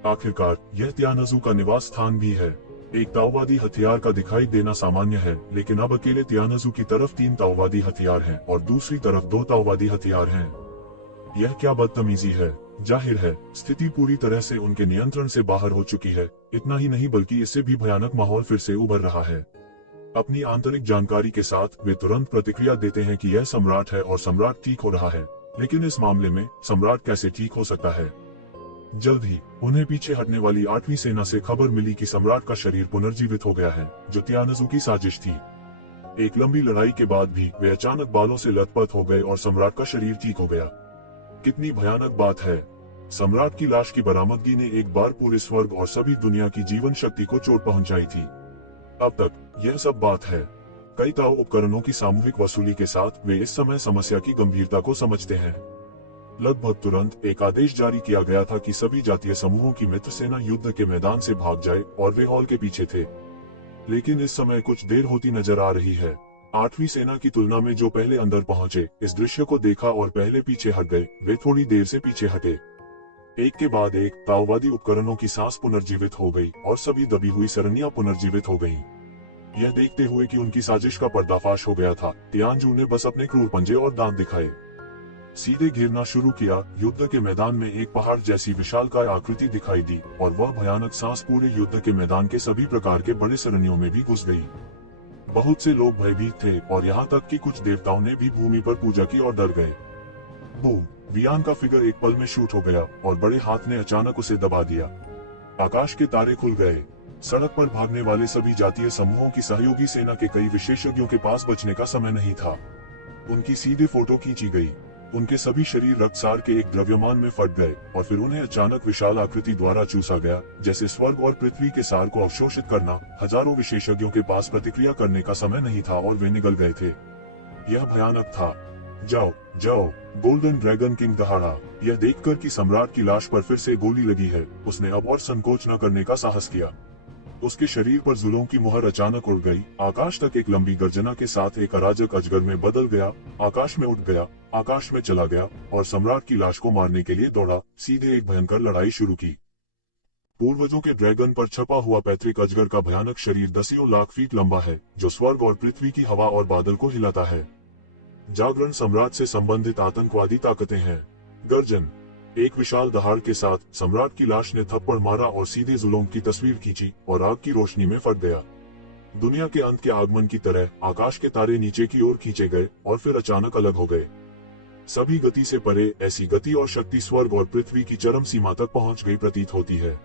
आखिरकार यह त्यानजू का निवास स्थान भी है। एक ताओवादी हथियार का दिखाई देना सामान्य है, लेकिन अब अकेले त्यानजू की तरफ 3 ताओवादी हथियार हैं और दूसरी तरफ 2 ताओवादी हथियार हैं। यह क्या बदतमीजी है। जाहिर है स्थिति पूरी तरह से उनके नियंत्रण से बाहर हो चुकी है। इतना ही नहीं बल्कि इससे भी भयानक माहौल फिर से उभर रहा है। अपनी आंतरिक जानकारी के साथ वे तुरंत प्रतिक्रिया देते हैं कि यह सम्राट है और सम्राट ठीक हो रहा है, लेकिन इस मामले में सम्राट कैसे ठीक हो सकता है? जल्द ही उन्हें पीछे हटने वाली 8वीं सेना से खबर मिली कि सम्राट का शरीर पुनर्जीवित हो गया है, जो त्यानजू की साजिश थी। एक लंबी लड़ाई के बाद भी वे अचानक बालों से लथपथ हो गए और सम्राट का शरीर ठीक हो गया। कितनी भयानक बात है। सम्राट की लाश की बरामदगी ने एक बार पूरे स्वर्ग और सभी दुनिया की जीवन शक्ति को चोट पहुंचाई थी। अब तक यह सब बात है। कई ताओ उपकरणों की सामूहिक वसूली के साथ वे इस समय समस्या की गंभीरता को समझते हैं। लगभग तुरंत एक आदेश जारी किया गया था कि सभी जातीय समूहों की मित्र सेना युद्ध के मैदान से भाग जाए और वे हॉल के पीछे थे। लेकिन इस समय कुछ देर होती नजर आ रही है। 8वीं सेना की तुलना में जो पहले अंदर पहुंचे, इस दृश्य को देखा और पहले पीछे हट गए, वे थोड़ी देर से पीछे हटे। एक के बाद एक ताओवादी उपकरणों की सांस पुनर्जीवित हो गई और सभी दबी हुई सरनियां पुनर्जीवित हो गईं। यह देखते हुए कि उनकी साजिश का पर्दाफाश हो गया था, तियानजू ने बस अपने क्रूर पंजे और दांत दिखाए। सीधे घेरना शुरू किया। युद्ध के मैदान में एक पहाड़ जैसी विशालकाय आकृति दिखाई दी और वह भयानक सांस पूरे युद्ध के मैदान के सभी प्रकार के बड़े सरनियों में भी घुस गई। बहुत से लोग भयभीत थे और यहाँ तक कि कुछ देवताओं ने भी भूमि पर पूजा की और डर गए। बूम! वियान का फिगर एक पल में शूट हो गया और बड़े हाथ ने अचानक उसे दबा दिया। आकाश के तारे खुल गए। सड़क पर भागने वाले सभी जातीय समूहों की सहयोगी सेना के कई विशेषज्ञों के पास बचने का समय नहीं था। उनकी सीधे फोटो खींची गई। उनके सभी शरीर रक्तसार के एक द्रव्यमान में फट गए और फिर उन्हें अचानक विशाल आकृति द्वारा चूसा गया, जैसे स्वर्ग और पृथ्वी के सार को अवशोषित करना। हजारों विशेषज्ञों के पास प्रतिक्रिया करने का समय नहीं था और वे निगल गए थे। यह भयानक था। जाओ जाओ। गोल्डन ड्रैगन किंग दहाड़ा। यह देखकर कि सम्राट की लाश पर फिर से गोली लगी है, उसने अब और संकोच न करने का साहस किया। उसके शरीर पर जुल्फों की मुहर अचानक उड़ गई। आकाश तक एक लंबी गर्जना के साथ एक अराजक अजगर में बदल गया। आकाश में उठ गया, आकाश में चला गया और सम्राट की लाश को मारने के लिए दौड़ा। सीधे एक भयंकर लड़ाई शुरू की। पूर्वजों के ड्रैगन पर छपा हुआ पैतृक अजगर का भयानक शरीर दसियों लाख फीट लंबा है, जो स्वर्ग और पृथ्वी की हवा और बादल को हिलाता है। जागरण सम्राट से संबंधित आतंकवादी ताकतें हैं। गर्जन। एक विशाल दहाड़ के साथ सम्राट की लाश ने थप्पड़ मारा और सीधे जुल्म की तस्वीर खींची और आग की रोशनी में फट गया। दुनिया के अंत के आगमन की तरह आकाश के तारे नीचे की ओर खींचे गए और फिर अचानक अलग हो गए। सभी गति से परे ऐसी गति और शक्ति स्वर्ग और पृथ्वी की चरम सीमा तक पहुंच गई प्रतीत होती है।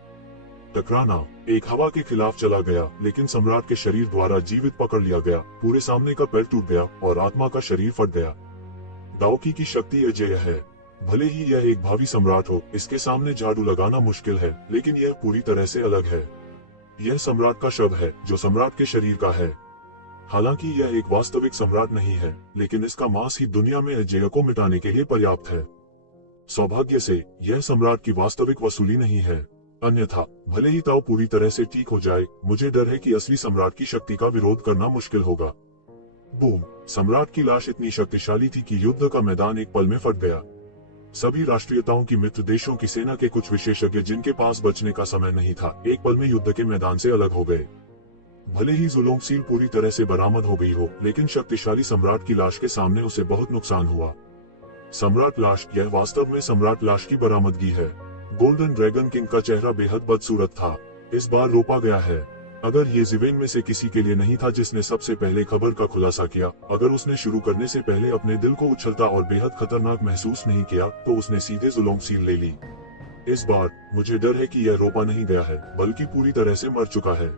टकराना। एक हवा के खिलाफ चला गया, लेकिन सम्राट के शरीर द्वारा जीवित पकड़ लिया गया। पूरे सामने का पैर टूट गया और आत्मा का शरीर फट गया। दाओकी की शक्ति अजेय है। भले ही यह एक भावी सम्राट हो, इसके सामने झाड़ू लगाना मुश्किल है, लेकिन यह पूरी तरह से अलग है। यह सम्राट का शव है, जो सम्राट के शरीर का है। हालांकि यह एक वास्तविक सम्राट नहीं है, लेकिन इसका मांस ही दुनिया में अजेय को मिटाने के लिए पर्याप्त है। सौभाग्य से यह सम्राट की वास्तविक वसूली नहीं है। अन्यथा भले ही ताओ पूरी तरह से ठीक हो जाए, मुझे डर है कि असली सम्राट की शक्ति का विरोध करना मुश्किल होगा। बूम। सम्राट की लाश इतनी शक्तिशाली थी कि युद्ध का मैदान एक पल में फट गया। सभी राष्ट्रीयताओं की मित्र देशों की सेना के कुछ विशेषज्ञ, जिनके पास बचने का समय नहीं था, एक पल में युद्ध के मैदान से अलग हो गए। भले ही जुल्म सील पूरी तरह से बरामद हो गई हो, लेकिन शक्तिशाली सम्राट की लाश के सामने उसे बहुत नुकसान हुआ। सम्राट लाश। यह वास्तव में सम्राट लाश की बरामदगी है। गोल्डन ड्रैगन किंग का चेहरा बेहद बदसूरत था। इस बार रोपा गया है। अगर ये जीवेन में से किसी के लिए नहीं था जिसने सबसे पहले खबर का खुलासा किया, अगर उसने शुरू करने से पहले अपने दिल को उछलता और बेहद खतरनाक महसूस नहीं किया, तो उसने सीधे जुल्म सील ले ली। इस बार मुझे डर है कि यह रोपा नहीं गया है, बल्कि पूरी तरह से मर चुका है।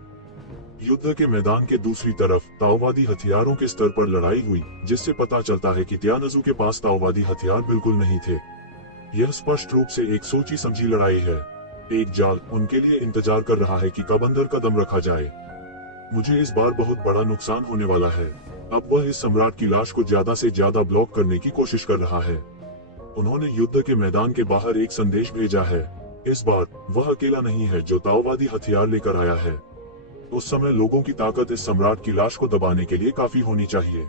युद्ध के मैदान के दूसरी तरफ ताओवादी हथियारों के स्तर पर लड़ाई हुई, जिससे पता चलता है कि तियानजू के पास ताओवादी हथियार बिल्कुल नहीं थे। यह स्पष्ट रूप से एक सोची समझी लड़ाई है। एक जाल उनके लिए इंतजार कर रहा है कि कब अंदर कदम रखा जाए। मुझे इस बार बहुत बड़ा नुकसान होने वाला है। अब वह इस सम्राट की लाश को ज्यादा से ज्यादा ब्लॉक करने की कोशिश कर रहा है। उन्होंने युद्ध के मैदान के बाहर एक संदेश भेजा है। इस बार वह अकेला नहीं है जो ताओवादी हथियार लेकर आया है। उस समय लोगों की ताकत इस सम्राट की लाश को दबाने के लिए काफी होनी चाहिए।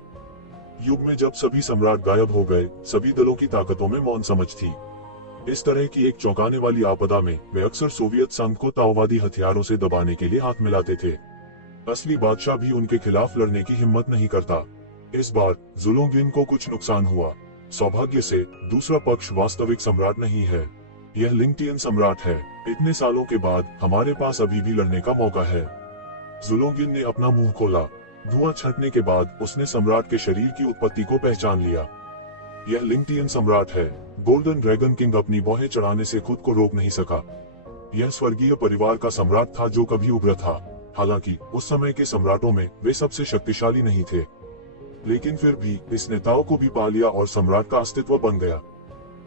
युग में जब सभी सम्राट गायब हो गए, सभी दलों की ताकतों में मौन समझ थी। इस तरह की एक चौंकाने वाली आपदा में वे अक्सर सोवियत संघ को ताओवादी हथियारों से दबाने के लिए हाथ मिलाते थे। असली बादशाह भी उनके खिलाफ लड़ने की हिम्मत नहीं करता। इस बार जुलोंगिन को कुछ नुकसान हुआ। सौभाग्य से दूसरा पक्ष वास्तविक सम्राट नहीं है, यह लिंगटियन सम्राट है। इतने सालों के बाद हमारे पास अभी भी लड़ने का मौका है। जुलोंगिन ने अपना मुंह खोला। धुआं छंटने के बाद उसने सम्राट के शरीर की उत्पत्ति को पहचान लिया। यह लिंगटियन सम्राट है। गोल्डन ड्रैगन किंग अपनी भौहें चढ़ाने से खुद को रोक नहीं सका। यह स्वर्गीय परिवार का सम्राट था जो कभी उभरा था। हालांकि उस समय के सम्राटों में वे सबसे शक्तिशाली नहीं थे, लेकिन फिर भी इस नेताओं को भी पा लिया और सम्राट का अस्तित्व बन गया।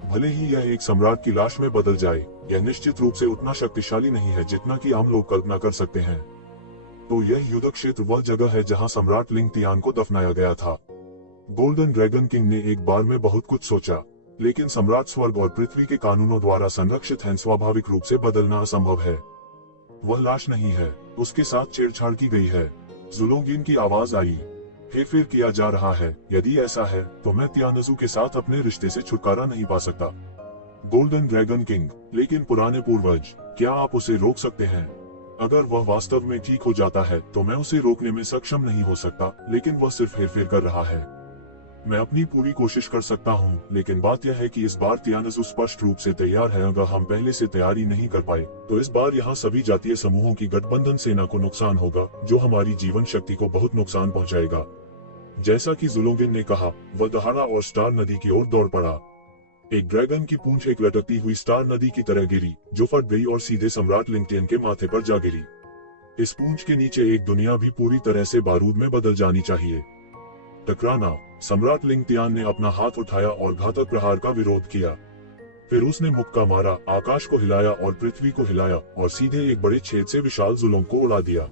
भले ही यह एक सम्राट की लाश में बदल जाए, यह निश्चित रूप से उतना शक्तिशाली नहीं है जितना कि आम लोग कल्पना कर सकते हैं। तो यह युद्ध क्षेत्र वह जगह है जहां सम्राट लिंगटियान को दफनाया गया था। गोल्डन ड्रैगन किंग ने एक बार में बहुत कुछ सोचा, लेकिन सम्राट स्वर्ग और पृथ्वी के कानूनों द्वारा संरक्षित है। स्वाभाविक रूप से बदलना असंभव है। वह लाश नहीं है, उसके साथ छेड़छाड़ की गई है। जुलोंगिन की आवाज आई। हेरफेर किया जा रहा है। यदि ऐसा है तो मैं तियानजू के साथ अपने रिश्ते से छुटकारा नहीं पा सकता। गोल्डन ड्रैगन किंग, लेकिन पुराने पूर्वज, क्या आप उसे रोक सकते हैं? अगर वह वास्तव में ठीक हो जाता है तो मैं उसे रोकने में सक्षम नहीं हो सकता, लेकिन वह सिर्फ हेरफेर कर रहा है। मैं अपनी पूरी कोशिश कर सकता हूं, लेकिन बात यह है कि इस बार तियानजू स्पष्ट रूप से तैयार है। अगर हम पहले से तैयारी नहीं कर पाए तो इस बार यहाँ सभी जातीय समूहों की गठबंधन सेना को नुकसान होगा, जो हमारी जीवन शक्ति को बहुत नुकसान पहुंचाएगा। जैसा कि जुलोंगिन ने कहा, वह दहाड़ा और स्टार नदी की ओर दौड़ पड़ा। एक ड्रैगन की पूंछ एक लटकती हुई स्टार नदी की तरह गिरी, जो फट गई और सीधे सम्राट लिंगटियन के माथे पर जा गिरी। इस पूंछ के नीचे एक दुनिया भी पूरी तरह से बारूद में बदल जानी चाहिए। टकराना। सम्राट लिंगटियान ने अपना हाथ उठाया और घातक प्रहार का विरोध किया। फिर उसने मुक्का मारा, आकाश को हिलाया और पृथ्वी को हिलाया और सीधे एक बड़े छेद से विशाल जुल्म को उड़ा दिया।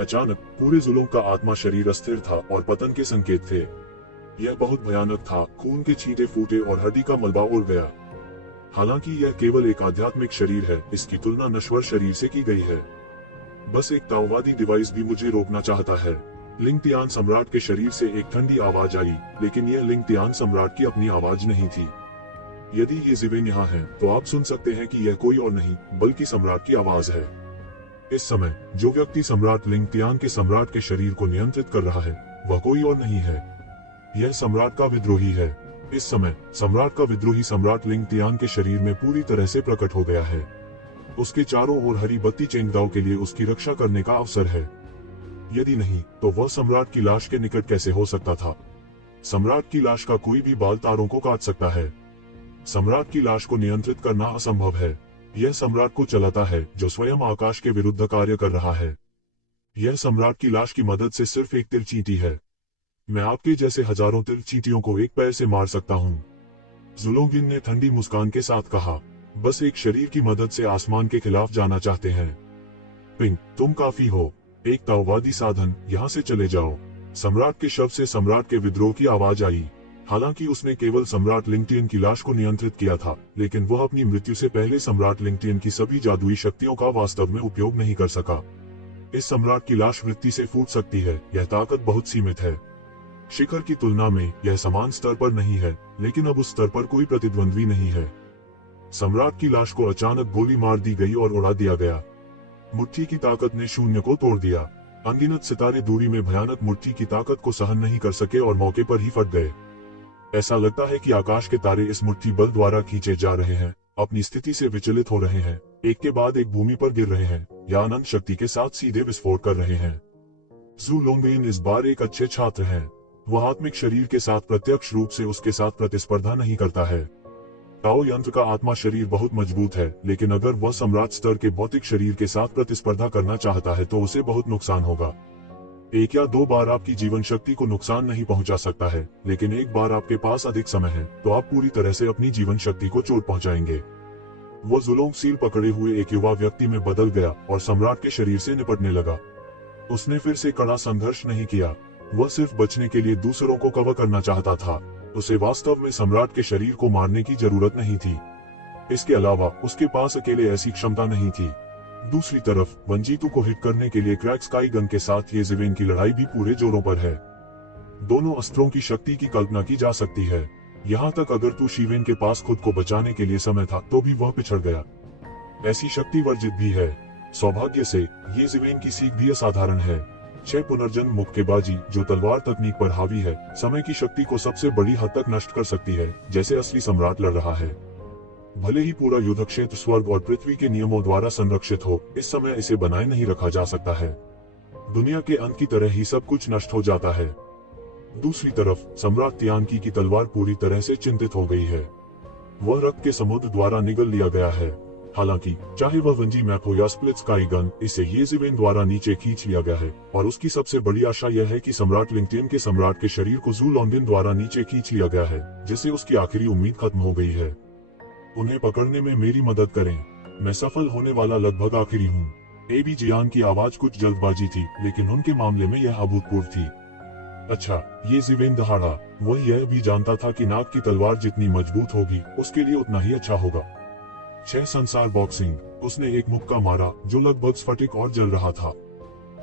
अचानक पूरे जुल्म का आत्मा शरीर अस्थिर था और पतन के संकेत थे। यह बहुत भयानक था, खून के छींटे फूटे और हड्डी का मलबा उड़ गया। हालांकि यह केवल एक आध्यात्मिक शरीर है, इसकी तुलना नश्वर शरीर से की गई है। बस एक ताओवादी डिवाइस भी मुझे रोकना चाहता है। लिंग तियान सम्राट के शरीर से एक ठंडी आवाज आई, लेकिन यह लिंग तियान सम्राट की अपनी आवाज नहीं थी। यदि ये ज़िवेन यहाँ है, तो आप सुन सकते हैं कि यह कोई और नहीं बल्कि सम्राट की आवाज है। इस समय जो व्यक्ति सम्राट लिंग तियान के सम्राट के शरीर को नियंत्रित कर रहा है, वह कोई और नहीं है, यह सम्राट का विद्रोही है। इस समय सम्राट का विद्रोही सम्राट लिंग तियान के शरीर में पूरी तरह से प्रकट हो गया है। उसके चारों ओर हरी बत्ती चेंगदाओ के लिए उसकी रक्षा करने का अवसर है। यदि नहीं, तो वह सम्राट की लाश के निकट कैसे हो सकता था? सम्राट की लाश का कोई भी बाल तारों को काट सकता है। सम्राट की लाश को नियंत्रित करना असंभव है। यह सम्राट को चलाता है, जो स्वयं आकाश के विरुद्ध कार्य कर रहा है। यह सम्राट की लाश की मदद से सिर्फ एक तिल चींटी है। मैं आपके जैसे हजारों तिल चींटियों को एक पैर से मार सकता हूँ। जुलोंगिन ने ठंडी मुस्कान के साथ कहा, बस एक शरीर की मदद से आसमान के खिलाफ जाना चाहते हैं। पिंक, तुम काफी हो। एक ताओवादी साधन, यहाँ से चले जाओ। सम्राट के शव से सम्राट के विद्रोह की आवाज आई। हालांकि उसने केवल सम्राट लिंगटियन की लाश को नियंत्रित किया था, लेकिन वह अपनी मृत्यु से पहले सम्राट लिंगटियन की सभी जादुई शक्तियों का वास्तव में उपयोग नहीं कर सका। इस सम्राट की लाश वृत्ति से फूट सकती है, यह ताकत बहुत सीमित है। शिखर की तुलना में यह समान स्तर पर नहीं है, लेकिन अब उस स्तर पर कोई प्रतिद्वंद्वी नहीं है। सम्राट की लाश को अचानक गोली मार दी गई और उड़ा दिया गया। मुट्ठी की ताकत ने शून्य को तोड़ दिया। अनगिनत सितारे दूरी में भयानक मुट्ठी की ताकत को सहन नहीं कर सके और मौके पर ही फट गए। ऐसा लगता है कि आकाश के तारे इस मुट्ठी बल द्वारा खींचे जा रहे हैं, अपनी स्थिति से विचलित हो रहे हैं, एक के बाद एक भूमि पर गिर रहे हैं या अनंत शक्ति के साथ सीधे विस्फोट कर रहे हैं। जू लोंगबेन इस बार एक अच्छे छात्र हैं। वह आत्मिक शरीर के साथ प्रत्यक्ष रूप से उसके साथ प्रतिस्पर्धा नहीं करता है। ताओ यंत्र का आत्मा शरीर बहुत मजबूत है, लेकिन अगर वह सम्राट स्तर के भौतिक शरीर के साथ प्रतिस्पर्धा करना चाहता है तो उसे बहुत नुकसान होगा। एक या दो बार आपकी जीवन शक्ति को नुकसान नहीं पहुंचा सकता है, लेकिन एक बार आपके पास अधिक समय है तो आप पूरी तरह से अपनी जीवन शक्ति को चोट पहुंचाएंगे। वो जुलोंग सील पकड़े हुए एक युवा व्यक्ति में बदल गया और सम्राट के शरीर से निपटने लगा। उसने फिर से कड़ा संघर्ष नहीं किया, वह सिर्फ बचने के लिए दूसरों को कवर करना चाहता था। उसे वास्तव में सम्राट के शरीर को मारने की जरूरत नहीं थी। इसके अलावा उसके पास अकेले ऐसी क्षमता नहीं थी। दूसरी तरफ वंजीतू को हिट करने के लिए क्रैक स्काई गन के साथ ये ज़िवेन की लड़ाई भी पूरे जोरों पर है। दोनों अस्त्रों की शक्ति की कल्पना की जा सकती है। यहाँ तक अगर तू शिवेन के पास खुद को बचाने के लिए समय था तो भी वह पिछड़ गया। ऐसी शक्ति वर्जित भी है। सौभाग्य से ये ज़िवेन की सीख भी असाधारण है। 6 पुनर्जन्म मुक्केबाजी जो तलवार तकनीक पर हावी है, समय की शक्ति को सबसे बड़ी हद तक नष्ट कर सकती है, जैसे असली सम्राट लड़ रहा है। भले ही पूरा युद्ध क्षेत्र स्वर्ग और पृथ्वी के नियमों द्वारा संरक्षित हो, इस समय इसे बनाए नहीं रखा जा सकता है। दुनिया के अंत की तरह ही सब कुछ नष्ट हो जाता है। दूसरी तरफ सम्राट तियानकी की तलवार पूरी तरह से चिंतित हो गई है। वह रक्त के समुद्र द्वारा निगल लिया गया है। हालांकि चाहे वह वंजी मैप हो या स्प्लिट स्काई गन, इसे ये ज़िवेन द्वारा नीचे खींच लिया गया है और उसकी सबसे बड़ी आशा यह है कि सम्राट लिंगटियन के सम्राट के शरीर को जू लोंगिन द्वारा नीचे खींच लिया गया है, जिससे उसकी आखिरी उम्मीद खत्म हो गई है। उन्हें पकड़ने में मेरी मदद करें, मैं सफल होने वाला लगभग आखिरी हूँ। एबी जियान की आवाज कुछ जल्दबाजी थी, लेकिन उनके मामले में यह अभूतपूर्व थी। अच्छा, ये ज़िवेन दहाड़ा। वह यह भी जानता था कि नाग की तलवार जितनी मजबूत होगी, उसके लिए उतना ही अच्छा होगा। 6 संसार बॉक्सिंग। उसने एक मुक्का मारा जो लगभग स्फटिक और जल रहा था।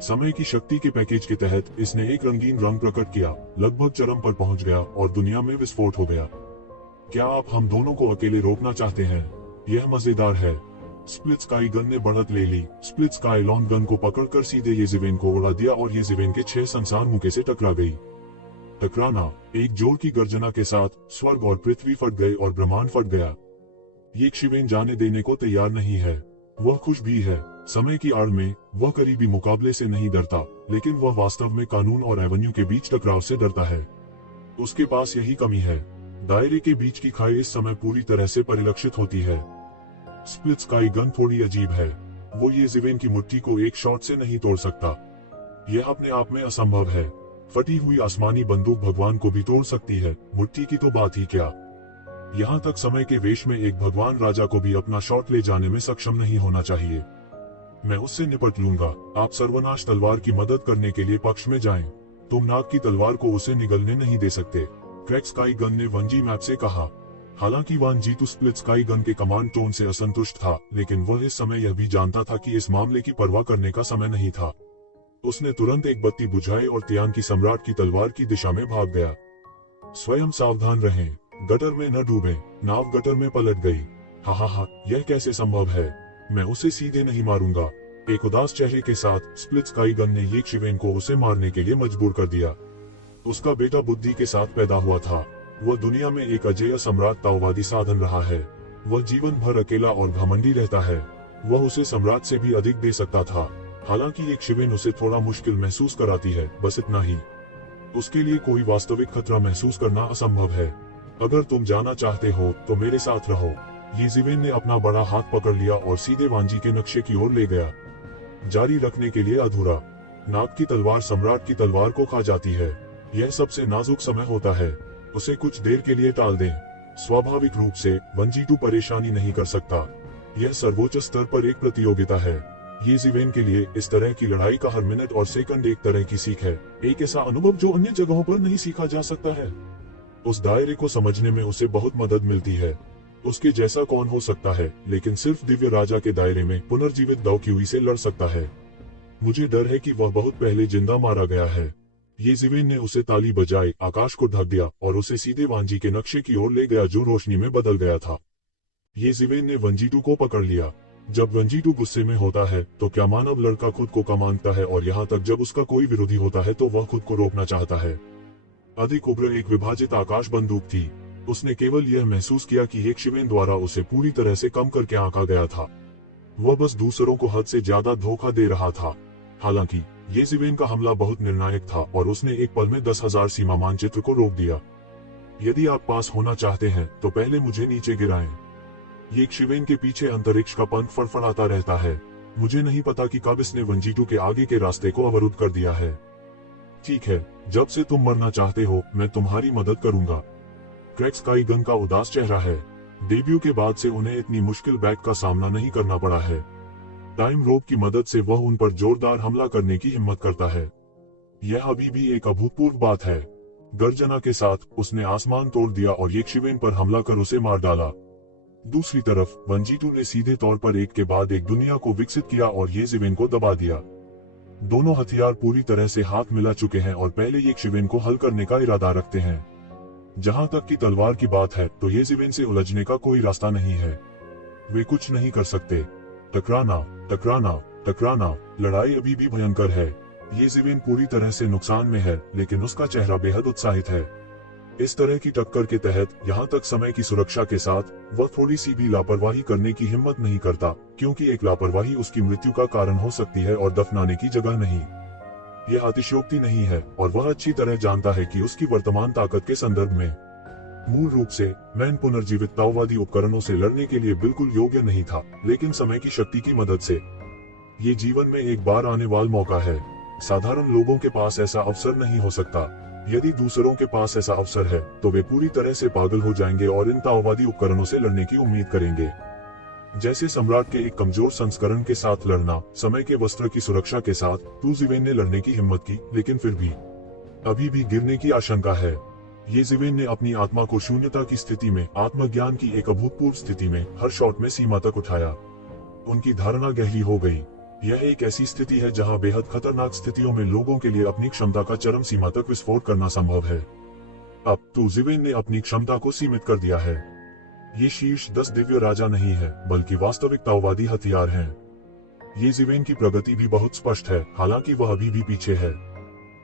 समय की शक्ति के पैकेज के तहत इसने एक रंगीन रंग प्रकट किया, लगभग चरम पर पहुंच गया और दुनिया में विस्फोट हो गया। क्या आप हम दोनों को अकेले रोकना चाहते हैं? यह मजेदार है। स्प्लिट स्काई गन ने बढ़त ले ली। स्प्लिट स्काई लॉन्ग गन को पकड़कर सीधे ये ज़िवेन को उड़ा दिया और ये ज़िवेन के 6 संसार मुक्के से टकरा गई। टकराना, एक जोर की गर्जना के साथ स्वर्ग और पृथ्वी फट गए और ब्रह्मांड फट गया। ये शिवेन जाने देने को तैयार नहीं है। वह खुश भी है। समय की आड़ में वह करीबी मुकाबले से नहीं डरता, लेकिन वह वास्तव में कानून और एवेन्यू के बीच टकराव से डरता है। उसके पास यही कमी है। दायरे के बीच की खाई इस समय पूरी तरह से परिलक्षित होती है। स्प्लिट स्काई गन थोड़ी अजीब है। वो ये ज़िवेन की मुट्ठी को एक शॉट से नहीं तोड़ सकता। यह अपने आप में असंभव है। फटी हुई आसमानी बंदूक भगवान को भी तोड़ सकती है, मुट्ठी की तो बात ही क्या। यहाँ तक समय के वेश में एक भगवान राजा को भी अपना शॉट ले जाने में सक्षम नहीं होना चाहिए। मैं उससे निपट लूंगा। आप सर्वनाश तलवार की मदद करने के लिए पक्ष में जाएं। तुम नाग की तलवार को उसे निगलने नहीं दे सकते। क्रैक स्काई गन ने वंजी मैप से कहा। हालांकि वान जीतू स्प्लिट स्काई गन के कमांड टोन से असंतुष्ट था, लेकिन वह इस समय यह भी जानता था कि इस मामले की परवाह करने का समय नहीं था। उसने तुरंत एक बत्ती बुझाई और तियान की सम्राट की तलवार की दिशा में भाग गया। स्वयं सावधान रहें, गटर में न डूबें। नाव गटर में पलट गई। हा, यह कैसे संभव है? मैं उसे सीधे नहीं मारूंगा। एक उदास चेहरे के साथ स्प्लिट स्काई गन ने ये शिवेन को उसे मारने के लिए मजबूर कर दिया। उसका बेटा बुद्धि के साथ पैदा हुआ था। वह दुनिया में एक अजेय सम्राट ताओवादी साधन रहा है। वह जीवन भर अकेला और घमंडी रहता है। वह उसे सम्राट से भी अधिक दे सकता था। हालांकि एक शिवेन उसे थोड़ा मुश्किल महसूस कराती है, बस इतना ही। उसके लिए कोई वास्तविक खतरा महसूस करना असंभव है। अगर तुम जाना चाहते हो तो मेरे साथ रहो। ये शिवेन ने अपना बड़ा हाथ पकड़ लिया और सीधे वांजी के नक्शे की ओर ले गया। जारी रखने के लिए अधूरा। नाग की तलवार सम्राट की तलवार को खा जाती है। यह सबसे नाजुक समय होता है। उसे कुछ देर के लिए टाल दें। स्वाभाविक रूप से वंजीटू परेशानी नहीं कर सकता। यह सर्वोच्च स्तर पर एक प्रतियोगिता है। ये शिवेन के लिए इस तरह की लड़ाई का हर मिनट और सेकंड एक तरह की सीख है, एक ऐसा अनुभव जो अन्य जगहों पर नहीं सीखा जा सकता है। उस दायरे को समझने में उसे बहुत मदद मिलती है। उसके जैसा कौन हो सकता है, लेकिन सिर्फ दिव्य राजा के दायरे में पुनर्जीवित दाओक्यूई से लड़ सकता है। मुझे डर है कि वह बहुत पहले जिंदा मारा गया है। ये शिवेन ने उसे ताली बजाई, आकाश को ढक दिया और उसे सीधे वांजी के नक्शे की ओर ले गया जो रोशनी में बदल गया था। ये शिवेन ने वंजीटू को पकड़ लिया। जब वंजीटू गुस्से में होता है तो क्या मानव लड़का खुद को कम मांगता है, और यहाँ तक जब उसका कोई विरोधी होता है तो वह खुद को रोकना चाहता है। अधिक उग्र एक विभाजित आकाश बंदूक थी। उसने केवल यह महसूस किया कि एक शिवेन द्वारा उसे पूरी तरह से कम करके आंका गया था। वह बस दूसरों को हद से ज्यादा धोखा दे रहा था। हालांकि ये शिवेन का हमला बहुत निर्णायक था और उसने एक पल में 10,000 सीमा मानचित्र को रोक दिया। यदि आप पास होना चाहते हैं तो पहले मुझे नीचे गिराएं। ये शिवेन के पीछे अंतरिक्ष का पंख फड़फड़ाता रहता है। मुझे नहीं पता कि कब इसने वंजीटू के आगे के रास्ते को अवरुद्ध कर दिया है। ठीक है, जब से तुम मरना चाहते हो मैं तुम्हारी मदद करूंगा। क्रैक स्काई गन का उदास चेहरा है। डेब्यू के बाद से उन्हें इतनी मुश्किल बैग का सामना नहीं करना पड़ा है। टाइम रोप की मदद से वह उन पर जोरदार हमला करने की हिम्मत करता है। यह अभी भी एक अभूतपूर्व बात है। गर्जना के साथ उसने आसमान तोड़ दिया और ये शिवेन पर हमला कर उसे मार डाला। दूसरी तरफ वंजीटू ने सीधे तौर पर एक के बाद एक दुनिया को विकसित किया और ये शिवेन को दबा दिया। दोनों हथियार पूरी तरह से हाथ मिला चुके हैं और पहले ये शिवेन को हल करने का इरादा रखते हैं। जहां तक की तलवार की बात है तो ये शिवेन से उलझने का कोई रास्ता नहीं है। वे कुछ नहीं कर सकते। टकराना, टकराना, टकराना। लड़ाई अभी भी भयंकर है। ये शिवेन पूरी तरह से नुकसान में है, लेकिन उसका चेहरा बेहद उत्साहित है। इस तरह की टक्कर के तहत यहाँ तक समय की सुरक्षा के साथ वह थोड़ी सी भी लापरवाही करने की हिम्मत नहीं करता, क्योंकि एक लापरवाही उसकी मृत्यु का कारण हो सकती है और दफनाने की जगह नहीं। यह अतिशयोक्ति नहीं है और वह अच्छी तरह जानता है कि उसकी वर्तमान ताकत के संदर्भ में मूल रूप से मैन पुनर्जीवित ताओवादी उपकरणों से लड़ने के लिए बिल्कुल योग्य नहीं था, लेकिन समय की शक्ति की मदद से ये जीवन में एक बार आने वाला मौका है। साधारण लोगों के पास ऐसा अवसर नहीं हो सकता। यदि दूसरों के पास ऐसा अवसर है तो वे पूरी तरह से पागल हो जाएंगे और इन ताओवादी उपकरणों से लड़ने की उम्मीद करेंगे। जैसे सम्राट के एक कमजोर संस्करण के साथ लड़ना, समय के वस्त्र की सुरक्षा के साथ टू शिवेन ने लड़ने की हिम्मत की, लेकिन फिर भी अभी भी गिरने की आशंका है। ये शिवेन ने अपनी आत्मा को शून्यता की स्थिति में, आत्मज्ञान की एक अभूतपूर्व स्थिति में हर शॉट में सीमा तक उठाया। उनकी धारणा गहरी हो गई। यह एक ऐसी स्थिति है जहां बेहद खतरनाक स्थितियों में लोगों के लिए अपनी क्षमता का चरम सीमा तक विस्फोट करना संभव है। अब टू शिवेन ने अपनी क्षमता को सीमित कर दिया है। ये शीर्ष 10 दिव्य राजा नहीं है, बल्कि वास्तविक ताओवादी हथियार हैं। ये शिवेन की प्रगति भी बहुत स्पष्ट है, हालांकि वह अभी भी पीछे है।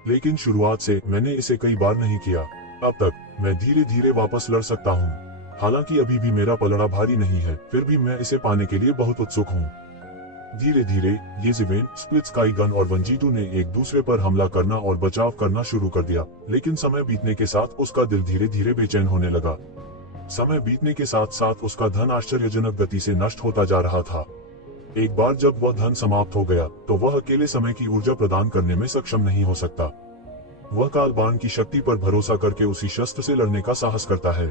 लेकिन शुरुआत से मैंने इसे कई बार नहीं किया। अब तक मैं धीरे धीरे वापस लड़ सकता हूँ। हालांकि अभी भी मेरा पलड़ा भारी नहीं है, फिर भी मैं इसे पाने के लिए बहुत उत्सुक हूँ। धीरे धीरे ये शिवेन, स्प्लिट स्काई गन और वंजीटू ने एक दूसरे पर हमला करना और बचाव करना शुरू कर दिया, लेकिन समय बीतने के साथ उसका दिल धीरे धीरे बेचैन होने लगा। समय बीतने के साथ साथ उसका धन आश्चर्यजनक गति से नष्ट होता जा रहा था। एक बार जब वह धन समाप्त हो गया तो वह अकेले समय की ऊर्जा प्रदान करने में सक्षम नहीं हो सकता। वह कालबान की शक्ति पर भरोसा करके उसी शस्त्र से लड़ने का साहस करता है।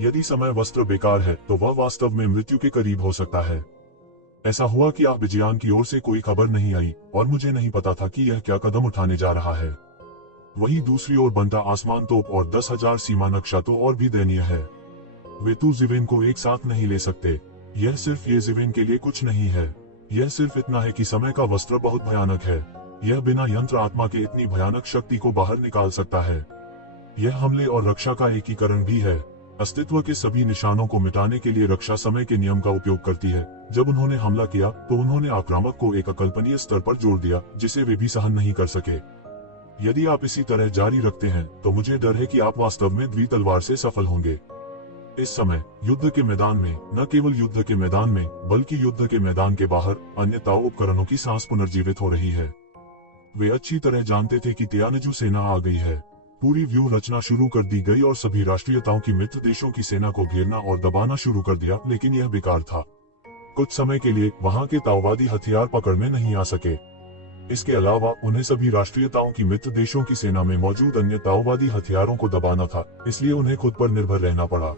यदि समय वस्त्र बेकार है तो वह वास्तव में मृत्यु के करीब हो सकता है। ऐसा हुआ कि आबिजियान की ओर से कोई खबर नहीं आई और मुझे नहीं पता था कि यह क्या कदम उठाने जा रहा है। वहीं दूसरी ओर बनता आसमान तोप और 10,000 सीमा नक्शा तो और भी दयनीय है। वे तू जिवेन को एक साथ नहीं ले सकते। यह सिर्फ ये जिवेन के लिए कुछ नहीं है, यह सिर्फ इतना है कि समय का वस्त्र बहुत भयानक है। यह बिना यंत्र आत्मा के इतनी भयानक शक्ति को बाहर निकाल सकता है। यह हमले और रक्षा का एकीकरण भी है। अस्तित्व के सभी निशानों को मिटाने के लिए रक्षा समय के नियम का उपयोग करती है। जब उन्होंने हमला किया तो उन्होंने आक्रामक को एक अकल्पनीय स्तर पर जोड़ दिया जिसे वे भी सहन नहीं कर सके। यदि आप इसी तरह जारी रखते हैं तो मुझे डर है कि आप वास्तव में द्वितलवार से सफल होंगे। इस समय युद्ध के मैदान में, न केवल युद्ध के मैदान में बल्कि युद्ध के मैदान के बाहर अन्य ताओ उपकरणों की सांस पुनर्जीवित हो रही है। वे अच्छी तरह जानते थे कि तियानजू सेना आ गई है। पूरी व्यूह रचना शुरू कर दी गई और सभी राष्ट्रीयताओं की मित्र देशों की सेना को घेरना और दबाना शुरू कर दिया, लेकिन यह बेकार था। कुछ समय के लिए वहां के ताओवादी हथियार पकड़ में नहीं आ सके। इसके अलावा उन्हें सभी राष्ट्रीयताओं की मित्र देशों की सेना में मौजूद अन्य ताओवादी हथियारों को दबाना था, इसलिए उन्हें खुद पर निर्भर रहना पड़ा।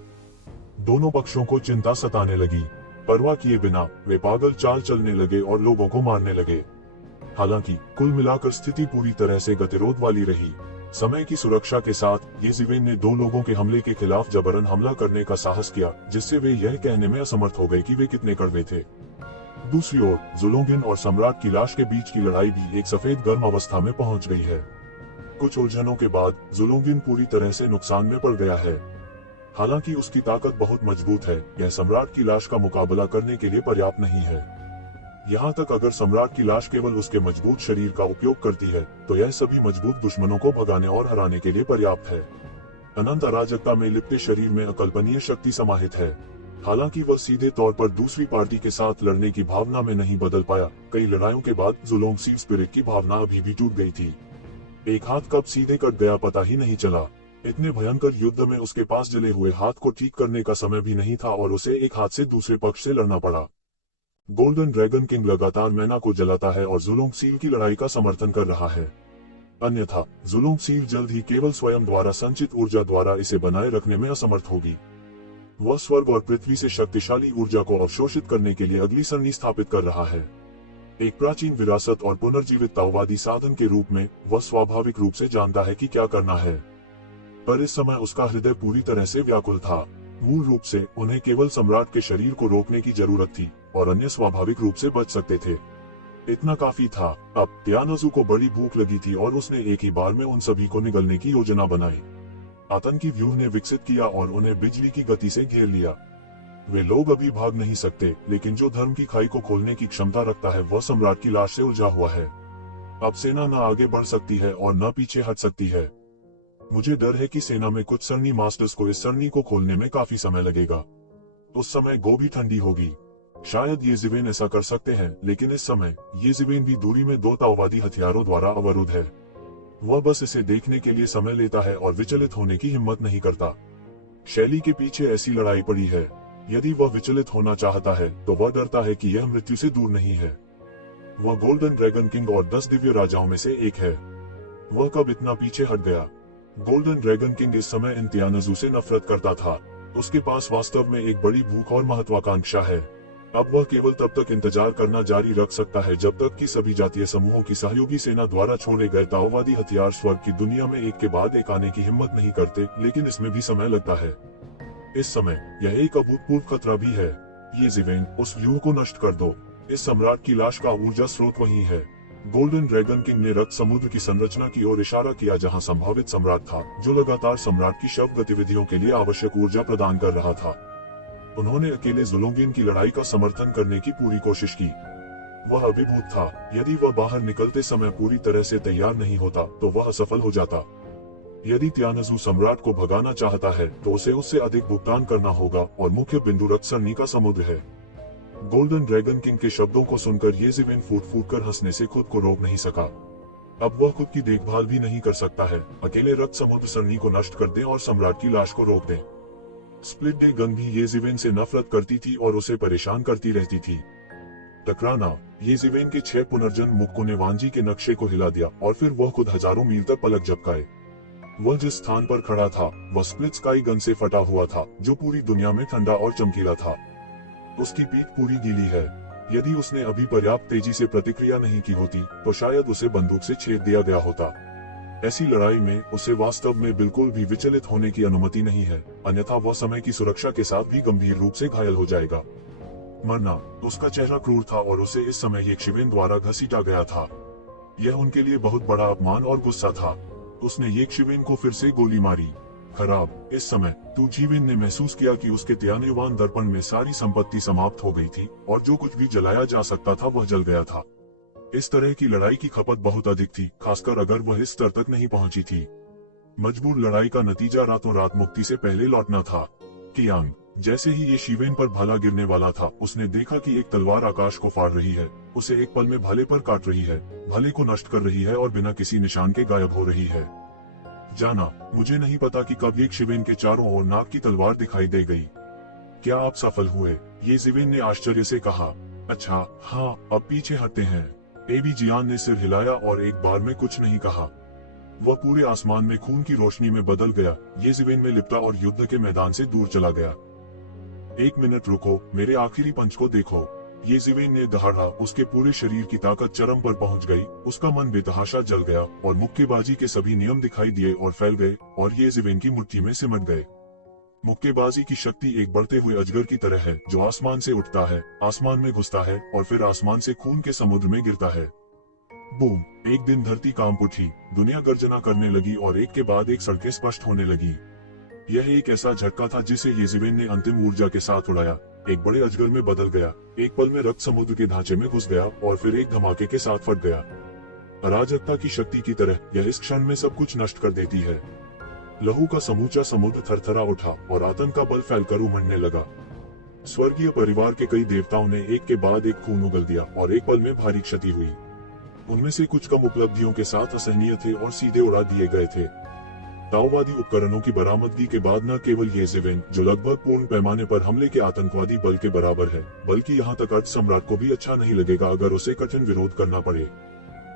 दोनों पक्षों को चिंता सताने लगी। परवाह किए बिना वे पागल चाल चलने लगे और लोगों को मारने लगे। हालांकि कुल मिलाकर स्थिति पूरी तरह से गतिरोध वाली रही। समय की सुरक्षा के साथ ये जिवेन ने दो लोगों के हमले के खिलाफ जबरन हमला करने का साहस किया, जिससे वे यह कहने में असमर्थ हो गए कि वे कितने कड़वे थे। दूसरी ओर जुलोंगिन और सम्राट की लाश के बीच की लड़ाई भी एक सफेद गर्म अवस्था में पहुंच गई है। कुछ उलझनों के बाद जुलोंगिन पूरी तरह से नुकसान में पड़ गया है। हालांकि उसकी ताकत बहुत मजबूत है, यह सम्राट की लाश का मुकाबला करने के लिए पर्याप्त नहीं है। यहाँ तक अगर सम्राट की लाश केवल उसके मजबूत शरीर का उपयोग करती है तो यह सभी मजबूत दुश्मनों को भगाने और हराने के लिए पर्याप्त है। अनंत अराजकता में लिपटे शरीर में अकल्पनीय शक्ति समाहित है। हालांकि वह सीधे तौर पर दूसरी पार्टी के साथ लड़ने की भावना में नहीं बदल पाया। कई लड़ाइयों के बाद जुलोंग सीव स्पिरिट की भावना अभी भी टूट गई थी। एक हाथ कब सीधे कट गया पता ही नहीं चला। इतने भयंकर युद्ध में उसके पास जले हुए हाथ को ठीक करने का समय भी नहीं था और उसे एक हाथ से दूसरे पक्ष से लड़ना पड़ा। गोल्डन ड्रैगन किंग लगातार मैना को जलाता है और जुलोंग सीव की लड़ाई का समर्थन कर रहा है। अन्यथा जुलोंग सीव जल्द ही केवल स्वयं द्वारा संचित ऊर्जा द्वारा इसे बनाए रखने में असमर्थ होगी। वह स्वर्ग और पृथ्वी से शक्तिशाली ऊर्जा को अवशोषित करने के लिए अगली सरणी स्थापित कर रहा है। एक प्राचीन विरासत और पुनर्जीवित ताओवादी साधन के रूप में वह स्वाभाविक रूप से जानता है कि क्या करना है, पर इस समय उसका हृदय पूरी तरह से व्याकुल था। मूल रूप से उन्हें केवल सम्राट के शरीर को रोकने की जरूरत थी और अन्य स्वाभाविक रूप से बच सकते थे। इतना काफी था। अब तियानजू को बड़ी भूख लगी थी और उसने एक ही बार में उन सभी को निगलने की योजना बनाई। आतंकी व्यूह ने विकसित किया और उन्हें बिजली की गति से घेर लिया। वे लोग अभी भाग नहीं सकते, लेकिन जो धर्म की खाई को खोलने की क्षमता रखता है वह सम्राट की लाश से उलझा हुआ है। अब सेना न आगे बढ़ सकती है और न पीछे हट सकती है। मुझे डर है कि सेना में कुछ सरनी मास्टर्स को इस सरनी को खोलने में काफी समय लगेगा। उस समय गो भी ठंडी होगी। शायद ये जिवेन ऐसा कर सकते हैं, लेकिन इस समय ये जिवेन भी दूरी में दो ताओवादी हथियारों द्वारा अवरुद्ध है। वह बस इसे देखने के लिए समय लेता है और विचलित होने की हिम्मत नहीं करता। शैली के पीछे ऐसी लड़ाई पड़ी है। यदि वह विचलित होना चाहता है तो वह डरता है कि यह मृत्यु से दूर नहीं है। वह गोल्डन ड्रैगन किंग और 10 दिव्य राजाओं में से एक है। वह कब इतना पीछे हट गया? गोल्डन ड्रैगन किंग इस समय इन तियानजू से नफरत करता था। उसके पास वास्तव में एक बड़ी भूख और महत्वाकांक्षा है। अब वह केवल तब तक इंतजार करना जारी रख सकता है जब तक कि सभी जातीय समूहों की सहयोगी सेना द्वारा छोड़े गए ताओवादी हथियार स्वर्ग की दुनिया में एक के बाद एक आने की हिम्मत नहीं करते, लेकिन इसमें भी समय लगता है। इस समय यह एक अभूतपूर्व खतरा भी है। ये जिवेन, उस व्यूह को नष्ट कर दो। इस सम्राट की लाश का ऊर्जा स्रोत वही है। गोल्डन ड्रैगन किंग ने रक्त समुद्र की संरचना की ओर इशारा किया जहां संभावित सम्राट था, जो लगातार सम्राट की शव गतिविधियों के लिए आवश्यक ऊर्जा प्रदान कर रहा था। उन्होंने अकेले जुलोंगिन की लड़ाई का समर्थन करने की पूरी कोशिश की। वह अभिभूत था। यदि वह बाहर निकलते समय पूरी तरह से तैयार नहीं होता तो वह असफल हो जाता। यदि तियानजू सम्राट को भगाना चाहता है तो उसे उससे अधिक भुगतान करना होगा और मुख्य बिंदु रक्त सरणी का समुद्र है। गोल्डन ड्रैगन किंग के शब्दों को सुनकर ये जिवेन फूट फूट कर हंसने से खुद को रोक नहीं सका। अब वह खुद की देखभाल भी नहीं कर सकता है। अकेले रक्त समुद्र सरणी को नष्ट कर दें और सम्राट की लाश को रोक दें। स्प्लिट डे गन भी ये जिवेन से नफरत करती थी और उसे परेशान करती रहती थी। टकराना, ये जिवेन के 6 पुनर्जन्म मुक्कों ने वांजी के नक्शे को हिला दिया और फिर वह खुद हजारों मील तक पलक झपकाए। वह जिस स्थान पर खड़ा था वह स्प्लिट स्काई गन से फटा हुआ था, जो पूरी दुनिया में ठंडा और चमकीला था। उसकी पीठ पूरी गीली है। यदि उसने अभी पर्याप्त तेजी से प्रतिक्रिया नहीं की होती तो शायद उसे बंदूक से छेद दिया गया होता। ऐसी लड़ाई में उसे वास्तव में बिल्कुल भी विचलित होने की अनुमति नहीं है, अन्यथा वह समय की सुरक्षा के साथ भी गंभीर रूप से घायल हो जाएगा। मरना। उसका चेहरा क्रूर था और उसे इस समय येकशिवेन द्वारा घसीटा गया था। यह उनके लिए बहुत बड़ा अपमान और गुस्सा था। उसने येकशिवेन को फिर से गोली मारी। खराब। इस समय तुजीविन ने महसूस किया कि उसके त्यान्युवान दर्पण में सारी संपत्ति समाप्त हो गई थी और जो कुछ भी जलाया जा सकता था वह जल गया था। इस तरह की लड़ाई की खपत बहुत अधिक थी, खासकर अगर वह इस स्तर तक नहीं पहुंची थी। मजबूर लड़ाई का नतीजा रातों रात मुक्ति से पहले लौटना था। कियांग। जैसे ही ये शिवेन पर भाला गिरने वाला था, उसने देखा कि एक तलवार आकाश को फाड़ रही है, उसे एक पल में भाले पर काट रही है, भाले को नष्ट कर रही है और बिना किसी निशान के गायब हो रही है। जाना। मुझे नहीं पता कि कब येकशिवेन के चारों ओर नाग की तलवार दिखाई दे गई। क्या आप सफल हुए? येजीवेन ने आश्चर्य से कहा। अच्छा, हाँ, अब पीछे हटते हैं। एबी जियान ने सिर हिलाया और एक बार में कुछ नहीं कहा। वह पूरे आसमान में खून की रोशनी में बदल गया, येजीवेन में लिपटा और युद्ध के मैदान से दूर चला गया। 1 मिनट रुको, मेरे आखिरी पंच को देखो। येजीवेन ने दहाड़ा। उसके पूरे शरीर की ताकत चरम पर पहुंच गई, उसका मन बेतहाशा जल गया और मुक्केबाजी के सभी नियम दिखाई दिए और फैल गए और येजीवेन की मुट्ठी में सिमट गए। मुक्केबाजी की शक्ति एक बढ़ते हुए अजगर की तरह है जो आसमान से उठता है, आसमान में घुसता है और फिर आसमान से खून के समुद्र में गिरता है। बूम। एक दिन धरती कांप उठी, दुनिया गर्जना करने लगी और एक के बाद एक सड़कें स्पष्ट होने लगी। यह एक ऐसा झटका था जिसे येजीवेन ने अंतिम ऊर्जा के साथ उड़ाया, एक बड़े अजगर में बदल गया, एक पल में रक्त समुद्र के ढांचे में घुस गया और फिर एक धमाके के साथ फट गया। अराजकता की शक्ति की तरह यह इस क्षण में सब कुछ नष्ट कर देती है। लहू का समूचा समुद्र थरथरा उठा और आतंक का बल फैलकर उमड़ने लगा। स्वर्गीय परिवार के कई देवताओं ने एक के बाद एक खून उगल दिया और एक पल में भारी क्षति हुई। उनमें से कुछ कम उपलब्धियों के साथ असहनीय थे और सीधे उड़ा दिए गए थे। ताओवादी उपकरणों की बरामदगी के बाद न केवल येजीवेन, जो लगभग पूर्ण पैमाने पर हमले के आतंकवादी बल के बराबर है, बल्कि यहाँ तक अर्थ सम्राट को भी अच्छा नहीं लगेगा अगर उसे कठिन विरोध करना पड़े।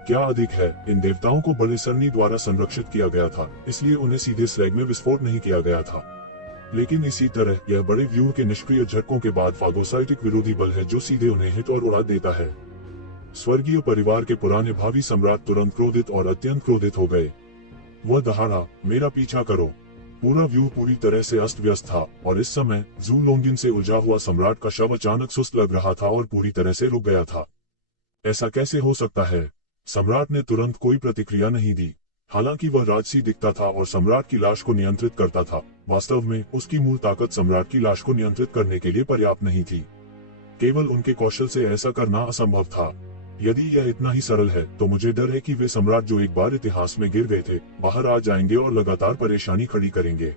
क्या अधिक है, इन देवताओं को बड़े सरनी द्वारा संरक्षित किया गया था, इसलिए उन्हें सीधे स्लैग में विस्फोट नहीं किया गया था। लेकिन इसी तरह यह बड़े व्यूह के निष्क्रिय झटकों के बाद फागोसाइटिक विरोधी बल है जो सीधे उन्हें हिट और उड़ा देता है। स्वर्गीय परिवार के पुराने भावी सम्राट तुरंत क्रोधित और अत्यंत क्रोधित हो गए। वह दहाड़ा, मेरा पीछा करो। पूरा व्यू पूरी तरह से अस्त व्यस्त था और इस समय जू लोंगिन से उलझा हुआ सम्राट का शव अचानक सुस्त लग रहा था और पूरी तरह से रुक गया था। ऐसा कैसे हो सकता है? सम्राट ने तुरंत कोई प्रतिक्रिया नहीं दी। हालांकि वह राजसी दिखता था और सम्राट की लाश को नियंत्रित करता था, वास्तव में उसकी मूल ताकत सम्राट की लाश को नियंत्रित करने के लिए पर्याप्त नहीं थी। केवल उनके कौशल से ऐसा करना असंभव था। यदि यह इतना ही सरल है तो मुझे डर है कि वे सम्राट जो एक बार इतिहास में गिर गए थे, बाहर आ जाएंगे और लगातार परेशानी खड़ी करेंगे।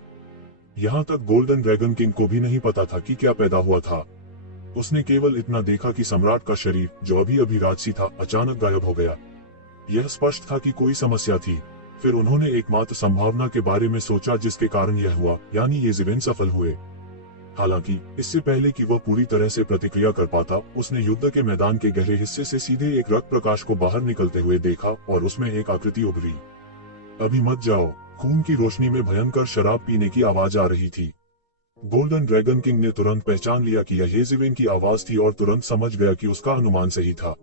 यहाँ तक गोल्डन ड्रैगन किंग को भी नहीं पता था कि क्या पैदा हुआ था। उसने केवल इतना देखा कि सम्राट का शरीर, जो अभी अभी राजसी था, अचानक गायब हो गया। यह स्पष्ट था कि कोई समस्या थी। फिर उन्होंने एकमात्र संभावना के बारे में सोचा जिसके कारण यह हुआ, यानी येजीवेन सफल हुए। हालांकि इससे पहले कि वह पूरी तरह से प्रतिक्रिया कर पाता, उसने युद्ध के मैदान के गहरे हिस्से से सीधे एक रक्त प्रकाश को बाहर निकलते हुए देखा और उसमें एक आकृति उभरी। अभी मत जाओ। खून की रोशनी में भयंकर शराब पीने की आवाज आ रही थी। गोल्डन ड्रैगन किंग ने तुरंत पहचान लिया कि यह येजीवेन की आवाज थी और तुरंत समझ गया कि उसका अनुमान सही था।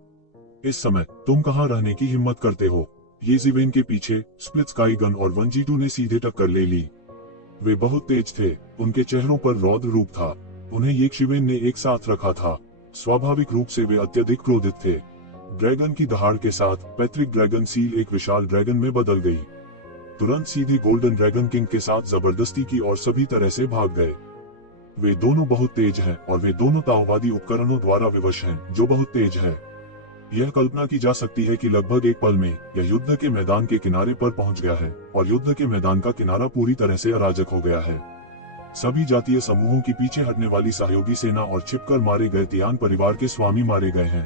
इस समय तुम कहाँ रहने की हिम्मत करते हो? येजीवेन के पीछे स्प्लिट स्काई गन और वंजीटू ने सीधे टक्कर ले ली। वे बहुत तेज थे, उनके चेहरों पर रौद्र रूप था। उन्हें येकशिवेन ने एक साथ रखा था। स्वाभाविक रूप से वे अत्यधिक क्रोधित थे। ड्रैगन की दहाड़ के साथ पैट्रिक ड्रैगन सील एक विशाल ड्रैगन में बदल गई। तुरंत सीधी गोल्डन ड्रैगन किंग के साथ जबरदस्ती की और सभी तरह से भाग गए। वे दोनों बहुत तेज हैं और वे दोनों ताओवादी उपकरणों द्वारा विवश हैं, जो बहुत तेज है। यह कल्पना की जा सकती है कि लगभग एक पल में यह युद्ध के मैदान के किनारे पर पहुंच गया है और युद्ध के मैदान का किनारा पूरी तरह से अराजक हो गया है। सभी जातीय समूहों की पीछे हटने वाली सहयोगी सेना और छिपकर मारे गए तियान परिवार के स्वामी मारे गए हैं।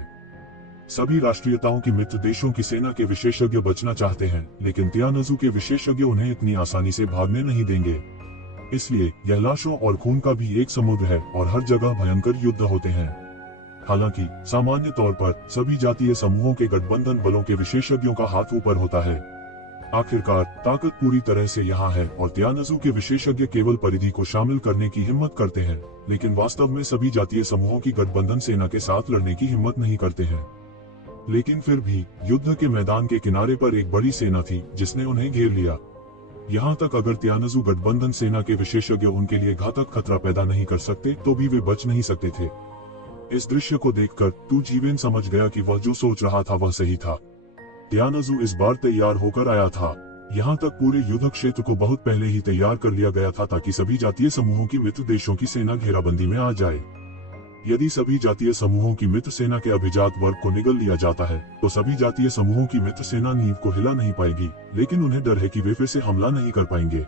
सभी राष्ट्रीयताओं की मित्र देशों की सेना के विशेषज्ञ बचना चाहते हैं, लेकिन तियानजू के विशेषज्ञ उन्हें इतनी आसानी से भागने नहीं देंगे। इसलिए यह लाशों और खून का भी एक समुद्र है और हर जगह भयंकर युद्ध होते हैं। हालांकि सामान्य तौर पर सभी जातीय समूहों के गठबंधन बलों के विशेषज्ञों का हाथ ऊपर होता है। आखिरकार ताकत पूरी तरह से यहाँ है और तियानजू के विशेषज्ञ केवल परिधि को शामिल करने की हिम्मत करते हैं, लेकिन वास्तव में सभी जातीय समूहों की गठबंधन सेना के साथ लड़ने की हिम्मत नहीं करते हैं। लेकिन फिर भी युद्ध के मैदान के किनारे पर एक बड़ी सेना थी जिसने उन्हें घेर लिया। यहाँ तक अगर त्यानजू गठबंधन सेना के विशेषज्ञ उनके लिए घातक खतरा पैदा नहीं कर सकते तो भी वे बच नहीं सकते थे। इस दृश्य को देखकर तू जीवेन समझ गया कि वह जो सोच रहा था वह सही था। त्यानजू इस बार तैयार होकर आया था। यहाँ तक पूरे युद्ध क्षेत्र को बहुत पहले ही तैयार कर लिया गया था ताकि सभी जातीय समूहों की मित्र देशों की सेना घेराबंदी में आ जाए। यदि सभी जातीय समूहों की मित्र सेना के अभिजात वर्ग को निगल लिया जाता है तो सभी जातीय समूहों की मित्र सेना नींव को हिला नहीं पाएगी, लेकिन उन्हें डर है कि वे फिर से हमला नहीं कर पाएंगे।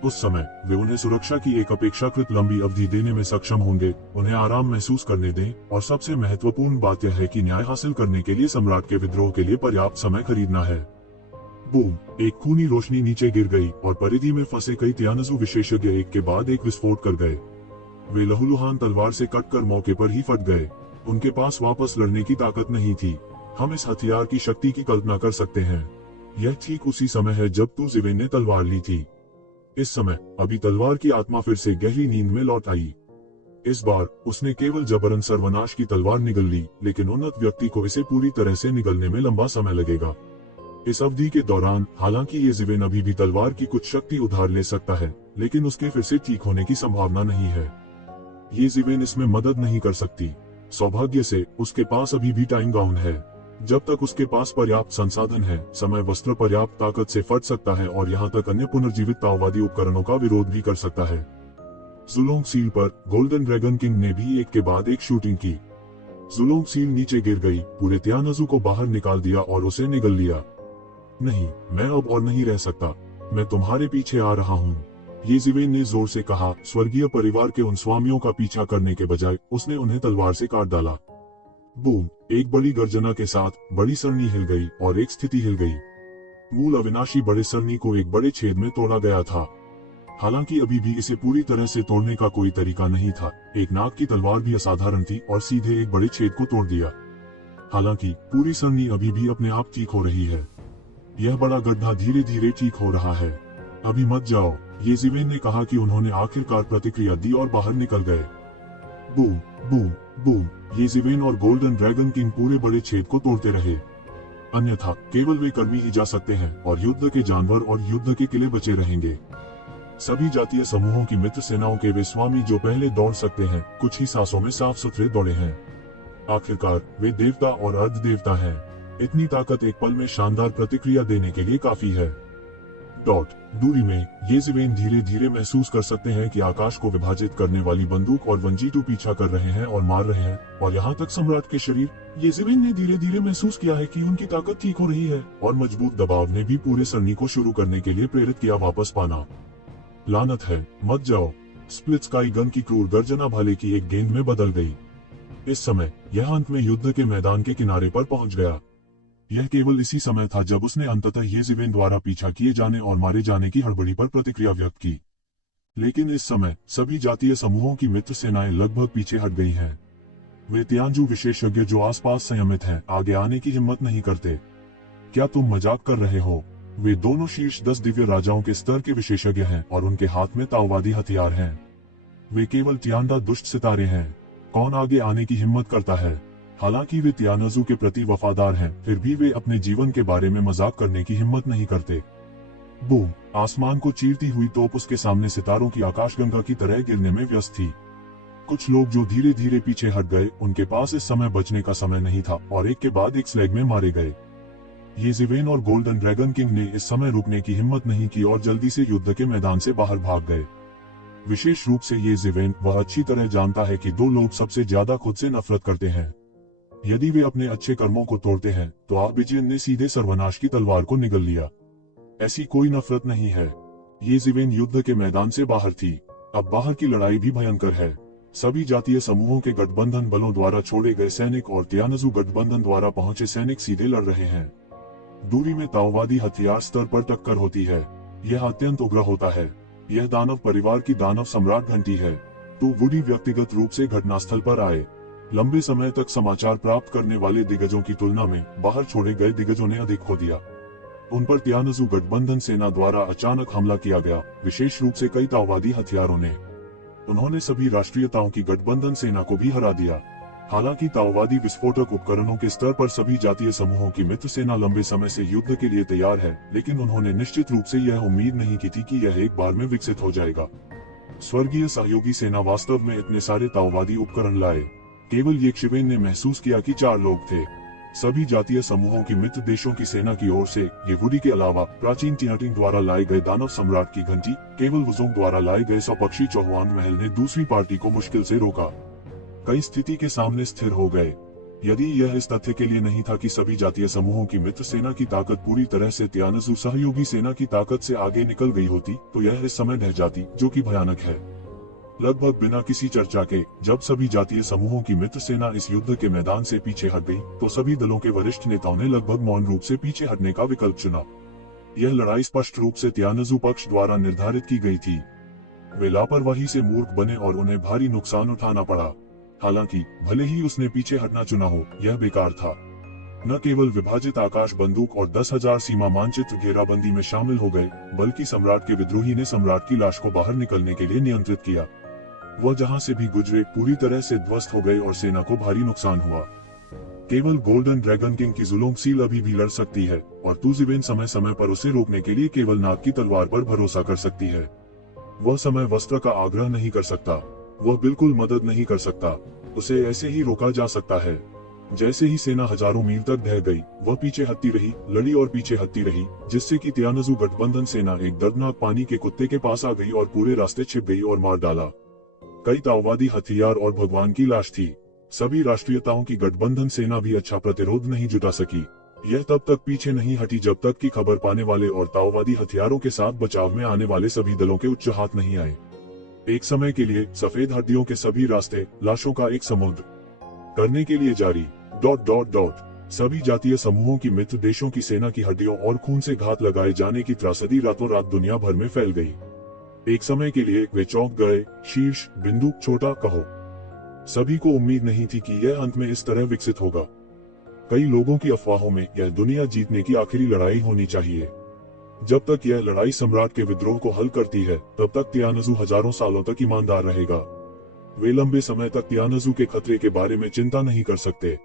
उस समय वे उन्हें सुरक्षा की एक अपेक्षाकृत लंबी अवधि देने में सक्षम होंगे, उन्हें आराम महसूस करने दें, और सबसे महत्वपूर्ण बात यह है कि न्याय हासिल करने के लिए सम्राट के विद्रोह के लिए पर्याप्त समय खरीदना है। बूम! एक खूनी रोशनी नीचे गिर गई और परिधि में फंसे कई त्यानजू विशेषज्ञ एक के बाद एक विस्फोट कर गए। वे लहूलुहान तलवार से कटकर मौके पर ही फट गए। उनके पास वापस लड़ने की ताकत नहीं थी। हम इस हथियार की शक्ति की कल्पना कर सकते हैं। यह ठीक उसी समय है जब तू जीवेन ने तलवार ली थी। इस समय अभी तलवार की आत्मा फिर से गहरी नींद में लौट आई। इस बार उसने केवल जबरन सर्वनाश की तलवार निगल ली, लेकिन उन्नत व्यक्ति को इसे पूरी तरह से निगलने में लंबा समय लगेगा। इस अवधि के दौरान हालांकि ये जीवेन अभी भी तलवार की कुछ शक्ति उधार ले सकता है, लेकिन उसके फिर से ठीक होने की संभावना नहीं है। ये जीवेन इसमें मदद नहीं कर सकती। सौभाग्य से उसके पास अभी भी टाइम गाउन है। जब तक उसके पास पर्याप्त संसाधन है, समय वस्त्र पर्याप्त ताकत से फट सकता है और यहाँ तक अन्य पुनर्जीवित ताओवादी उपकरणों का विरोध भी कर सकता है। जुलोंग सील पर गोल्डन ड्रैगन किंग ने भी एक के बाद एक शूटिंग की। जुलोंग सील नीचे गिर गई, पूरे त्यानजू को बाहर निकाल दिया और उसे निगल लिया। नहीं, मैं अब और नहीं रह सकता, मैं तुम्हारे पीछे आ रहा हूँ, ये जीवेन ने जोर से कहा। स्वर्गीय परिवार के उन स्वामियों का पीछा करने के बजाय उसने उन्हें तलवार से काट डाला। बूम! एक बड़ी गर्जना के साथ बड़ी सरनी हिल गई और एक स्थिति हिल गई। मूल अविनाशी बड़े सरनी को एक बड़े छेद में तोड़ा गया था। हालांकि अभी भी इसे पूरी तरह से तोड़ने का कोई तरीका नहीं था। एक नाग की तलवार भी असाधारण थी और सीधे एक बड़े छेद को तोड़ दिया। हालांकि पूरी सरनी अभी भी अपने आप ठीक हो रही है। यह बड़ा गड्ढा धीरे धीरे ठीक हो रहा है। अभी मत जाओ, ये जीवेन ने कहा कि उन्होंने आखिरकार प्रतिक्रिया दी और बाहर निकल गए। Boom boom boom! ये जीवेन और गोल्डन ड्रैगन किंग पूरे बड़े छेद को तोड़ते रहे। अन्यथा केवल वे कर्मी ही जा सकते हैं और युद्ध के जानवर और युद्ध के किले बचे रहेंगे। सभी जातीय समूहों की मित्र सेनाओं के वे स्वामी जो पहले दौड़ सकते हैं, कुछ ही सांसों में साफ सुथरे दौड़े हैं। आखिरकार वे देवता और अर्ध देवता हैं। इतनी ताकत एक पल में शानदार प्रतिक्रिया देने के लिए काफी है। दूरी में ये जीवेन धीरे धीरे महसूस कर सकते हैं कि आकाश को विभाजित करने वाली बंदूक और वंजीटू पीछा कर रहे हैं और मार रहे हैं, और यहाँ तक सम्राट के शरीर। ये जीवेन ने धीरे धीरे महसूस किया है कि उनकी ताकत ठीक हो रही है, और मजबूत दबाव ने भी पूरे सरनी को शुरू करने के लिए प्रेरित किया वापस पाना। लानत है, मत जाओ! स्प्लिट स्काई गन की क्रूर गर्जना भाले की एक गेंद में बदल गई। इस समय यह अंत में युद्ध के मैदान के किनारे पर पहुंच गया। यह केवल इसी समय था जब उसने अंततः ये जीवेन द्वारा पीछा किए जाने और मारे जाने की हड़बड़ी पर प्रतिक्रिया व्यक्त की। लेकिन इस समय सभी जातीय समूहों की मित्र सेनाएं लगभग पीछे हट गई हैं। वे त्यानजू विशेषज्ञ जो आसपास संयमित हैं, आगे आने की हिम्मत नहीं करते। क्या तुम मजाक कर रहे हो? वे दोनों शीर्ष 10 दिव्य राजाओं के स्तर के विशेषज्ञ हैं और उनके हाथ में ताओवादी हथियार हैं। वे केवल त्यानदा दुष्ट सितारे हैं। कौन आगे आने की हिम्मत करता है? हालांकि वे त्यानजू के प्रति वफादार हैं, फिर भी वे अपने जीवन के बारे में मजाक करने की हिम्मत नहीं करते। बूम! आसमान को चीरती हुई तोप उसके सामने सितारों की आकाशगंगा की तरह गिरने में व्यस्त थी। कुछ लोग जो धीरे धीरे पीछे हट गए, उनके पास इस समय बचने का समय नहीं था और एक के बाद एक स्लैग में मारे गए। ये जीवेन और गोल्डन ड्रैगन किंग ने इस समय रुकने की हिम्मत नहीं की और जल्दी से युद्ध के मैदान से बाहर भाग गए। विशेष रूप से ये जीवेन वह अच्छी तरह जानता है कि दो लोग सबसे ज्यादा खुद से नफरत करते हैं। यदि वे अपने अच्छे कर्मों को तोड़ते हैं तो आबिजियन ने सीधे सर्वनाश की तलवार को निगल लिया। ऐसी कोई नफरत नहीं है। ये जीवेन युद्ध के मैदान से बाहर थी। अब बाहर की लड़ाई भी भयंकर है। सभी जातीय समूहों के गठबंधन बलों द्वारा छोड़े गए सैनिक और त्यानजू गठबंधन द्वारा पहुंचे सैनिक सीधे लड़ रहे हैं। दूरी में ताओवादी हथियार स्तर पर टक्कर होती है। यह अत्यंत उग्र होता है। यह दानव परिवार की दानव सम्राट घंटी है। तो वुडी व्यक्तिगत रूप से घटनास्थल पर आए। लंबे समय तक समाचार प्राप्त करने वाले दिग्गजों की तुलना में बाहर छोड़े गए दिग्गजों ने अधिक खो दिया। उन पर त्यानजू गठबंधन सेना द्वारा अचानक हमला किया गया, विशेष रूप से कई ताओवादी हथियारों ने। उन्होंने सभी राष्ट्रीयताओं की गठबंधन सेना को भी हरा दिया। हालांकि ताओवादी विस्फोटक उपकरणों के स्तर पर सभी जातीय समूहों की मित्र सेना लंबे समय से युद्ध के लिए तैयार है, लेकिन उन्होंने निश्चित रूप से यह उम्मीद नहीं की थी कि यह एक बार में विकसित हो जाएगा। स्वर्गीय सहयोगी सेना वास्तव में इतने सारे ताओवादी उपकरण लाए, केवल येक्शिवेन ने महसूस किया कि 4 लोग थे। सभी जातीय समूहों की मित्र देशों की सेना की ओर से येहूदी के अलावा प्राचीन टियाटिंग द्वारा लाए गए दानव सम्राट की घंटी, केवल वुजोंग द्वारा लाए गए 100 पक्षी चौहान महल ने दूसरी पार्टी को मुश्किल से रोका। कई स्थिति के सामने स्थिर हो गए। यदि यह इस तथ्य के लिए नहीं था कि सभी जातीय समूहों की मित्र सेना की ताकत पूरी तरह से तियानजू सहयोगी सेना की ताकत से आगे निकल गई होती, तो यह इस समय ढह जाती, जो कि भयानक है। लगभग बिना किसी चर्चा के जब सभी जातीय समूहों की मित्र सेना इस युद्ध के मैदान से पीछे हट गई, तो सभी दलों के वरिष्ठ नेताओं ने लगभग मौन रूप से पीछे हटने का विकल्प चुना। यह लड़ाई स्पष्ट रूप से तियानजू पक्ष द्वारा निर्धारित की गई थी। वे लापरवाही से मूर्ख बने और उन्हें भारी नुकसान उठाना पड़ा। हालांकि भले ही उसने पीछे हटना चुना हो, यह बेकार था। न केवल विभाजित आकाश बंदूक और 10,000 सीमा मानचित्र घेराबंदी में शामिल हो गए, बल्कि सम्राट के विद्रोही ने सम्राट की लाश को बाहर निकलने के लिए नियंत्रित किया। वह जहां से भी गुजरे पूरी तरह से ध्वस्त हो गए और सेना को भारी नुकसान हुआ। केवल गोल्डन ड्रैगन किंग की जुलूम सील अभी भी लड़ सकती है, और तुजिवेन समय समय पर उसे रोकने के लिए केवल नाग की तलवार पर भरोसा कर सकती है। वह समय वस्त्र का आग्रह नहीं कर सकता, वह बिल्कुल मदद नहीं कर सकता। उसे ऐसे ही रोका जा सकता है। जैसे ही सेना हजारों मील तक ढह गई, वह पीछे हटती रही, लड़ी और पीछे हटती रही, जिससे कि तियानजू गठबंधन सेना एक दर्दनाक पानी के कुत्ते के पास आ गई और पूरे रास्ते छिप गई और मार डाला। कई ताओवादी हथियार और भगवान की लाश थी। सभी राष्ट्रीयताओं की गठबंधन सेना भी अच्छा प्रतिरोध नहीं जुटा सकी। यह तब तक पीछे नहीं हटी जब तक कि खबर पाने वाले और ताओवादी हथियारों के साथ बचाव में आने वाले सभी दलों के उच्च हाथ नहीं आए। एक समय के लिए सफेद हड्डियों के सभी रास्ते लाशों का एक समुद्र करने के लिए जारी। ... सभी जातीय समूहों की मित्र देशों की सेना की हड्डियों और खून से घात लगाए जाने की त्रासदी रातों रात दुनिया भर में फैल गई। एक समय के लिए वे चौंक गए। शीर्ष बिंदु छोटा कहो। सभी को उम्मीद नहीं थी कि यह अंत में इस तरह विकसित होगा। कई लोगों की अफवाहों में यह दुनिया जीतने की आखिरी लड़ाई होनी चाहिए। जब तक यह लड़ाई सम्राट के विद्रोह को हल करती है, तब तक तियानजू हजारों सालों तक ईमानदार रहेगा। वे लंबे समय तक तियानजू के खतरे के बारे में चिंता नहीं कर सकते।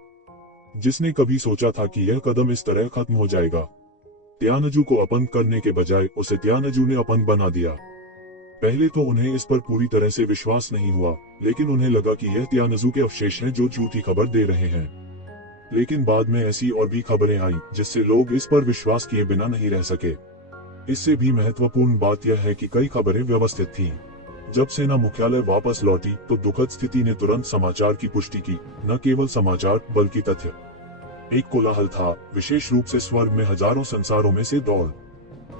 जिसने कभी सोचा था कि यह कदम इस तरह खत्म हो जाएगा? तियानजू को अपंग करने के बजाय उसे तियानजू ने अपंग बना दिया। पहले तो उन्हें इस पर पूरी तरह से विश्वास नहीं हुआ, लेकिन उन्हें लगा कि यह तियानजू के अवशेष हैं जो झूठी खबर दे रहे हैं। लेकिन बाद में ऐसी और भी खबरें आईं, जिससे लोग इस पर विश्वास किए बिना नहीं रह सके। इससे भी महत्वपूर्ण बात यह है कि कई खबरें व्यवस्थित थीं। जब सेना मुख्यालय वापस लौटी, तो दुखद स्थिति ने तुरंत समाचार की पुष्टि की। न केवल समाचार, बल्कि तथ्य। एक कोलाहल था, विशेष रूप से स्वर्ग में हजारों संसारों में से दौड़।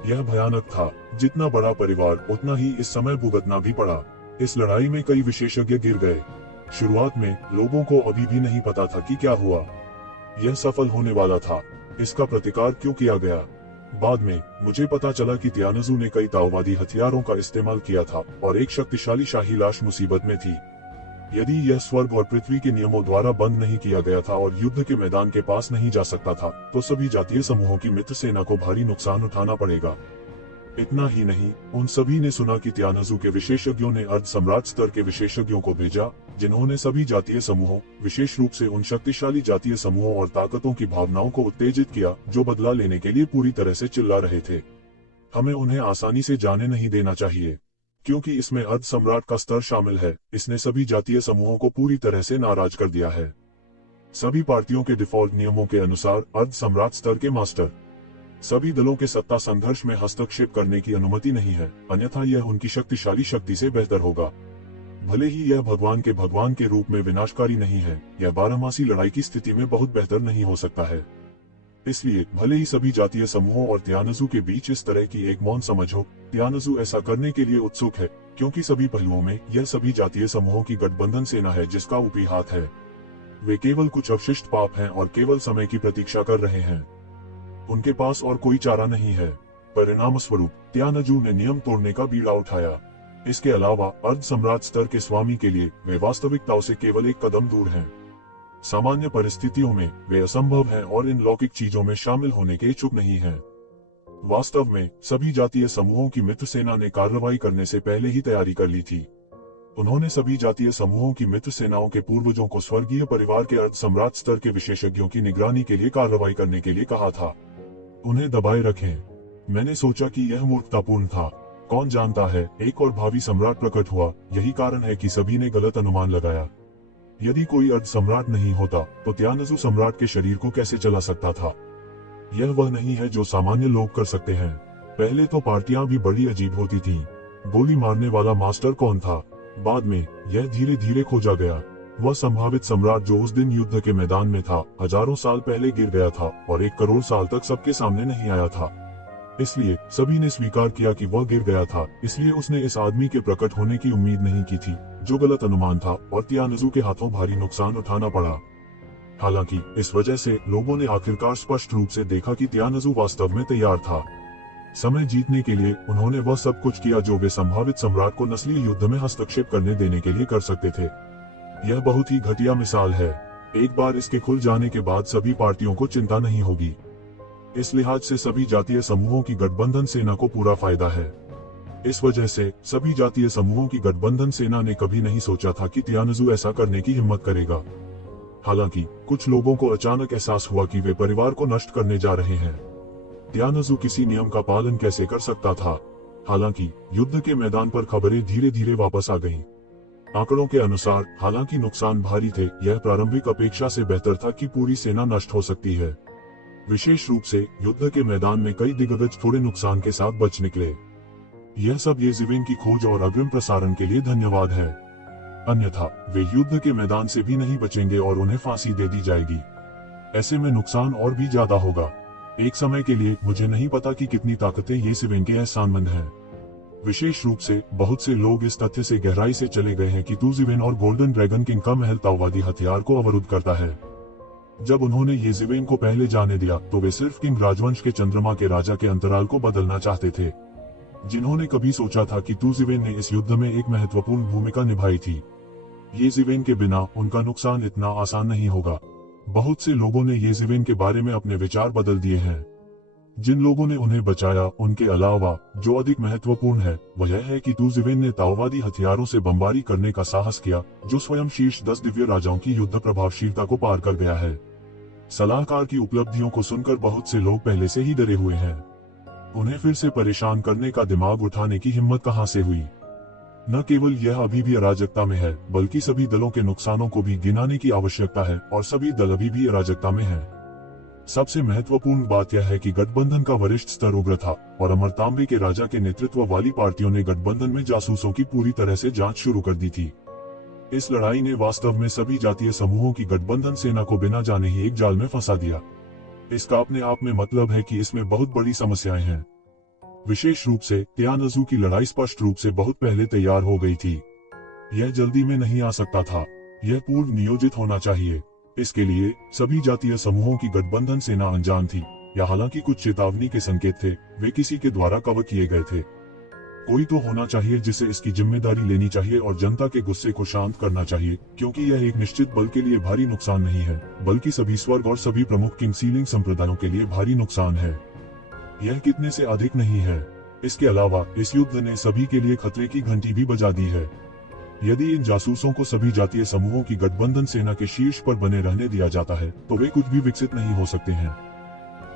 यह भयानक था। जितना बड़ा परिवार, उतना ही इस समय भुगतना भी पड़ा। इस लड़ाई में कई विशेषज्ञ गिर गए। शुरुआत में लोगों को अभी भी नहीं पता था कि क्या हुआ। यह सफल होने वाला था। इसका प्रतिकार क्यों किया गया? बाद में मुझे पता चला कि तियानजू ने कई ताओवादी हथियारों का इस्तेमाल किया था और एक शक्तिशाली शाही लाश मुसीबत में थी। यदि यह स्वर्ग और पृथ्वी के नियमों द्वारा बंद नहीं किया गया था और युद्ध के मैदान के पास नहीं जा सकता था, तो सभी जातीय समूहों की मित्र सेना को भारी नुकसान उठाना पड़ेगा। इतना ही नहीं, उन सभी ने सुना कि तियानजू के विशेषज्ञों ने अर्ध सम्राट स्तर के विशेषज्ञों को भेजा, जिन्होंने सभी जातीय समूहों, विशेष रूप से उन शक्तिशाली जातीय समूहों और ताकतों की भावनाओं को उत्तेजित किया, जो बदला लेने के लिए पूरी तरह से चिल्ला रहे थे। हमें उन्हें आसानी से जाने नहीं देना चाहिए, क्योंकि इसमें अर्ध सम्राट का स्तर शामिल है। इसने सभी जातीय समूहों को पूरी तरह से नाराज कर दिया है। सभी पार्टियों के डिफॉल्ट नियमों के अनुसार अर्ध सम्राट स्तर के मास्टर सभी दलों के सत्ता संघर्ष में हस्तक्षेप करने की अनुमति नहीं है, अन्यथा यह उनकी शक्तिशाली शक्ति से बेहतर होगा। भले ही यह भगवान के रूप में विनाशकारी नहीं है, यह बारहमासी लड़ाई की स्थिति में बहुत बेहतर नहीं हो सकता है। इसलिए भले ही सभी जातीय समूहों और तियानजू के बीच इस तरह की एक मौन समझ हो, तियानजू ऐसा करने के लिए उत्सुक है, क्योंकि सभी पहलुओं में यह सभी जातीय समूहों की गठबंधन सेना है जिसका ऊपरी हाथ है। वे केवल कुछ अवशिष्ट पाप हैं और केवल समय की प्रतीक्षा कर रहे हैं। उनके पास और कोई चारा नहीं है। परिणाम स्वरूप तियानजू ने नियम तोड़ने का बीड़ा उठाया। इसके अलावा अर्ध सम्राट स्तर के स्वामी के लिए वे वास्तविकताओं से केवल एक कदम दूर हैं। सामान्य परिस्थितियों में वे असंभव हैं और इन लौकिक चीजों में शामिल होने के इच्छुक नहीं हैं। वास्तव में सभी जातीय समूहों की मित्र सेना ने कार्रवाई करने से पहले ही तैयारी कर ली थी। उन्होंने सभी जातीय समूहों की मित्र सेनाओं के पूर्वजों को स्वर्गीय परिवार के अर्ध सम्राट स्तर के विशेषज्ञों की निगरानी के लिए कार्रवाई करने के लिए कहा था। उन्हें दबाए रखें। मैंने सोचा कि यह मूर्खतापूर्ण था। कौन जानता है, एक और भावी सम्राट प्रकट हुआ। यही कारण है कि सभी ने गलत अनुमान लगाया। यदि कोई अर्ध सम्राट नहीं होता तो त्यानजू सम्राट के शरीर को कैसे चला सकता था? यह वह नहीं है जो सामान्य लोग कर सकते हैं। पहले तो पार्टियां भी बड़ी अजीब होती थीं। गोली मारने वाला मास्टर कौन था? बाद में यह धीरे धीरे खोजा गया। वह संभावित सम्राट जो उस दिन युद्ध के मैदान में था, हजारों साल पहले गिर गया था और 1 करोड़ साल तक सबके सामने नहीं आया था। इसलिए सभी ने स्वीकार किया कि वह गिर गया था। इसलिए उसने इस आदमी के प्रकट होने की उम्मीद नहीं की थी, जो गलत अनुमान था, और त्यानजू के हाथों भारी नुकसान उठाना पड़ा। हालांकि इस वजह से लोगों ने आखिरकार स्पष्ट रूप से देखा कि त्यानजू वास्तव में तैयार था। समय जीतने के लिए उन्होंने वह सब कुछ किया जो वे संभावित सम्राट को नस्लीय युद्ध में हस्तक्षेप करने देने के लिए कर सकते थे। यह बहुत ही घटिया मिसाल है। एक बार इसके खुल जाने के बाद सभी पार्टियों को चिंता नहीं होगी। इस लिहाज से सभी जातीय समूहों की गठबंधन सेना को पूरा फायदा है। इस वजह से सभी जातीय समूहों की गठबंधन सेना ने कभी नहीं सोचा था कि त्यानजू ऐसा करने की हिम्मत करेगा। हालांकि कुछ लोगों को अचानक एहसास हुआ कि वे परिवार को नष्ट करने जा रहे हैं। त्यानजू किसी नियम का पालन कैसे कर सकता था? हालांकि युद्ध के मैदान पर खबरें धीरे धीरे वापस आ गईं। आंकड़ों के अनुसार हालांकि नुकसान भारी थे, यह प्रारंभिक अपेक्षा से बेहतर था कि पूरी सेना नष्ट हो सकती है। विशेष रूप से युद्ध के मैदान में कई दिग्गज थोड़े नुकसान के साथ बच निकले। यह सब येज़िवेन की खोज और अग्रिम प्रसारण के लिए धन्यवाद है। अन्यथा वे युद्ध के मैदान से भी नहीं बचेंगे और उन्हें फांसी दे दी जाएगी। ऐसे में नुकसान और भी ज्यादा होगा। एक समय के लिए मुझे नहीं पता कि कितनी ताकतें येज़िवेन के एहसानमंद हैं। विशेष रूप से बहुत से लोग इस तथ्य से गहराई से चले गए हैं कि तुज़िवेन और गोल्डन ड्रैगन किंग का महल ताओवादी हथियार को अवरुद्ध करता है। जब उन्होंने येज़िवेन को पहले जाने दिया तो वे सिर्फ किंग राजवंश के चंद्रमा के राजा के अंतराल को बदलना चाहते थे। जिन्होंने कभी सोचा था कि तुज़िवेन ने इस युद्ध में एक महत्वपूर्ण भूमिका निभाई थी। येज़िवेन के बिना उनका नुकसान इतना आसान नहीं होगा। बहुत से लोगों ने येज़िवेन के बारे में अपने विचार बदल दिए हैं। जिन लोगों ने उन्हें बचाया, उनके अलावा जो अधिक महत्वपूर्ण है वह यह है कि तुज़िवेन ने ताओवादी हथियारों से बमबारी करने का साहस किया, जो स्वयं शीर्ष 10 दिव्य राजाओं की युद्ध प्रभावशीलता को पार कर गया है। सलाहकार की उपलब्धियों को सुनकर बहुत से लोग पहले से ही डरे हुए हैं। उन्हें फिर से परेशान करने का दिमाग उठाने की हिम्मत कहां से हुई? न केवल यह अभी भी अराजकता में है, बल्कि सभी दलों के नुकसानों को भी गिनाने की आवश्यकता है, और सभी दल अभी भी अराजकता में हैं। सबसे महत्वपूर्ण बात यह है कि गठबंधन का वरिष्ठ स्तर उग्र था, और अमरतांबे के राजा के नेतृत्व वाली पार्टियों ने गठबंधन में जासूसों की पूरी तरह से जांच शुरू कर दी थी। इस लड़ाई ने वास्तव में सभी जातीय समूहों की गठबंधन सेना को बिना जाने ही एक जाल में फंसा दिया। इसका अपने आप में मतलब है कि इसमें बहुत बड़ी समस्याएं हैं। विशेष रूप से त्यानजू की लड़ाई स्पष्ट रूप से बहुत पहले तैयार हो गई थी। यह जल्दी में नहीं आ सकता था। यह पूर्व नियोजित होना चाहिए। इसके लिए सभी जातीय समूहों की गठबंधन सेना अनजान थी, या हालांकि कुछ चेतावनी के संकेत थे, वे किसी के द्वारा कवर किए गए थे। कोई तो होना चाहिए जिसे इसकी जिम्मेदारी लेनी चाहिए और जनता के गुस्से को शांत करना चाहिए, क्योंकि यह एक निश्चित बल के लिए भारी नुकसान नहीं है, बल्कि सभी स्वर्ग और सभी प्रमुख किंग सीलिंग संप्रदायों के लिए भारी नुकसान है। यह कितने से अधिक नहीं है। इसके अलावा इस युद्ध ने सभी के लिए खतरे की घंटी भी बजा दी है। यदि इन जासूसों को सभी जातीय समूहों की गठबंधन सेना के शीर्ष पर बने रहने दिया जाता है तो वे कुछ भी विकसित नहीं हो सकते हैं।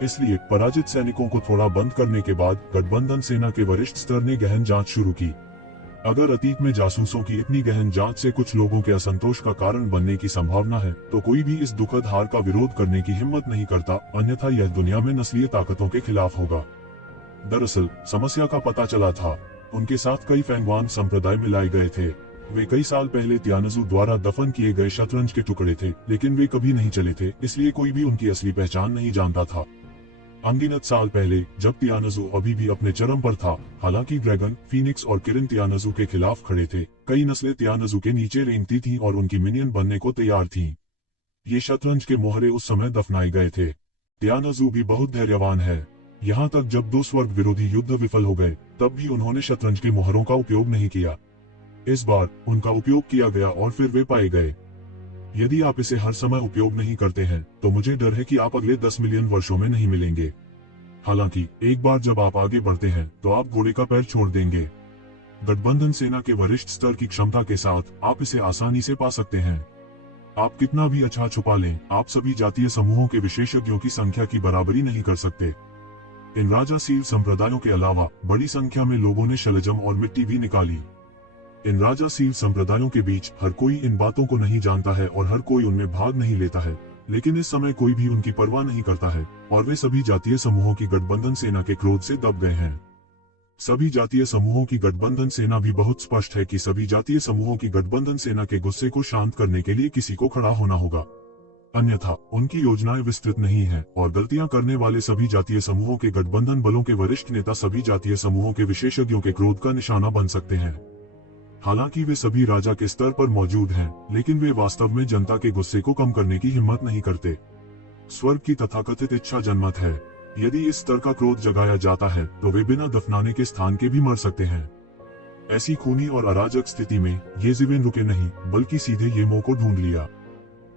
इसलिए पराजित सैनिकों को थोड़ा बंद करने के बाद गठबंधन सेना के वरिष्ठ स्तर ने गहन जांच शुरू की। अगर अतीत में जासूसों की इतनी गहन जांच से कुछ लोगों के असंतोष का कारण बनने की संभावना है, तो कोई भी इस दुखद हार का विरोध करने की हिम्मत नहीं करता, अन्यथा यह दुनिया में नस्लीय ताकतों के खिलाफ होगा। दरअसल समस्या का पता चला था। उनके साथ कई फैंगवान संप्रदाय मिलाए गए थे। वे कई साल पहले त्यानजू द्वारा दफन किए गए शतरंज के टुकड़े थे, लेकिन वे कभी नहीं चले थे, इसलिए कोई भी उनकी असली पहचान नहीं जानता था। अनगिनत साल पहले जब त्यानजू अभी भी अपने चरम पर था, हालांकि ड्रैगन, फीनिक्स और किरण त्यानजू के खिलाफ खड़े थे, कई नस्लें त्यानजू के नीचे रेंगती थीं और उनकी मिनियन बनने को तैयार थीं। ये शतरंज के मोहरे उस समय दफनाए गए थे। त्यानजू भी बहुत धैर्यवान है। यहाँ तक जब 2 स्वर्ग विरोधी युद्ध विफल हो गए, तब भी उन्होंने शतरंज के मोहरों का उपयोग नहीं किया। इस बार उनका उपयोग किया गया और फिर वे पाए गए। यदि आप इसे हर समय उपयोग नहीं करते हैं, तो मुझे डर है कि आप अगले 10 मिलियन वर्षों में नहीं मिलेंगे। हालांकि एक बार जब आप आगे बढ़ते हैं, तो आप घोड़े का पैर छोड़ देंगे। गठबंधन सेना के वरिष्ठ स्तर की क्षमता के साथ आप इसे आसानी से पा सकते हैं। आप कितना भी अच्छा छुपा लें, आप सभी जातीय समूहों के विशेषज्ञों की संख्या की बराबरी नहीं कर सकते। इन राजासील संप्रदायों के अलावा बड़ी संख्या में लोगों ने शलजम और मिट्टी भी निकाली। इन राजासील संप्रदायों के बीच हर कोई इन बातों को नहीं जानता है और हर कोई उनमें भाग नहीं लेता है, लेकिन इस समय कोई भी उनकी परवाह नहीं करता है और वे सभी जातीय समूहों की गठबंधन सेना के क्रोध से दब गए हैं। सभी जातीय समूहों की गठबंधन सेना भी बहुत स्पष्ट है कि सभी जातीय समूहों की गठबंधन सेना के गुस्से को शांत करने के लिए किसी को खड़ा होना होगा, अन्यथा उनकी योजनाएं विस्तृत नहीं है और गलतियां करने वाले सभी जातीय समूहों के गठबंधन बलों के वरिष्ठ नेता सभी जातीय समूहों के विशेषज्ञों के क्रोध का निशाना बन सकते हैं। हालांकि वे सभी राजा के स्तर पर मौजूद हैं, लेकिन वे वास्तव में जनता के गुस्से को कम करने की हिम्मत नहीं करते। स्वर्ग की तथाकथित इच्छा जनमत है। यदि इस स्तर का क्रोध जगाया जाता है तो वे बिना दफनाने के स्थान के भी मर सकते हैं। ऐसी खूनी और अराजक स्थिति में येज़ेबेल रुके नहीं, बल्कि सीधे येमो को ढूंढ लिया।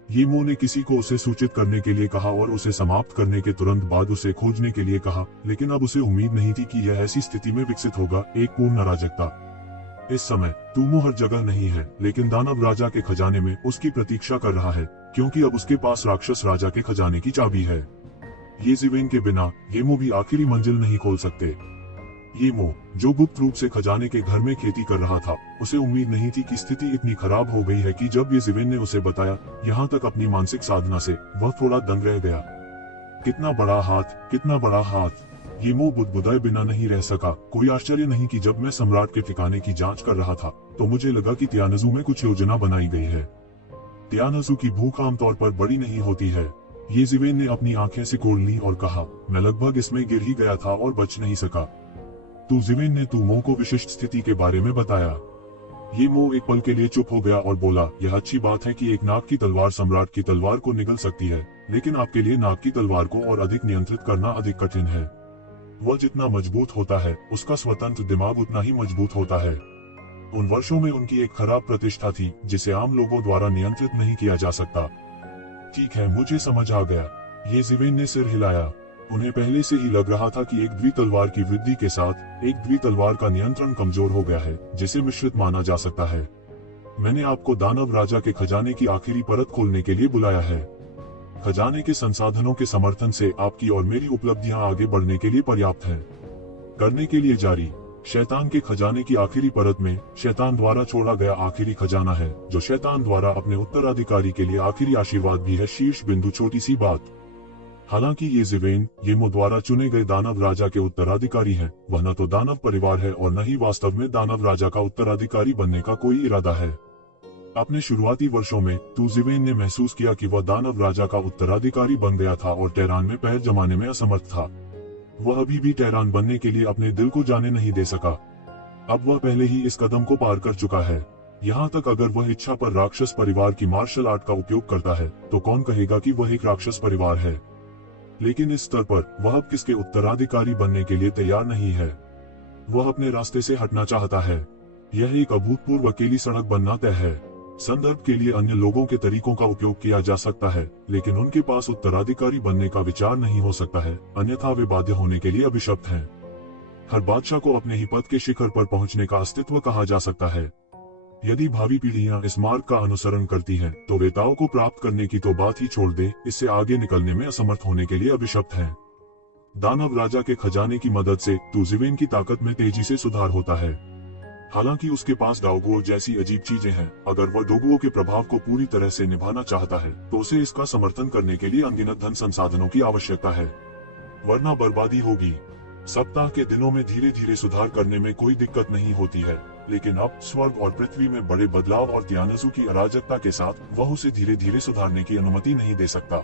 येमो ने किसी को उसे सूचित करने के लिए कहा और उसे समाप्त करने के तुरंत बाद उसे खोजने के लिए कहा, लेकिन अब उसे उम्मीद नहीं थी कि यह ऐसी स्थिति में विकसित होगा, एक पूर्ण अराजकता। इस समय तूमो हर जगह नहीं है, लेकिन दानव राजा के खजाने में उसकी प्रतीक्षा कर रहा है, क्योंकि अब उसके पास राक्षस राजा के खजाने की चाबी है। येज़ेबेल के बिना येमो भी आखिरी मंजिल नहीं खोल सकते। येमो, जो गुप्त रूप से खजाने के घर में खेती कर रहा था, उसे उम्मीद नहीं थी कि स्थिति इतनी खराब हो गई है कि जब येज़ेबेल ने उसे बताया, यहाँ तक अपनी मानसिक साधना से वह थोड़ा दंग रह गया। कितना बड़ा हाथ, कितना बड़ा हाथ। येमो बुदबुदाए बिना नहीं रह सका। कोई आश्चर्य नहीं कि जब मैं सम्राट के ठिकाने की जांच कर रहा था तो मुझे लगा कि तियानजू में कुछ योजना बनाई गई है। तियानजू की भूख आमतौर पर बड़ी नहीं होती है। येज़ेबेल ने अपनी आंखें सिकोड़ ली और कहा, मैं लगभग इसमें गिर ही गया था और बच नहीं सका। येज़ेबेल ने तूमो को विशिष्ट स्थिति के बारे में बताया। येमो एक पल के लिए चुप हो गया और बोला, यह अच्छी बात है कि एक नाग की तलवार सम्राट की तलवार को निगल सकती है, लेकिन आपके लिए नाग की तलवार को और अधिक नियंत्रित करना अधिक कठिन है। वह जितना मजबूत होता है, उसका स्वतंत्र दिमाग उतना ही मजबूत होता है। उन वर्षों में उनकी एक खराब प्रतिष्ठा थी जिसे आम लोगों द्वारा नियंत्रित नहीं किया जा सकता। ठीक है, मुझे समझ आ गया। येज़ेबेल ने सिर हिलाया। उन्हें पहले से ही लग रहा था कि एक द्वि तलवार की वृद्धि के साथ एक द्वि तलवार का नियंत्रण कमजोर हो गया है, जिसे मिश्रित माना जा सकता है। मैंने आपको दानव राजा के खजाने की आखिरी परत खोलने के लिए बुलाया है। खजाने के संसाधनों के समर्थन से आपकी और मेरी उपलब्धियां आगे बढ़ने के लिए पर्याप्त हैं। करने के लिए जारी। शैतान के खजाने की आखिरी परत में शैतान द्वारा छोड़ा गया आखिरी खजाना है, जो शैतान द्वारा अपने उत्तराधिकारी के लिए आखिरी आशीर्वाद भी है। शीर्ष बिंदु छोटी सी बात। हालांकि येज़ेबेल येमो द्वारा चुने गए दानव राजा के उत्तराधिकारी हैं, वह न तो दानव परिवार है और न ही वास्तव में दानव राजा का उत्तराधिकारी बनने का कोई इरादा है। अपने शुरुआती वर्षों में येज़ेबेल ने महसूस किया कि वह दानव राजा का उत्तराधिकारी बन गया था और टेहरान में पैर जमाने में असमर्थ था। वह अभी भी टेहरान बनने के लिए अपने दिल को जाने नहीं दे सका। अब वह पहले ही इस कदम को पार कर चुका है। यहाँ तक अगर वह इच्छा पर राक्षस परिवार की मार्शल आर्ट का उपयोग करता है तो कौन कहेगा कि वह एक राक्षस परिवार है। लेकिन इस स्तर पर वह अब किसके उत्तराधिकारी बनने के लिए तैयार नहीं है। वह अपने रास्ते से हटना चाहता है। यह एक अभूतपूर्व अकेली सड़क बनना तय है। संदर्भ के लिए अन्य लोगों के तरीकों का उपयोग किया जा सकता है, लेकिन उनके पास उत्तराधिकारी बनने का विचार नहीं हो सकता है, अन्यथा वे बाध्य होने के लिए अभिशप्त हैं। हर बादशाह को अपने ही पद के शिखर पर पहुंचने का अस्तित्व कहा जा सकता है। यदि भावी पीढ़ियां इस मार्ग का अनुसरण करती हैं, तो वे ताओ को प्राप्त करने की तो बात ही छोड़ दे, इससे आगे निकलने में असमर्थ होने के लिए अभिशप्त हैं। दानव राजा के खजाने की मदद से येज़ेबेल की ताकत में तेजी से सुधार होता है। हालांकि उसके पास डाओगुओ जैसी अजीब चीजें हैं। अगर वह डोगुओ के प्रभाव को पूरी तरह से निभाना चाहता है तो उसे इसका समर्थन करने के लिए अनगिनत धन संसाधनों की आवश्यकता है, वरना बर्बादी होगी। सप्ताह के दिनों में धीरे धीरे सुधार करने में कोई दिक्कत नहीं होती है, लेकिन अब स्वर्ग और पृथ्वी में बड़े बदलाव और तियानजू की अराजकता के साथ वह उसे धीरे धीरे सुधारने की अनुमति नहीं दे सकता।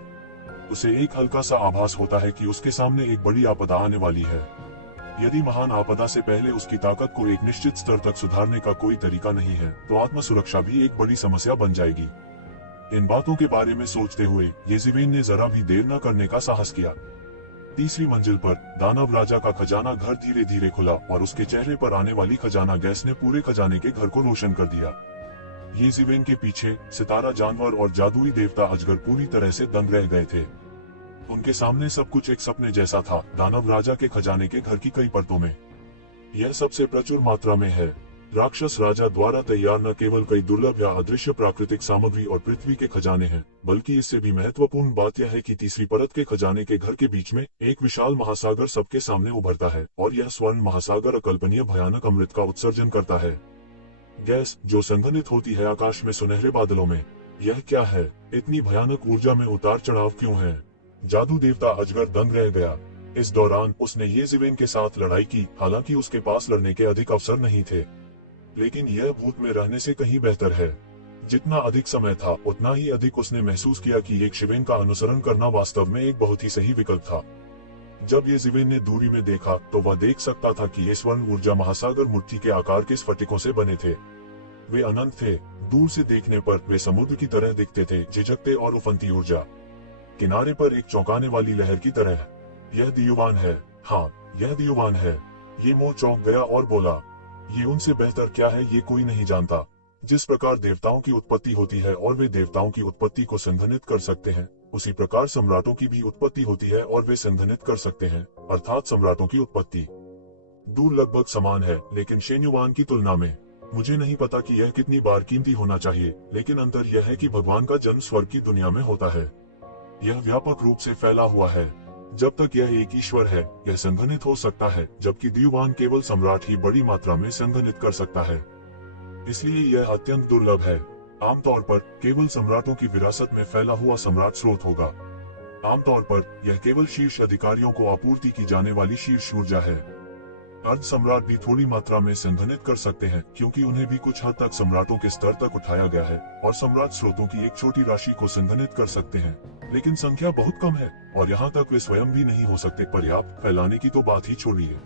उसे एक हल्का सा आभास होता है कि उसके सामने एक बड़ी आपदा आने वाली है। यदि महान आपदा से पहले उसकी ताकत को एक निश्चित स्तर तक सुधारने का कोई तरीका नहीं है, तो आत्म सुरक्षा भी एक बड़ी समस्या बन जाएगी। इन बातों के बारे में सोचते हुए येज़ेबेल ने जरा भी देर न करने का साहस किया। तीसरी मंजिल पर दानव राजा का खजाना घर धीरे धीरे खुला और उसके चेहरे पर आने वाली खजाना गैस ने पूरे खजाने के घर को रोशन कर दिया। येज़ेबेल के पीछे सितारा जानवर और जादुई देवता अजगर पूरी तरह से दंग रह गए थे। उनके सामने सब कुछ एक सपने जैसा था। दानव राजा के खजाने के घर की कई परतों में यह सबसे प्रचुर मात्रा में है। राक्षस राजा द्वारा तैयार न केवल कई दुर्लभ या अदृश्य प्राकृतिक सामग्री और पृथ्वी के खजाने हैं, बल्कि इससे भी महत्वपूर्ण बात यह है कि तीसरी परत के खजाने के घर के बीच में एक विशाल महासागर सबके सामने उभरता है, और यह स्वर्ण महासागर अकल्पनीय भयानक अमृत का उत्सर्जन करता है। गैस जो संघनित होती है आकाश में सुनहरे बादलों में। यह क्या है? इतनी भयानक ऊर्जा में उतार चढ़ाव क्यों है? जादू देवता अजगर दंग रह गया। इस दौरान उसने येज़ेबेल के साथ लड़ाई की, हालांकि उसके पास लड़ने के अधिक अवसर नहीं थे, लेकिन यह भूत में रहने से कहीं बेहतर है। जितना अधिक समय था, उतना ही अधिक उसने महसूस किया कि एक शिवेन का अनुसरण करना वास्तव में एक बहुत ही सही विकल्प था। जब येज़ेबेल ने दूरी में देखा तो वह देख सकता था कि ये स्वर्ण ऊर्जा महासागर मुट्ठी के आकार के स्फटिकों से बने थे। वे अनंत थे। दूर से देखने पर वे समुद्र की तरह दिखते थे, झिझकते और उफनती ऊर्जा। किनारे पर एक चौंकाने वाली लहर की तरह। यह दियुवान है। हाँ, यह दियुवान है। ये मोह चौंक गया और बोला, ये उनसे बेहतर क्या है ये कोई नहीं जानता। जिस प्रकार देवताओं की उत्पत्ति होती है और वे देवताओं की उत्पत्ति को संघनित कर सकते हैं, उसी प्रकार सम्राटों की भी उत्पत्ति होती है और वे संघनित कर सकते हैं, अर्थात सम्राटों की उत्पत्ति। दूर लगभग समान है, लेकिन शेन्युवान की तुलना में। मुझे नहीं पता कि यह कितनी बार कीमती होना चाहिए, लेकिन अंतर यह है कि भगवान का जन्म स्वर्ग की दुनिया में होता है। यह व्यापक रूप से फैला हुआ है। जब तक यह एक ईश्वर है, यह संघनित हो सकता है, जबकि दियुवान केवल सम्राट ही बड़ी मात्रा में संघनित कर सकता है। इसलिए यह अत्यंत दुर्लभ है। आमतौर पर केवल सम्राटों की विरासत में फैला हुआ सम्राट स्रोत होगा। आमतौर पर यह केवल शीर्ष अधिकारियों को आपूर्ति की जाने वाली शीर्ष ऊर्जा है। अर्ध सम्राट भी थोड़ी मात्रा में संघनित कर सकते हैं, क्योंकि उन्हें भी कुछ हद तक सम्राटों के स्तर तक उठाया गया है, और सम्राट स्रोतों की एक छोटी राशि को संघनित कर सकते हैं, लेकिन संख्या बहुत कम है, और यहाँ तक वे स्वयं भी नहीं हो सकते पर्याप्त। फैलाने की तो बात ही छोड़िए।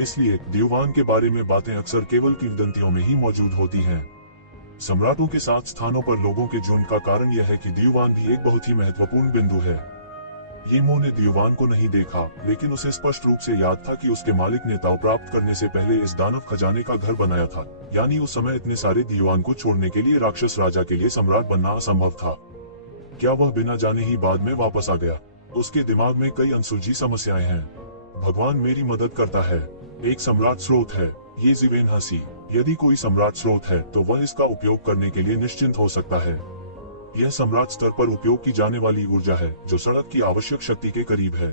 इसलिए दियुवान के बारे में बातें अक्सर केवल किंवदंतियों में ही मौजूद होती हैं। सम्राटों के साथ स्थानों पर लोगों के झुंड का कारण यह है कि दियुवान भी एक बहुत ही महत्वपूर्ण बिंदु है। येमो ने दियुवान को नहीं देखा, लेकिन उसे स्पष्ट रूप से याद था कि उसके मालिक ने ताओ प्राप्त करने से पहले इस दानव खजाने का घर बनाया था। यानी उस समय इतने सारे दियुवान को छोड़ने के लिए राक्षस राजा के लिए सम्राट बनना असंभव था। क्या वह बिना जाने ही बाद में वापस आ गया? उसके दिमाग में कई अनसुलझी समस्याएं हैं। भगवान मेरी मदद करता है। एक सम्राट स्रोत है। येज़ेबेल हंसी। यदि कोई सम्राट स्रोत है तो वह इसका उपयोग करने के लिए निश्चिंत हो सकता है। यह सम्राट स्तर पर उपयोग की जाने वाली ऊर्जा है, जो सड़क की आवश्यक शक्ति के करीब है।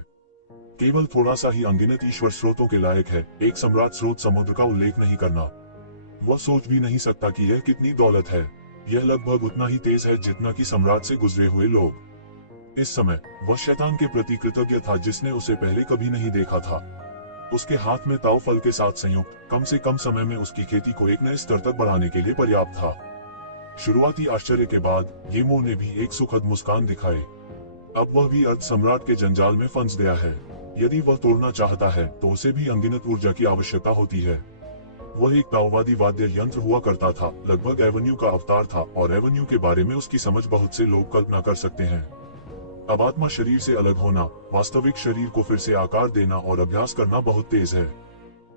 केवल थोड़ा सा ही अनगिनत ईश्वर स्रोतों के लायक है। एक सम्राट स्रोत समुद्र का उल्लेख नहीं करना। वह सोच भी नहीं सकता कि यह कितनी दौलत है। यह लगभग उतना ही तेज है जितना कि सम्राट से गुजरे हुए लोग। इस समय वह शैतान के प्रति कृतज्ञ था, जिसने उसे पहले कभी नहीं देखा था। उसके हाथ में ताओ फल के साथ संयुक्त कम से कम समय में उसकी खेती को एक नए स्तर तक बढ़ाने के लिए पर्याप्त था। शुरुआती आश्चर्य के बाद येमो ने भी एक सुखद मुस्कान दिखाई। अब वह भी अर्ध सम्राट के जंजाल में फंस गया है। यदि वह तोड़ना चाहता है तो उसे भी अनगिनत ऊर्जा की आवश्यकता होती है। वह एक ताओवादी वाद्य यंत्र हुआ करता था, लगभग एवेन्यू का अवतार था, और एवेन्यू के बारे में उसकी समझ बहुत से लोग कल्पना कर सकते हैं। अब आत्मा शरीर से अलग होना, वास्तविक शरीर को फिर से आकार देना और अभ्यास करना बहुत तेज है।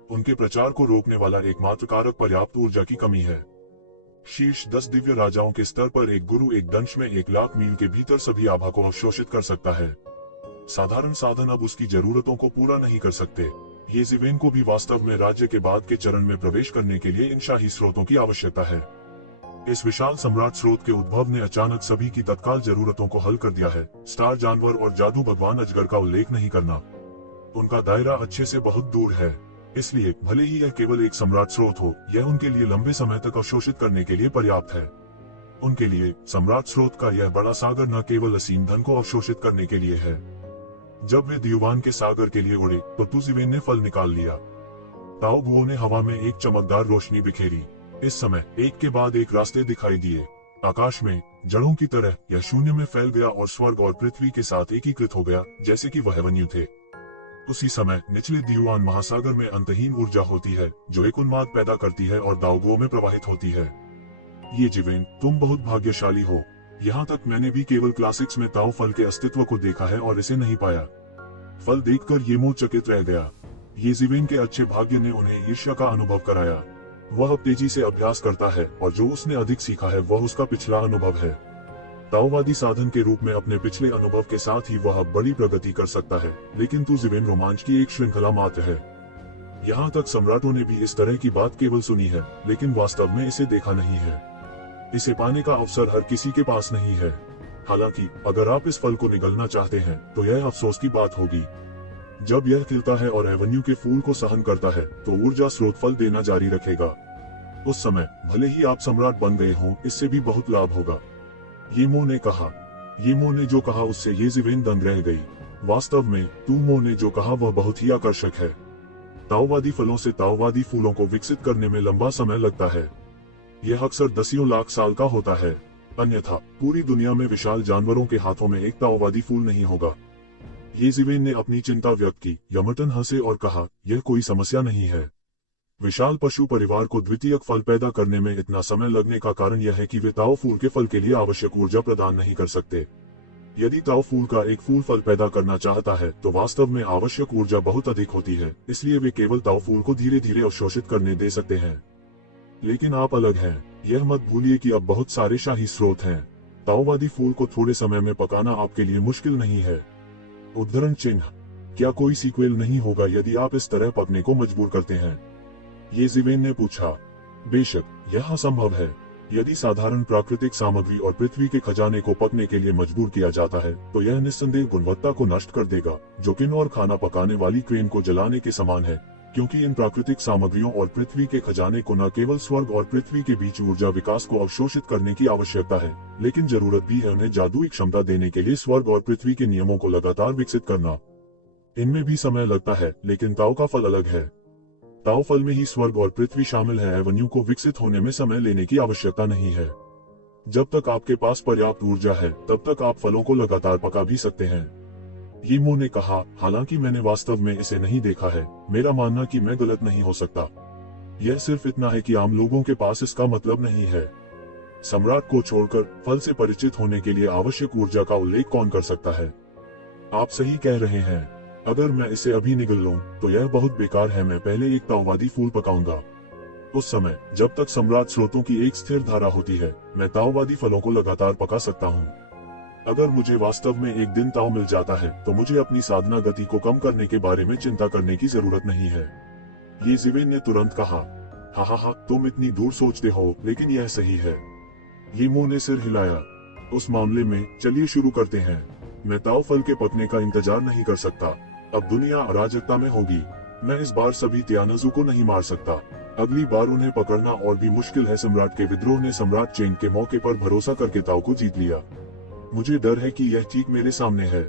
उनके प्रचार को रोकने वाला एकमात्र कारक पर्याप्त ऊर्जा की कमी है। शीर्ष 10 दिव्य राजाओं के स्तर पर एक गुरु एक दंश में 1,00,000 मील के भीतर सभी आभा को अवशोषित कर सकता है। साधारण साधन अब उसकी जरूरतों को पूरा नहीं कर सकते। येज़ेबेल को भी वास्तव में राज्य के बाद के चरण में प्रवेश करने के लिए इन शाही स्रोतों की आवश्यकता है। इस विशाल सम्राट स्रोत के उद्भव ने अचानक सभी की तत्काल जरूरतों को हल कर दिया है। स्टार जानवर और जादू भगवान अजगर का उल्लेख नहीं करना। उनका दायरा अच्छे से बहुत दूर है। इसलिए भले ही यह केवल एक सम्राट स्रोत हो, यह उनके लिए लंबे समय तक अवशोषित करने के लिए पर्याप्त है। उनके लिए सम्राट स्रोत का यह बड़ा सागर न केवल असीम धन को अवशोषित करने के लिए है। जब वे दियुवान के सागर के लिए उड़े तो तुज़िवेन ने फल निकाल लिया। ताओ बुओ ने हवा में एक चमकदार रोशनी बिखेरी। इस समय एक के बाद एक रास्ते दिखाई दिए। आकाश में जड़ों की तरह यह शून्य में फैल गया और स्वर्ग और पृथ्वी के साथ एकीकृत हो गया, जैसे कि वह एवेन्यू थे। उसी समय निचले दियुवान महासागर में अंतहीन ऊर्जा होती है, जो एक उन्माद पैदा करती है और दाओगो में प्रवाहित होती है। येज़ेबेल, तुम बहुत भाग्यशाली हो। यहाँ तक मैंने भी केवल क्लासिक्स में ताओ फल के अस्तित्व को देखा है और इसे नहीं पाया। फल देखकर येमो चकित रह गया। येज़ेबेल के अच्छे भाग्य ने उन्हें ईर्ष्या का अनुभव कराया। वह अब तेजी से अभ्यास करता है, और जो उसने अधिक सीखा है वह उसका पिछला अनुभव है। ताओवादी साधन के रूप में अपने पिछले अनुभव के साथ ही वह अब बड़ी प्रगति कर सकता है, लेकिन तुज़िवेन रोमांच की एक श्रृंखला मात्र है। यहाँ तक सम्राटों ने भी इस तरह की बात केवल सुनी है, लेकिन वास्तव में इसे देखा नहीं है। इसे पाने का अवसर हर किसी के पास नहीं है। हालांकि अगर आप इस फल को निगलना चाहते हैं तो यह अफसोस की बात होगी। जब यह खिलता है और एवेन्यू के फूल को सहन करता है तो ऊर्जा स्रोत फल देना जारी रखेगा। उस समय भले ही आप सम्राट बन गए हों, इससे भी बहुत लाभ होगा। येमो ने कहा। येमो ने जो कहा उससे येज़िवेन दंग रह गई। वास्तव में तूमो ने जो कहा वह बहुत ही आकर्षक है। ताओवादी फलों से ताओवादी फूलों को विकसित करने में लंबा समय लगता है। यह अक्सर दसियों लाख साल का होता है। अन्यथा पूरी दुनिया में विशाल जानवरों के हाथों में एक ताओवादी फूल नहीं होगा। येज़िवेन ने अपनी चिंता व्यक्त की। यमर्टन हंसे और कहा, यह कोई समस्या नहीं है। विशाल पशु परिवार को द्वितीयक फल पैदा करने में इतना समय लगने का कारण यह है कि वे ताओ फूल के फल के लिए आवश्यक ऊर्जा प्रदान नहीं कर सकते। यदि ताओ फूल का एक फूल फल पैदा करना चाहता है तो वास्तव में आवश्यक ऊर्जा बहुत अधिक होती है, इसलिए वे केवल ताओ फूल को धीरे धीरे अवशोषित करने दे सकते हैं। लेकिन आप अलग हैं। यह मत भूलिए कि अब बहुत सारे शाही स्रोत हैं। ताओवादी फूल को थोड़े समय में पकाना आपके लिए मुश्किल नहीं है। उद्धरण चिन्ह, क्या कोई सीक्वेल नहीं होगा यदि आप इस तरह पकने को मजबूर करते हैं? येज़िवेन ने पूछा। बेशक, यह असंभव है। यदि साधारण प्राकृतिक सामग्री और पृथ्वी के खजाने को पकने के लिए मजबूर किया जाता है तो यह निस्संदेह गुणवत्ता को नष्ट कर देगा, जो किन और खाना पकाने वाली क्रेन को जलाने के समान है, क्योंकि इन प्राकृतिक सामग्रियों और पृथ्वी के खजाने को न केवल स्वर्ग और पृथ्वी के बीच ऊर्जा विकास को अवशोषित करने की आवश्यकता है, लेकिन जरूरत भी है उन्हें जादुई क्षमता देने के लिए स्वर्ग और पृथ्वी के नियमों को लगातार विकसित करना। इनमें भी समय लगता है, लेकिन ताओ का फल अलग है। ताओ फल में ही स्वर्ग और पृथ्वी शामिल है। एवेन्यू को विकसित होने में समय लेने की आवश्यकता नहीं है। जब तक आपके पास पर्याप्त ऊर्जा है तब तक आप फलों को लगातार पका भी सकते हैं। येमो ने कहा, हालांकि मैंने वास्तव में इसे नहीं देखा है, मेरा मानना कि मैं गलत नहीं हो सकता। यह सिर्फ इतना है कि आम लोगों के पास इसका मतलब नहीं है। सम्राट को छोड़कर फल से परिचित होने के लिए आवश्यक ऊर्जा का उल्लेख कौन कर सकता है? आप सही कह रहे हैं। अगर मैं इसे अभी निगल लूं तो यह बहुत बेकार है। मैं पहले एक ताओवादी फूल पकाऊंगा। उस समय जब तक सम्राट स्रोतों की एक स्थिर धारा होती है, मैं ताओवादी फलों को लगातार पका सकता हूं। अगर मुझे वास्तव में एक दिन ताओ मिल जाता है तो मुझे अपनी साधना गति को कम करने के बारे में चिंता करने की जरूरत नहीं है। येज़िवेन ने तुरंत कहा, हा, तुम इतनी दूर सोचते हो, लेकिन यह सही है। येमो ने सिर हिलाया। उस मामले में चलिए शुरू करते हैं। मैं ताओ फल के पकने का इंतजार नहीं कर सकता। अब दुनिया अराजकता में होगी। मैं इस बार सभी तियानजू को नहीं मार सकता। अगली बार उन्हें पकड़ना और भी मुश्किल है। सम्राट के विद्रोह ने सम्राट चेंग के मौके पर भरोसा करके ताओ को जीत लिया। मुझे डर है कि यह ठीक मेरे सामने है।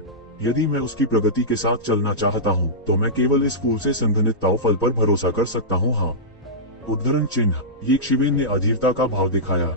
यदि मैं उसकी प्रगति के साथ चलना चाहता हूं, तो मैं केवल इस फूल से संघनित ताओ फल पर भरोसा कर सकता हूं। हाँ। उद्धरण चिन्ह, येज़िवेन ने अधीरता का भाव दिखाया।